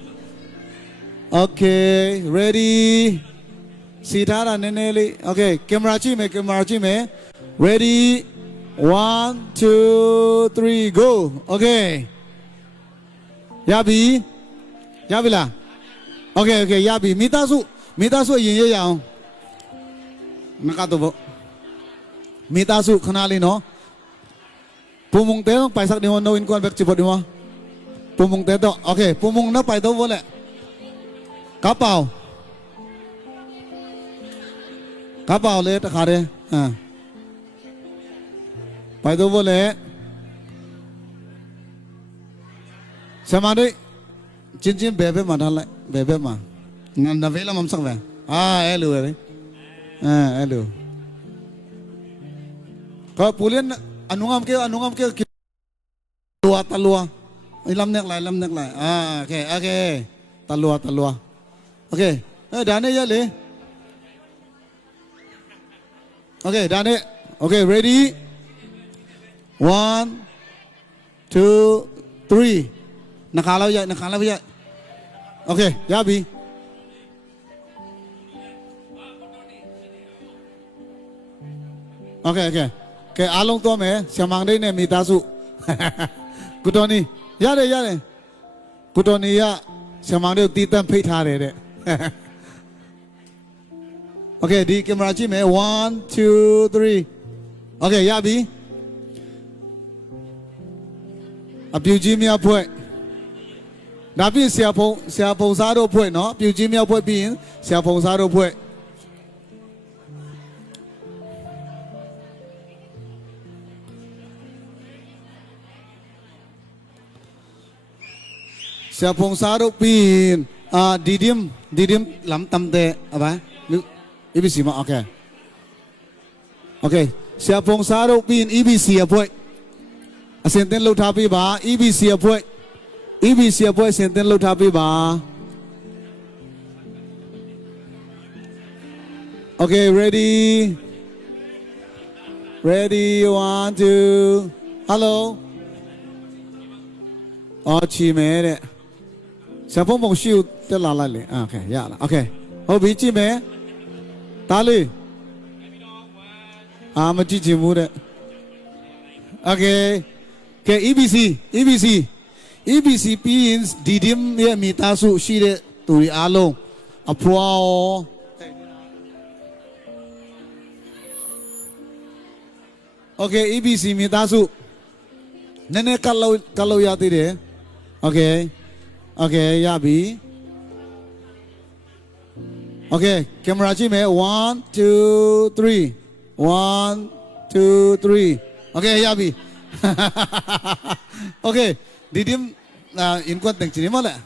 โอเค ready สีท่าละเน่ๆเลยโอเคแคมราจีไหม ready 1 2 3 go โอเคยาบีล่ะโอเคยาบีมีตาสู้ยิงเยอะอย่างนักตัวมีตาสู้ขนาดนี้เนาะปูมุงเต้ต้องไปสักเดียวโนอินกวนแบบจีบดีวะปูมุงเต้ต้องโอเคปูมุงน่าไปตัววะแหละ กระเป๋าเลยตะขาเด้ไปตัวบ่เลยสมาดิจินเบเบมาทันเลยเบเบมางานนาเวลามันสักแบบเอลูเลยเอลูก็ปูเลียนอนุงามเกี่ยวตัวลำเน็กไหลโอเคตัวโอเคด่านนี้เยอะเลยโอเคด่านนี้โอเค ready 1 2 3นักข่าวเราเยอะโอเคยาบีโอเคอาลงตัวไหมเสียมังได้เนี่ยมีตาสุกุตอนี่ยาเลยกุตอนี่ยาเสียมังได้ตีตั้มพิธาเลยโอเคดีแคมราจีไหม1 2 3โอเคยาบีအပြူကြီးမြောက်ဖွဲ့ဒါပြင်ဆရာဖုံစားတို့ဖွဲ့နော်ပြူကြီးမြောက်ဖွဲ့ပြီးရင်ဆရာဖုံစားတို့ဖွဲ့ဆရာဖုံစားတို့ပြီးရင်ဒီဒီမ်လမ်တမ်တဲ့အဘာEBC မှာโอเคဆရာဖုံစားတို့ပြီးရင် EBC အဖွဲ့အစင်တင်လှုပ်ထားပေးပါ EBC အဖွဲ့အစင်တင်လှုပ်ထားပေးပါ Okay ready 1 2 hello ချီမယ်တဲ့ဆရာဖုံရှိဦးတက်လာလိုက်လေโอเคရလား Okay ဟုတ်ပြီကြည့်မယ်ဒါလေးမကြည့်ချင်ဘူးတဲ့ Okayကဲ EBC ပြီးရင်ဒီဒီမ်ရဲ့မိသားစုရှိတဲ့သူတွေအားလုံးအဖွာရော Okay EBC မိသားစုနည်းနည်းကလောက်ရသေးတယ် Okay ရပြီ Okay ကင်မရာကြည့်မယ်1 2 3 Okay ရပြီโอเคดีดิมอินควันแต่งจีนมั้งแหละ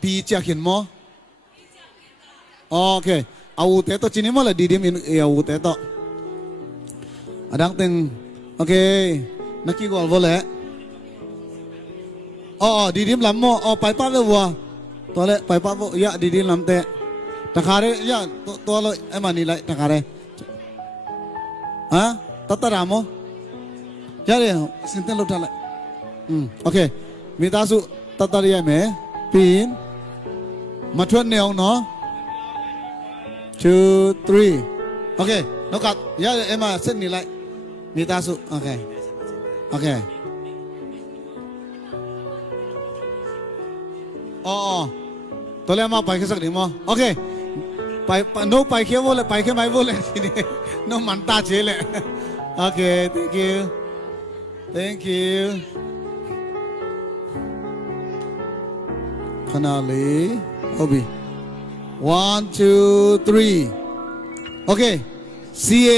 ปีจากเห็นมั้งโอเคเอาแต่ตัวจีนมั้งแหละดีดิมเอาแต่ตัวดังแต่งโอเคนักกีฬาบอลแหละดีดิมลำมั้งไปปั๊บเลยวัวตัวเล็กไปปั๊บยะดีดิมลำแต่ตะขาเรยะตัวเลยไอ้มันนี่เลยตะขาเรตัดรามมั้งရတယ်စင်တင်လောက်ထားလိုက်โอเคမိသားစုတတ်တရရမယ်ပြီးရင်မထွက်နေအောင်နော်2 3โอเคနောက်ကရတယ်အဲ့မှာစစ်နေလိုက်မိသားစုโอเคတော်လည်းမပိုင်ခက်စကနေမโอเคပိုင်နိုးပိုင်ခဲမို့လဲပိုင်ခဲမိုင်မို့လဲဒီနေ့နော်မန်တာချေလဲโอเค thank you ခဏလေးဟုတ်ပြီ1 2 3 okay CA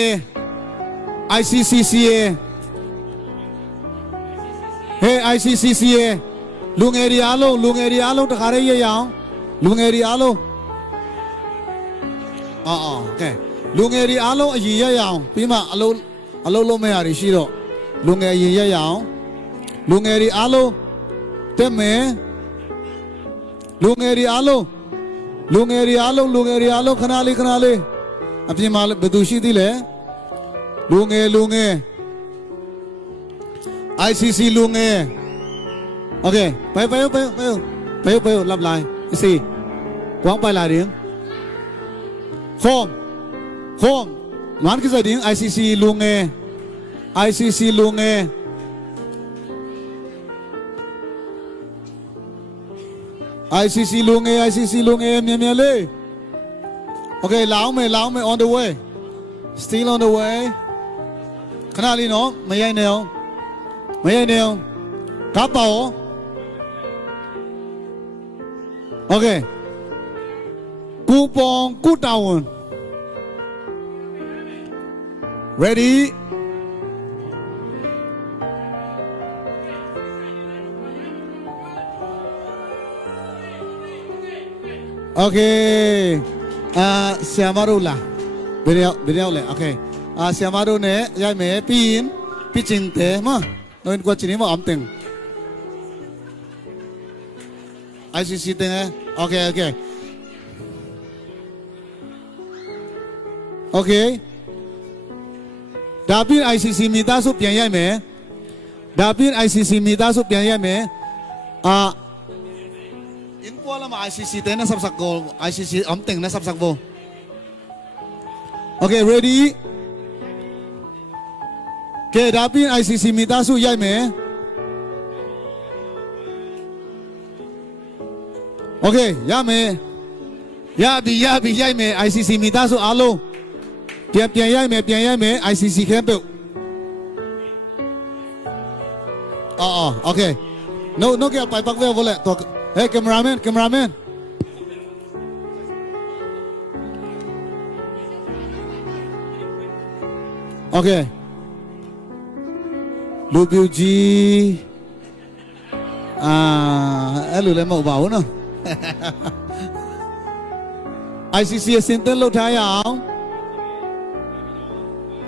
ICCCA hey ICCCA လူငယ်တွေအားလုံးတခါတည်းရရအောင်လူငယ်တွေအားလုံးကဲလူငယ်တွေအားလုံးအရင်ရရအောင်ပြီးမှအလုံးလုံးမရရှိတော့လူငယ်ရင်ရရအောင်လူငယ်တွေအားလုံးတက်မယ်လူငယ်တွေအားလုံးခဏလေးအပြင်မှာဘယ်သူရှိသေးလဲလူငယ် ICC လူငယ် Okay ไปรับไลน์สิวางไปลายดิโคมมันคือสิ่ง ICC ลุงเอ ICC ลุงเอ ICC ลุงเอเมียเลย Okay ล้างไม่ on the way still on the way ขณะนี้เนาะไม่ใช่แนวกระเป๋า Okay กูปองกูตาวน์ ready okay ဆရာမတို့လားဘယ်ရောက်လဲ okay ဆရာမတို့နဲ့ရိုက်မယ်ပြီးရင်ပြချင်းတယ်မနော်ကွာချင်းမအောင်တင် ICC တင် okay okay okay ဒါပြီး ICC မိသားစုပြန်ရိုက်မယ်ဒါပြီး ICC မိသားစုပြန်ရိုက်မယ်in kuala ma ICC တင်na sabsak go ICC am ting na sabsak go okay ready ကဲဒါပြီး ICC မိသားစုရိုက်မယ် okay ရမယ်ရပြီရိုက်မယ် ICC မိသားစုအားလုံးပြန်ရိုက်မယ် ICC ခဲပြုတ်okay no ကပိုင်ပတ်ဝဲဗလဲတော့ hey cameraman okay လူပြူကြီးအဲ့လိုလည်းမဟုတ်ပါဘူးနော် ICC အစင်တက်လောက်ထားရအောင်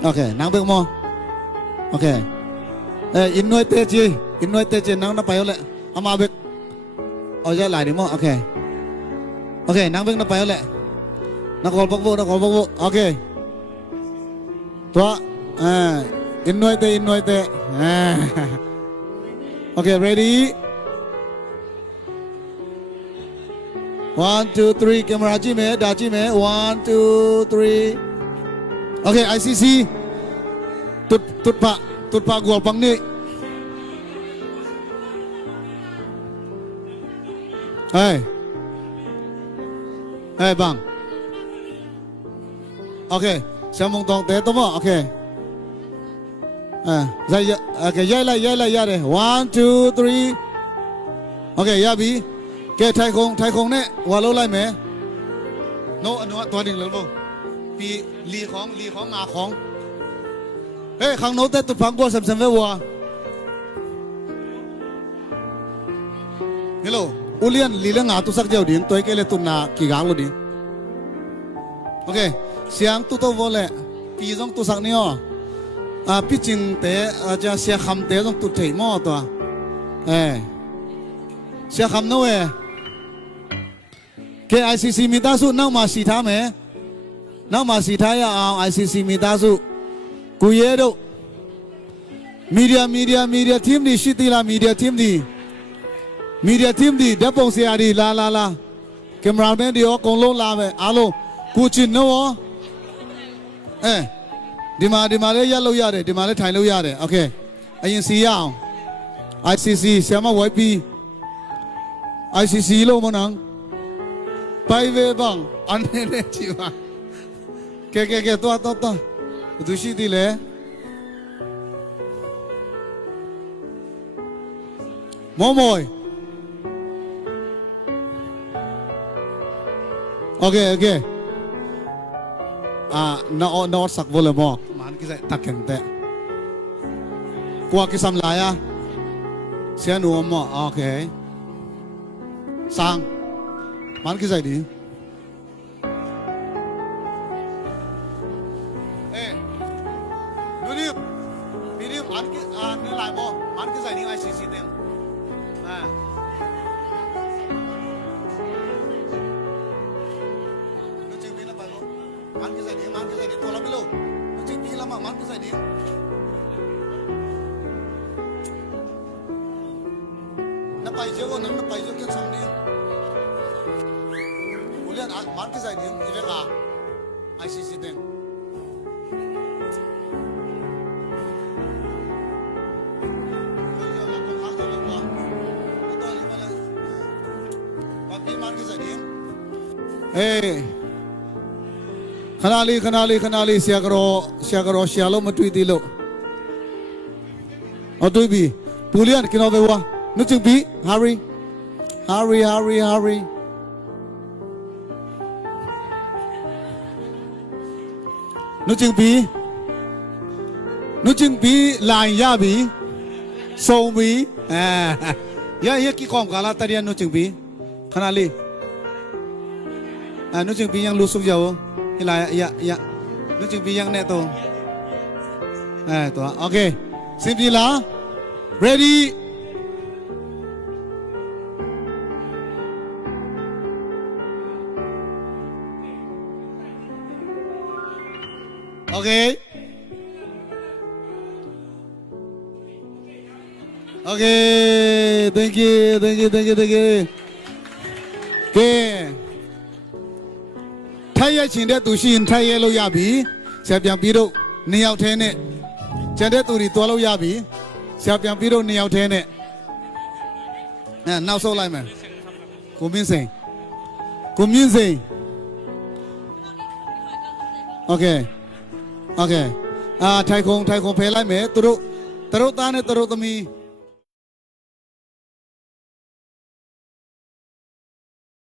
okay နောက်ပဲမော okay innoy teje nang na payo le ama bek oja lai di mo okay nang bek na payo le na kol bok bo okay to innoy te okay ready 1 2 3 camera ကြည့်မယ်ဒါကြည့်မယ်1 2 3 okay ICC ตุดปากกัวปังนี่เฮ้ยบังโอเคเสียมงตองเตะตัวมั้งโอเคโอเคย้ายเลย1 2 3โอเคย้ายบีแกไทยคงเนี่ยว่าเราไล่ไหมโน้อันนู้นตัวหนึ่งเลยบ่ปีลีของงาของเฮ้ยข้างโน้ตแต่ตุดพังกัวเสมวัวฮัลโหลอุเลียนลีเรื่องงาตุสักเจ้าดิ่งตัวเกลตุนากี่กางluดิ่งโอเคเสียงตุตัววัวเลยปีจงตุสักนี่อ๋อปีจิงเตะจะเสียคำเตะจงตุเทมอตัวเสียคำโน้เค ICC มีตาสุน้องมาสีท้าไหมน้องมาสีท้ายเอา ICC มีตาสุกูเยดูมีเดียทีมดีชิติลามีเดียทีมดีเด็บปงเสียดีลาแคมราแมนดีอ๋อกงลงลาไปอาลูกูชินโน่ดีมาเลยยัดลุยาเลยดีมาเลยถ่ายลุยาเลยโอเคไอ้ยังสียาว ICC เสียมาไว้ปี ICC โลมันนังไปเวบังอันนี้เนี่ยจีว่าแกตัวดูชิดีเลยมอยโอเคนอสักวอลเลย์บอลมันกิจตักเก่งแต่กว่ากิจสัมลายเสียหนูมั่วโอเคสังมันกิจดีดูดิมันกิจเนื้อลายบอมันกิจดีICC เต็มดูจริงปีละไปลูกมันกิจดีตัวละไปลูกดูจริงปีละมันกิจดีนับไปเยอะนับไปเยอะแค่สองเดือนอุเลียนมันกิจดีนี่เวลา ICC เต็มขณะลีเสียกรอเสียลมาตุยตีโลเอาตุยบีปูเลียนกินเอาไปวะนึกจึงบีฮารี นุจึงปีลายยาบีทรงบียาเฮียกี่กองกาลาตาเดียนุจึงปีขนาดลีนุจึงปียังรู้สุกเยาวฮิลายยานุจึงปียังแน่ตัวตัวโอเคสิบปีละ ready okay okay thank you okay ထိုင်ရချင်တဲ့သူရှိရင်ထိုင်ရလို့ရပြီဆရာပြန်ပြီးတော့နှစ်ယောက်ထဲနဲ့ကျန်တဲ့သူတွေတွားလို့ရပြီဆရာပြန်ပြီးတော့နှစ်ယောက်ထဲနဲ့နောက်ဆုတ်လိုက်မယ်ကိုမင်းစိန်okay okay ထိုင်ခုံဖယ်လိုက်မယ်သူတို့သားနဲ့သူတို့သမီး